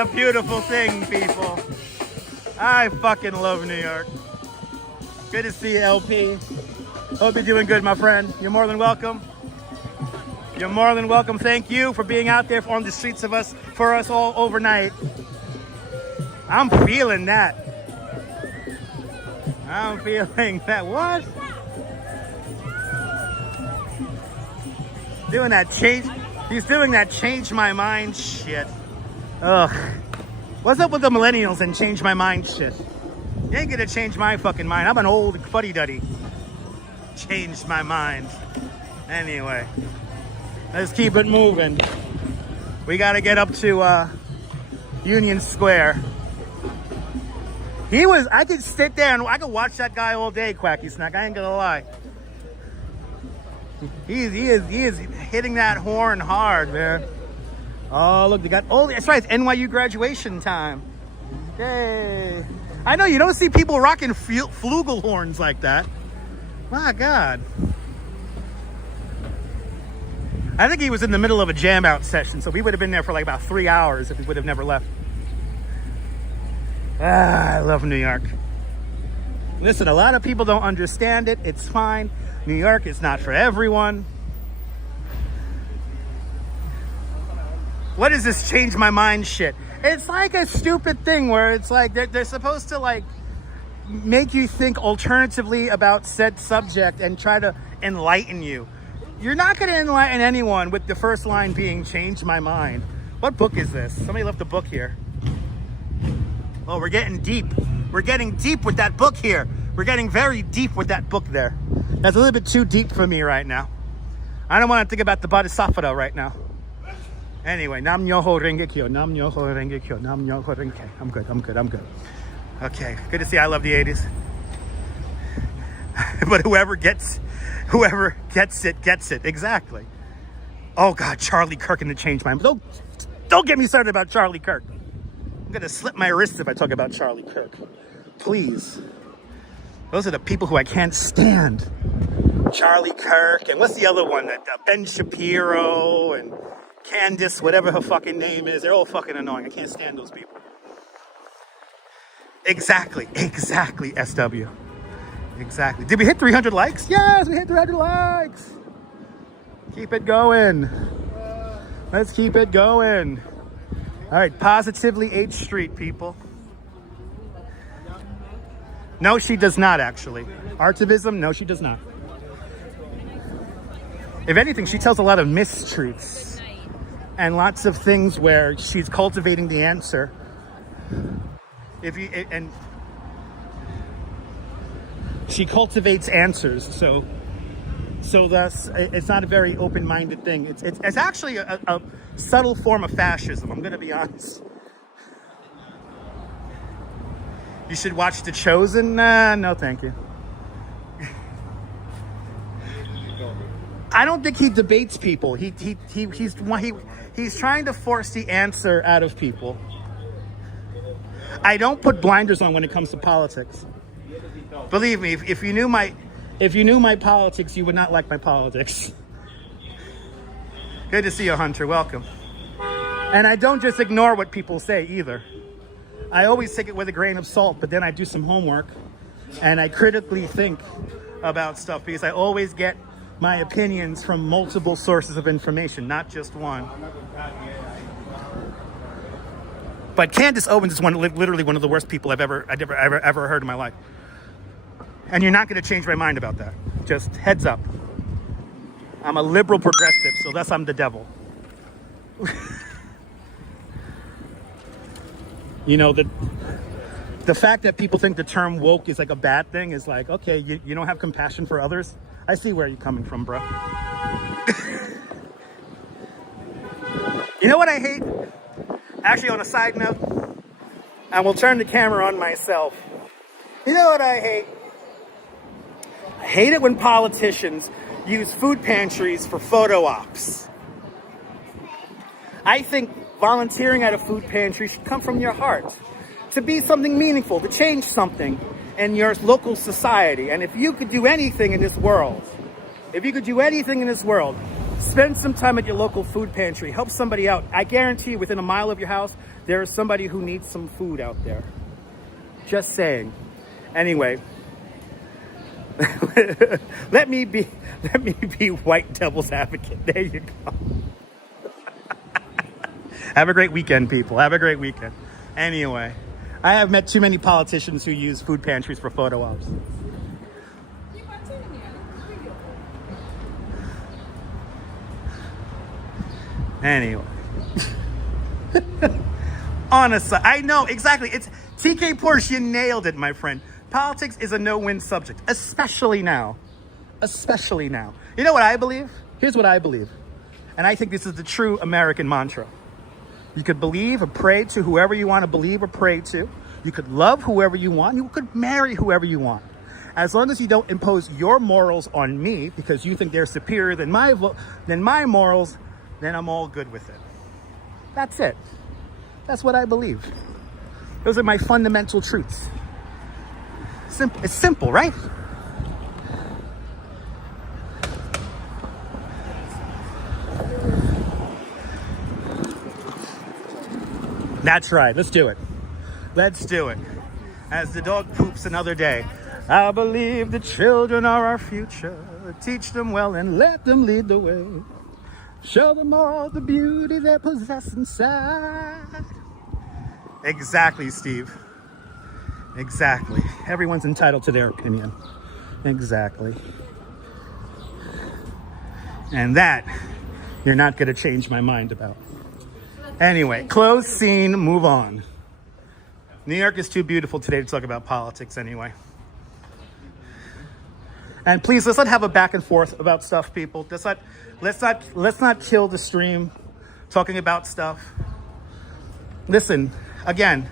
a beautiful thing, people. I fucking love New York. Good to see you, LP. Hope you're doing good, my friend. You're more than welcome. You're more than welcome. Thank you for being out there on the streets for us all overnight. I'm feeling that. I'm feeling that. What? Doing that change. He's doing that change my mind shit. Ugh. What's up with the millennials and change my mind shit? You ain't gonna change my fucking mind. I'm an old fuddy-duddy. Changed my mind. Anyway, let's keep it moving. We gotta get up to Union Square. I could sit there and I could watch that guy all day, Quacky Snack. I ain't gonna lie. He is hitting that horn hard, man. Oh, look, that's right, it's NYU graduation time. Yay. I know you don't see people rocking flugelhorns like that. My God. I think he was in the middle of a jam out session, so we would have been there for like about 3 hours if we would have never left. I love New York. Listen, a lot of people don't understand it. It's fine. New York is not for everyone. What is this change my mind shit? It's like a stupid thing where it's like they're supposed to like make you think alternatively about said subject and try to enlighten you. You're not going to enlighten anyone with the first line being change my mind. What book is this? Somebody left a book here. Oh, we're getting deep. We're getting deep with that book here. We're getting very deep with that book there. That's a little bit too deep for me right now. I don't want to think about the Bodhisattva right now. Anyway, Nam Myoho Renge Kyo, Nam Myoho Renge Kyo, Nam Myoho Renge. I'm good. Okay, good to see. I love the 80s. But whoever gets it, gets it. Exactly. Oh God, Charlie Kirk and the Change My Mind. Don't get me started about Charlie Kirk. I'm gonna slip my wrist if I talk about Charlie Kirk. Please. Those are the people who I can't stand. Charlie Kirk, and what's the other one? That Ben Shapiro and Candace, whatever her fucking name is. They're all fucking annoying. I can't stand those people. Exactly, SW. Exactly. Did we hit 300 likes? Yes, we hit 300 likes. Keep it going. Let's keep it going. All right, positively H Street, people. No, she does not, actually. Artivism, no, she does not. If anything, she tells a lot of mistruths and lots of things where she's cultivating the answer. And she cultivates answers, so thus it's not a very open-minded thing. It's actually a subtle form of fascism. I'm going to be honest. You should watch The Chosen. No, thank you. I don't think he debates people. He's trying to force the answer out of people. I don't put blinders on when it comes to politics. Believe me, if you knew my politics, you would not like my politics. Good to see you, Hunter. Welcome. And I don't just ignore what people say either. I always take it with a grain of salt, but then I do some homework and I critically think about stuff because I always get my opinions from multiple sources of information, not just one. But Candace Owens is literally one of the worst people I've ever heard in my life. And you're not going to change my mind about that. Just heads up. I'm a liberal progressive, so thus I'm the devil. You know, the fact that people think the term woke is like a bad thing is like, okay, you don't have compassion for others? I see where you're coming from, bro. You know what I hate? Actually, on a side note, and we'll turn the camera on myself. You know what I hate? I hate it when politicians use food pantries for photo ops. I think volunteering at a food pantry should come from your heart, to be something meaningful, to change something in your local society. And if you could do anything in this world, Spend some time at your local food pantry. Help somebody out. I guarantee you, within a mile of your house, there is somebody who needs some food out there. Just saying. Anyway, let me be white devil's advocate. There you go. Have a great weekend, people. Have a great weekend. Anyway, I have met too many politicians who use food pantries for photo ops. Anyway. Honestly, I know, exactly. It's TK Porsche, you nailed it, my friend. Politics is a no-win subject, especially now. Especially now. You know what I believe? Here's what I believe. And I think this is the true American mantra. You could believe or pray to whoever you want to believe or pray to. You could love whoever you want. You could marry whoever you want. As long as you don't impose your morals on me because you think they're superior than my morals, then I'm all good with it. That's it. That's what I believe. Those are my fundamental truths. Simple. It's simple, right? That's right. Let's do it. Let's do it. As the dog poops another day. I believe the children are our future. Teach them well and let them lead the way. Show them all the beauty they possess inside. Exactly, Steve. Exactly. Everyone's entitled to their opinion. Exactly. And that you're not going to change my mind about. Anyway, close scene, move on. New York is too beautiful today to talk about politics anyway. And please, let's not have a back and forth about stuff, people. Let's not kill the stream talking about stuff. Listen, again,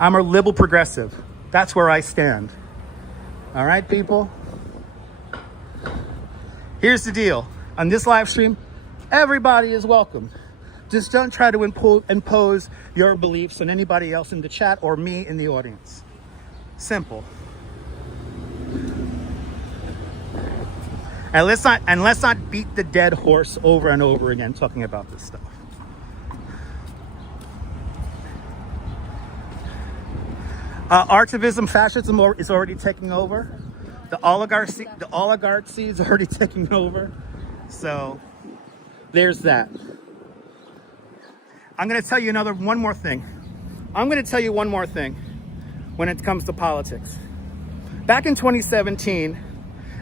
I'm a liberal progressive. That's where I stand. All right, people? Here's the deal. On this live stream, everybody is welcome. Just don't try to impose your beliefs on anybody else in the chat or me in the audience. Simple. And let's not beat the dead horse over and over again talking about this stuff. Artivism, fascism is already taking over. The oligarchy is already taking over. So there's that. I'm going to tell you one more thing. I'm going to tell you one more thing when it comes to politics. Back in 2017,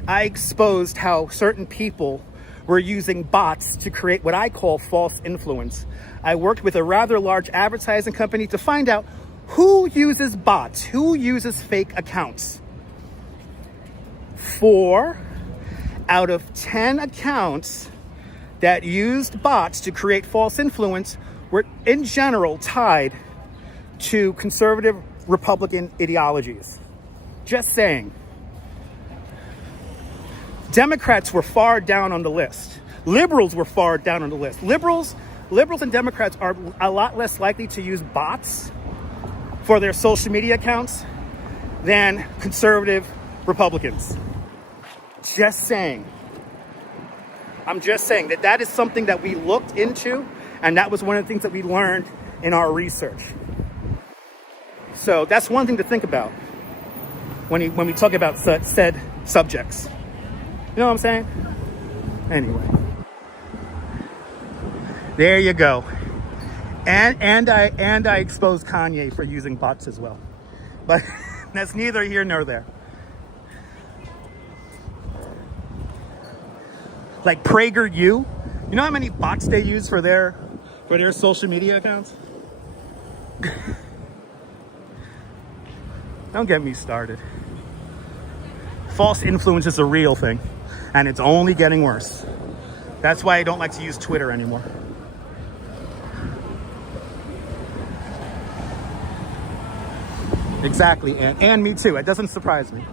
I exposed how certain people were using bots to create what I call false influence. I worked with a rather large advertising company to find out who uses bots, who uses fake accounts. 4 out of 10 accounts that used bots to create false influence were in general tied to conservative Republican ideologies. Just saying. Democrats were far down on the list. Liberals were far down on the list. Liberals and Democrats are a lot less likely to use bots for their social media accounts than conservative Republicans. Just saying. I'm just saying that is something that we looked into, and that was one of the things that we learned in our research. So that's one thing to think about when we talk about said subjects. You know what I'm saying? Anyway. There you go. And I exposed Kanye for using bots as well. But that's neither here nor there. Like PragerU. You know how many bots they use for their social media accounts? Don't get me started. False influence is a real thing, and it's only getting worse. That's why I don't like to use Twitter anymore. Exactly, and me too. It doesn't surprise me.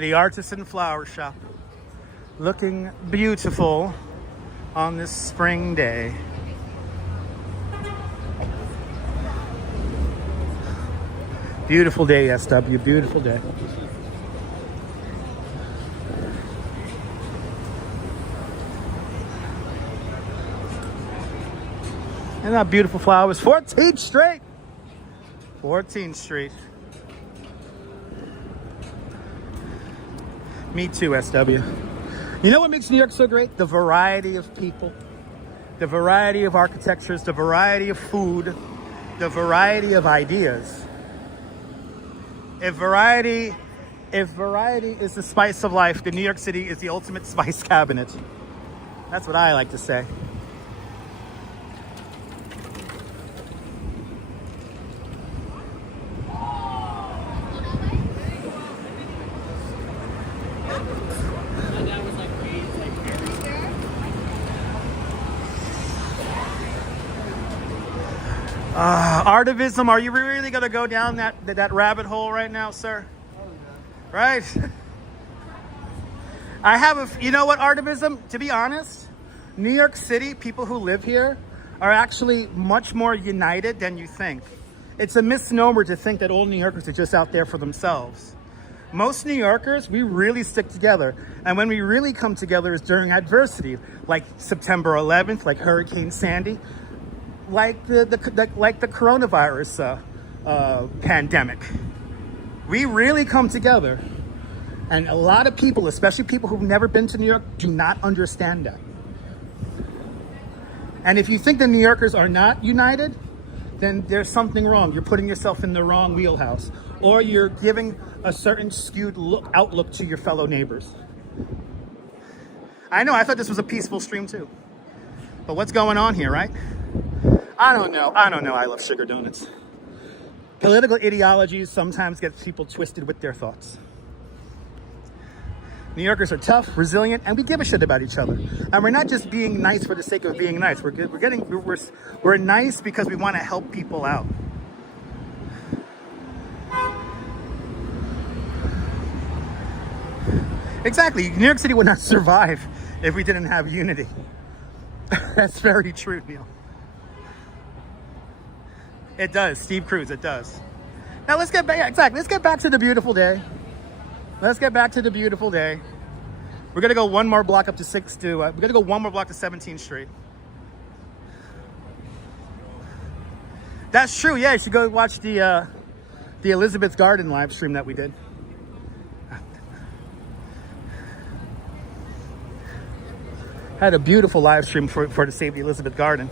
The Artisan Flower Shop. Looking beautiful on this spring day. Beautiful day, SW. Beautiful day. Isn't that beautiful flowers? 14th Street. 14th Street. Me too, SW. You know what makes New York so great? The variety of people, the variety of architectures, the variety of food, the variety of ideas. If variety is the spice of life, then New York City is the ultimate spice cabinet. That's what I like to say. Artivism, are you really going to go down that rabbit hole right now, sir? Right? I have you know what, artivism, to be honest, New York City, people who live here are actually much more united than you think. It's a misnomer to think that all New Yorkers are just out there for themselves. Most New Yorkers, we really stick together. And when we really come together is during adversity, like September 11th, like Hurricane Sandy, like the coronavirus pandemic. We really come together. And a lot of people, especially people who've never been to New York, do not understand that. And if you think the New Yorkers are not united, then there's something wrong. You're putting yourself in the wrong wheelhouse, or you're giving a certain skewed outlook to your fellow neighbors. I know, I thought this was a peaceful stream too. But what's going on here, right? I don't know. I love sugar donuts. Political ideologies sometimes get people twisted with their thoughts. New Yorkers are tough, resilient, and we give a shit about each other. And we're not just being nice for the sake of being nice. We're nice because we want to help people out. Exactly. New York City would not survive if we didn't have unity. That's very true, Neil. It does, Steve Cruz, it does. Now let's get back, let's get back to the beautiful day. Let's get back to the beautiful day. We're gonna go one more block up to we're gonna go one more block to 17th Street. That's true, yeah, you should go watch the Elizabeth Garden live stream that we did. Had a beautiful live stream for to save the Elizabeth Garden.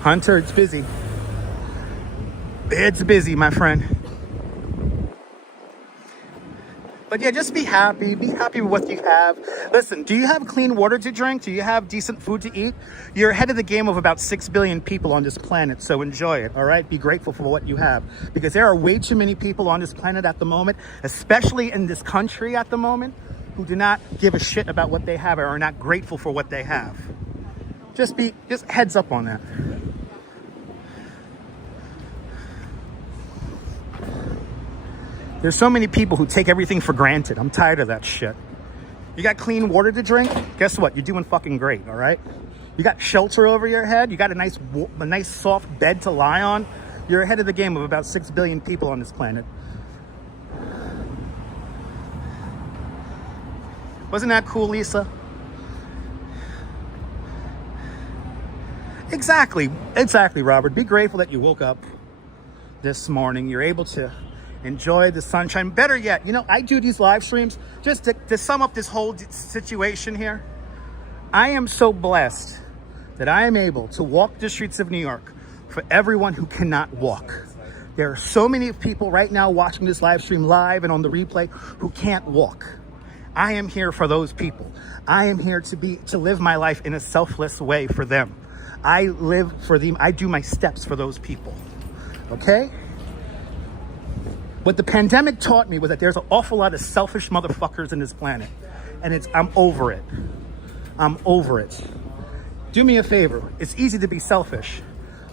Hunter, it's busy. It's busy, my friend. But yeah, just be happy. Be happy with what you have. Listen, do you have clean water to drink? Do you have decent food to eat? You're ahead of the game of about 6 billion people on this planet, so enjoy it, all right? Be grateful for what you have. Because there are way too many people on this planet at the moment, especially in this country at the moment, who do not give a shit about what they have or are not grateful for what they have. Just heads up on that. There's so many people who take everything for granted. I'm tired of that shit. You got clean water to drink? Guess what? You're doing fucking great, all right? You got shelter over your head? You got a nice soft bed to lie on? You're ahead of the game of about 6 billion people on this planet. Wasn't that cool, Lisa? Exactly, Robert. Be grateful that you woke up this morning. You're able to enjoy the sunshine. Better yet, you know, I do these live streams just to sum up this whole situation here. I am so blessed that I am able to walk the streets of New York for everyone who cannot walk. There are so many people right now watching this live stream live and on the replay who can't walk. I am here for those people. I am here to live my life in a selfless way for them. I live for them. I do my steps for those people. Okay? What the pandemic taught me was that there's an awful lot of selfish motherfuckers in this planet. And I'm over it. I'm over it. Do me a favor. It's easy to be selfish,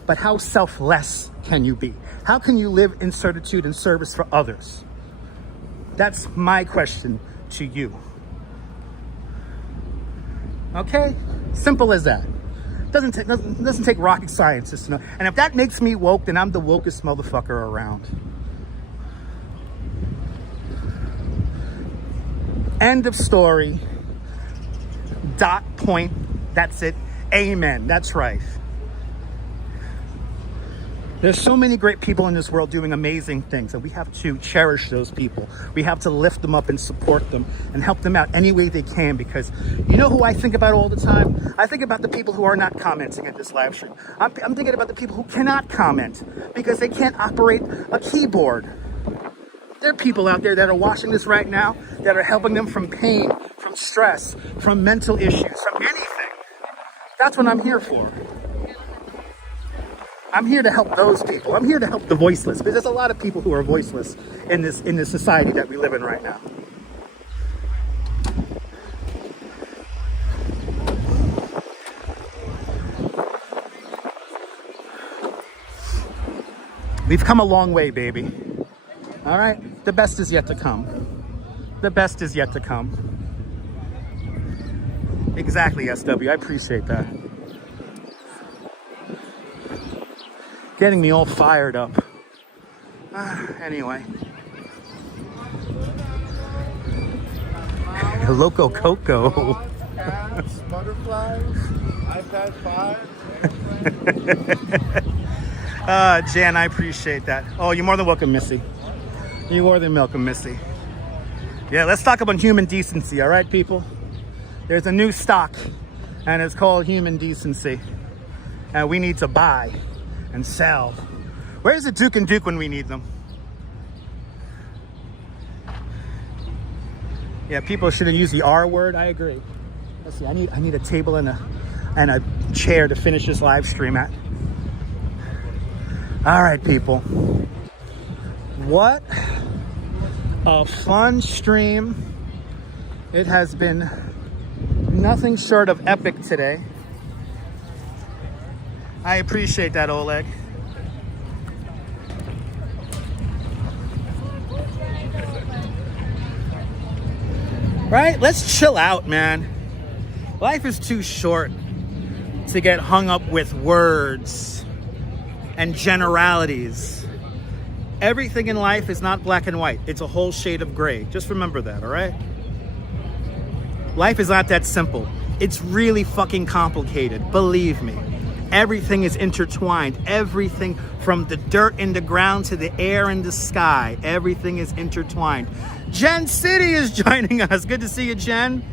but how selfless can you be? How can you live in certitude and service for others? That's my question to you. Okay? Simple as that. Doesn't take rocket scientists to know. And if that makes me woke, then I'm the wokest motherfucker around. End of story. Dot point. That's it. Amen. That's right. There's so many great people in this world doing amazing things, and we have to cherish those people. We have to lift them up and support them and help them out any way they can, because you know who I think about all the time? I think about the people who are not commenting at this live stream. I'm thinking about the people who cannot comment because they can't operate a keyboard. There are people out there that are watching this right now that are helping them from pain, from stress, from mental issues, from anything. That's what I'm here for. I'm here to help those people. I'm here to help the voiceless, because there's a lot of people who are voiceless in this society that we live in right now. We've come a long way, baby. All right? The best is yet to come. The best is yet to come. Exactly, SW. I appreciate that. Getting me all fired up. Anyway. Loco Coco. Cats, butterflies, iPad 5. Jan, I appreciate that. Oh, you're more than welcome, Missy. You're more than welcome, Missy. Yeah, let's talk about human decency, all right, people? There's a new stock, and it's called human decency. And we need to buy and sell. Where's the Duke and Duke when we need them? Yeah, people shouldn't use the R word. I agree. Let's see. I need a table and a chair to finish this live stream at. All right, people. What a fun stream. It has been nothing short of epic today. I appreciate that, Oleg. Right? Let's chill out, man. Life is too short to get hung up with words and generalities. Everything in life is not black and white. It's a whole shade of gray. Just remember that, all right? Life is not that simple. It's really fucking complicated, believe me. Everything is intertwined. Everything from the dirt in the ground to the air in the sky. Everything is intertwined. Jen City is joining us. Good to see you, Jen.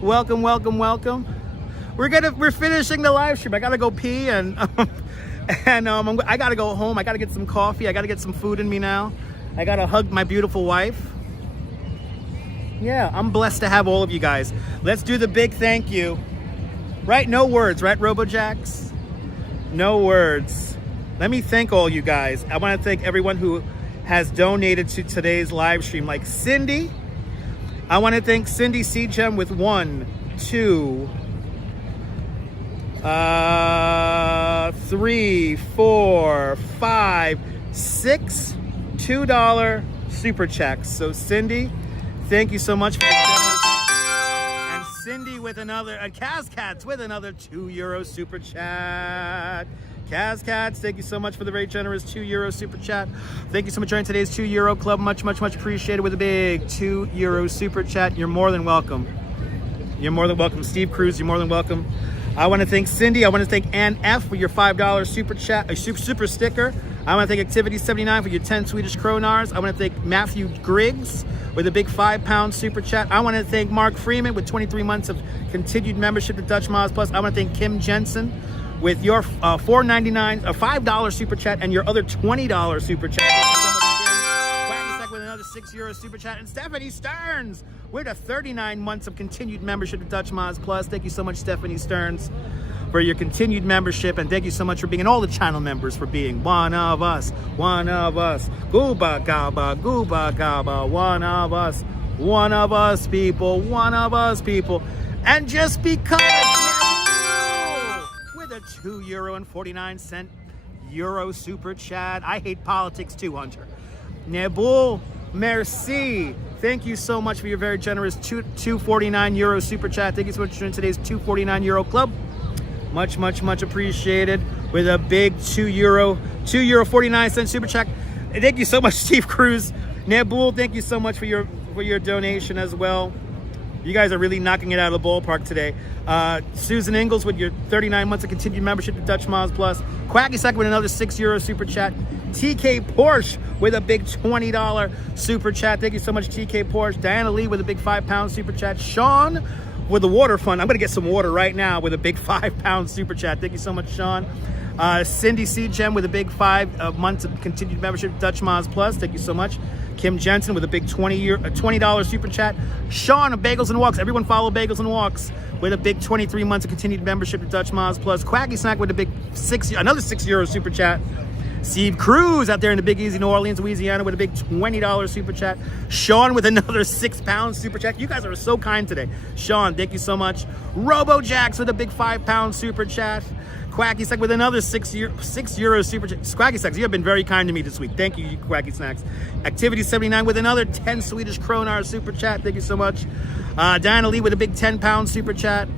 Welcome, welcome, welcome. We're finishing the live stream. I gotta go pee and I gotta go home. I gotta get some coffee. I gotta get some food in me now. I gotta hug my beautiful wife. Yeah, I'm blessed to have all of you guys. Let's do the big thank you. Right? No words, right, RoboJax? No words. Let me thank all you guys. I want to thank everyone who has donated to today's live stream, like Cindy. I want to thank Cindy C-Gem with 1, 2, 3, 4, 5, 6 $2 super checks. So Cindy, thank you so much for the generous. And Cindy with another, and Kazcats with another €2 super chat. Kazcats, thank you so much for the very generous €2 super chat. Thank you so much for joining today's €2 club. Much, much, much appreciated with a big €2 super chat. You're more than welcome. You're more than welcome. Steve Cruz, you're more than welcome. I want to thank Cindy. I want to thank Ann F for your $5 super chat, a super sticker. I want to thank Activity79 for your 10 Swedish kronars. I want to thank Matthew Griggs with a big £5 super chat. I want to thank Mark Freeman with 23 months of continued membership to Dutch Miles Plus. I want to thank Kim Jensen with your $4.99, a $5 super chat, and your other $20 super chat. Thank you so much, Kim. Quackasek with another €6 super chat, and Stephanie Stearns with a 39 months of continued membership to Dutch Miles Plus. Thank you so much, Stephanie Stearns, for your continued membership, and thank you so much for being, and all the channel members for being one of us, one of us. Gooba gaba, one of us people, one of us people. And just because with a €2.49 euro super chat. I hate politics too, Hunter. Nebul, merci. Thank you so much for your very generous 249 euro super chat. Thank you so much for joining today's 249 euro club. Much appreciated. With a big €2 49 super chat. And thank you so much, Steve Cruz. Nebul, thank you so much for your donation as well. You guys are really knocking it out of the ballpark today. Susan Ingalls with your 39 months of continued membership to Dutch Miles Plus. Quacky Sack with another €6 super chat. TK Porsche with a big $20 super chat. Thank you so much, TK Porsche. Diana Lee with a big £5 super chat. Sean with the Waterfront. I'm going to get some water right now with a big £5 super chat. Thank you so much, Sean. Cindy C. Gem with a big 5 months of continued membership to Dutch Miles Plus. Thank you so much. Kim Jensen with a big $20 super chat. Sean of Bagels and Walks. Everyone follow Bagels and Walks with a big 23 months of continued membership to Dutch Miles Plus. Quacky Snack with a big another €6 super chat. Steve Cruz out there in the Big Easy, New Orleans, Louisiana with a big $20 super chat. Sean with another £6 super chat. You guys are so kind today. Sean, thank you so much. Robo Jacks with a big £5 super chat. Quacky Snack with another €6 super chat. Quacky Snacks, you have been very kind to me this week. Thank you, Quacky Snacks. Activity 79 with another 10 Swedish kroner super chat. Thank you so much. Diana Lee with a big £10 super chat.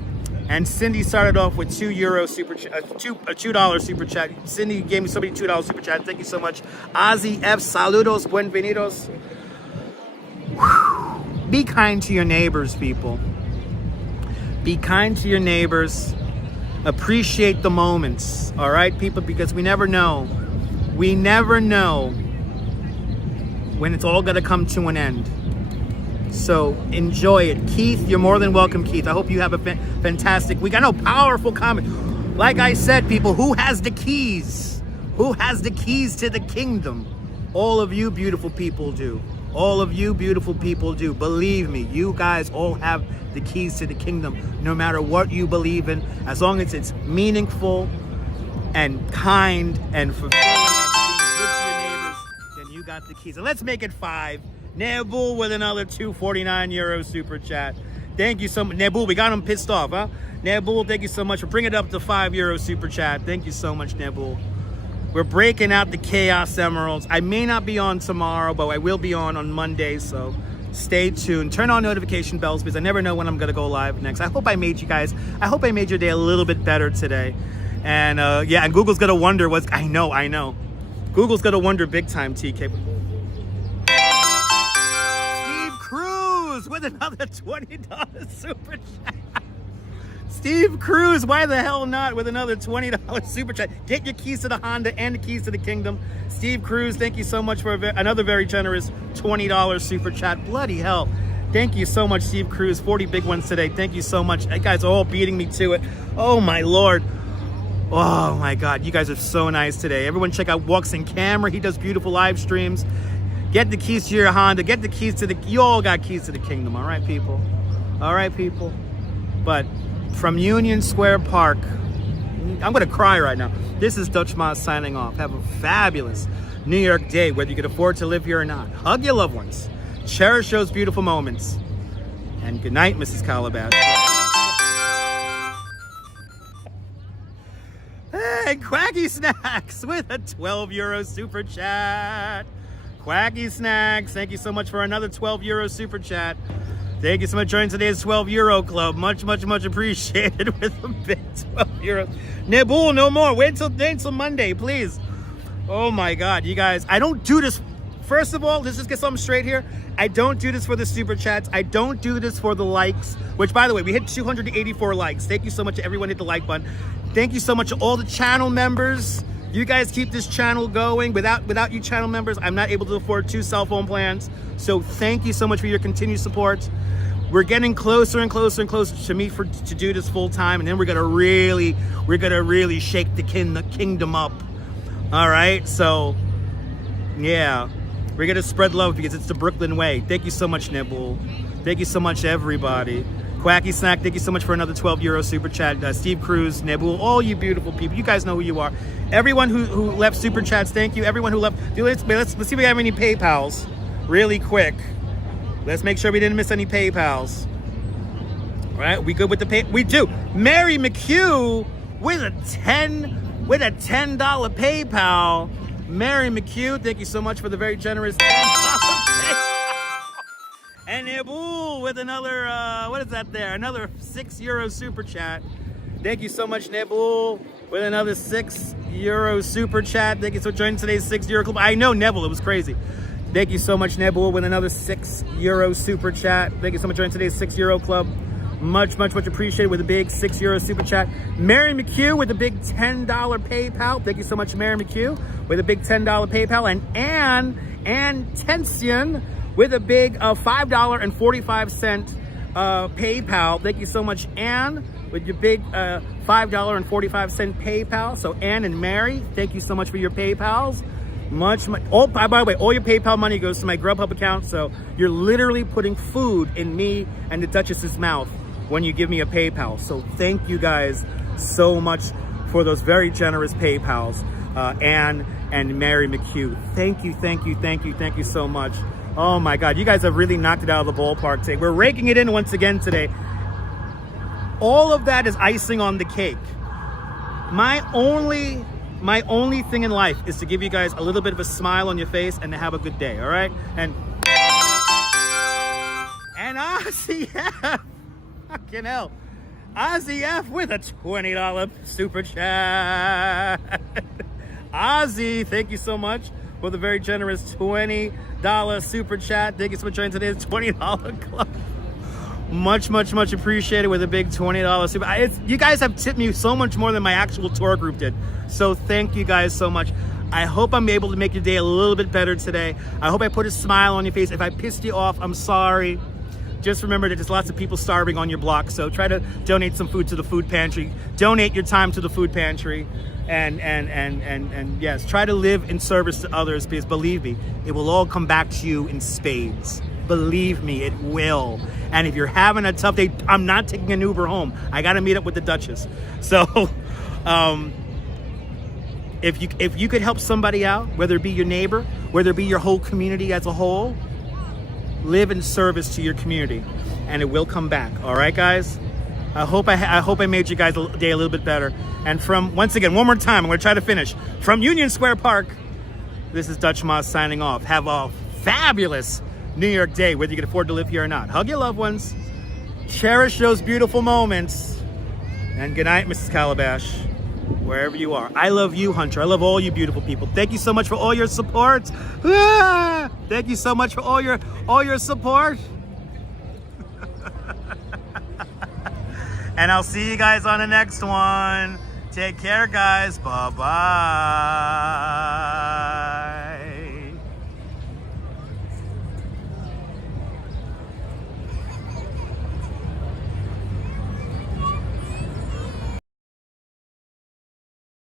And Cindy started off with €2 super chat, $2 super chat. Cindy gave me somebody $2 super chat. Thank you so much. Ozzy F. Saludos, buenvenidos. Whew. Be kind to your neighbors, people. Be kind to your neighbors. Appreciate the moments, all right, people, because we never know. We never know when it's all going to come to an end. So enjoy it. Keith, you're more than welcome, Keith. I hope you have a fantastic week. I know, powerful comment. Like I said, people, who has the keys? Who has the keys to the kingdom? All of you beautiful people do. All of you beautiful people do. Believe me, you guys all have the keys to the kingdom, no matter what you believe in, as long as it's meaningful and kind and fulfilling and being good to your neighbors, then you got the keys. And let's make it 5. Nebul with another €249 super chat. Thank you so much. Nebul, we got him pissed off, huh? Nebul, thank you so much for bringing it up to €5 super chat. Thank you so much, Nebul. We're breaking out the Chaos Emeralds. I may not be on tomorrow, but I will be on Monday, so stay tuned. Turn on notification bells because I never know when I'm going to go live next. I hope I made your day a little bit better today. And yeah, and Google's going to wonder I know. Google's going to wonder big time, TK. With another $20 super chat. Steve Cruz, why the hell not, with another $20 super chat. Get your keys to the Honda and the keys to the kingdom. Steve Cruz, thank you so much for another very generous $20 super chat. Bloody hell. Thank you so much, Steve Cruz. 40 big ones today. Thank you so much. You guys are all beating me to it. Oh my Lord. Oh my God. You guys are so nice today. Everyone check out Walks in Camera. He does beautiful live streams. Get the keys to your Honda. Get the keys to you all got keys to the kingdom. All right, people. All right, people. But from Union Square Park, I'm going to cry right now. This is Dutch Moz signing off. Have a fabulous New York day, whether you can afford to live here or not. Hug your loved ones. Cherish those beautiful moments. And good night, Mrs. Calabash. Hey, Quacky Snacks with a €12 super chat. Quacky Snacks, thank you so much for another €12 super chat. Thank you so much for joining today's €12 club. Much appreciated with a big €12. Nebul, no more. Wait until Monday, please. Oh my God, you guys. I don't do this. First of all, let's just get something straight here. I don't do this for the super chats. I don't do this for the likes, which, by the way, we hit 284 likes. Thank you so much to everyone who hit the like button. Thank you so much to all the channel members. You guys keep this channel going. Without you channel members, I'm not able to afford 2 cell phone plans. So thank you so much for your continued support. We're getting closer and closer and closer to me to do this full time, and then we're gonna really shake the kingdom up. All right, so yeah, we're gonna spread love because it's the Brooklyn way. Thank you so much, Nebul. Thank you so much, everybody. Quacky Snack, thank you so much for another €12 super chat. Steve Cruz, Nebul, all you beautiful people. You guys know who you are. Everyone who left super chats, thank you. Everyone who left. Let's see if we have any PayPals really quick. Let's make sure we didn't miss any PayPals. All right, we good with the pay? We do. Mary McHugh with a 10 with a $10 PayPal. Mary McHugh, thank you so much for the very generous $10 PayPal. And Nebul with another, what is that there? Another €6 super chat. Thank you so much, Nebul, with another €6 super chat. Thank you for joining today's €6 club. I know, Nebul, it was crazy. Thank you so much, Nebul, with another €6 super chat. Thank you so much for joining today's €6 club. Much appreciated with a big €6 super chat. Mary McHugh with a big $10 PayPal. Thank you so much, Mary McHugh, with a big $10 PayPal. And Ann Tension with a big $5.45 PayPal. Thank you so much, Ann, with your big $5.45 PayPal. So Ann and Mary, thank you so much for your PayPals. Much. Oh, by the way, all your PayPal money goes to my Grubhub account. So you're literally putting food in me and the Duchess's mouth when you give me a PayPal. So thank you guys so much for those very generous PayPals, Ann and Mary McHugh. Thank you so much. Oh my God, you guys have really knocked it out of the ballpark today. We're raking it in once again today. All of that is icing on the cake. My only thing in life is to give you guys a little bit of a smile on your face and to have a good day, all right? And RCF, fucking hell, RCF with a $20 super chat. Ozzy, thank you so much for the very generous $20 super chat. Thank you so much for joining today's $20 club. Much appreciated with a big $20 super. You guys have tipped me so much more than my actual tour group did. So thank you guys so much. I hope I'm able to make your day a little bit better today. I hope I put a smile on your face. If I pissed you off, I'm sorry. Just remember that there's lots of people starving on your block. So try to donate some food to the food pantry. Donate your time to the food pantry. And yes, try to live in service to others, because believe me, it will all come back to you in spades. Believe me, it will. And if you're having a tough day, I'm not taking an Uber home. I got to meet up with the Duchess. So if you could help somebody out, whether it be your neighbor, whether it be your whole community as a whole, live in service to your community, and it will come back. All right, guys? I hope I made you guys' day a little bit better. And once again, one more time, I'm going to try to finish. From Union Square Park, this is Dutch Moss signing off. Have a fabulous New York day, whether you can afford to live here or not. Hug your loved ones. Cherish those beautiful moments. And good night, Mrs. Calabash, wherever you are. I love you, Hunter. I love all you beautiful people. Thank you so much for all your support. Thank you so much for all your support. And I'll see you guys on the next one. Take care, guys. Bye-bye.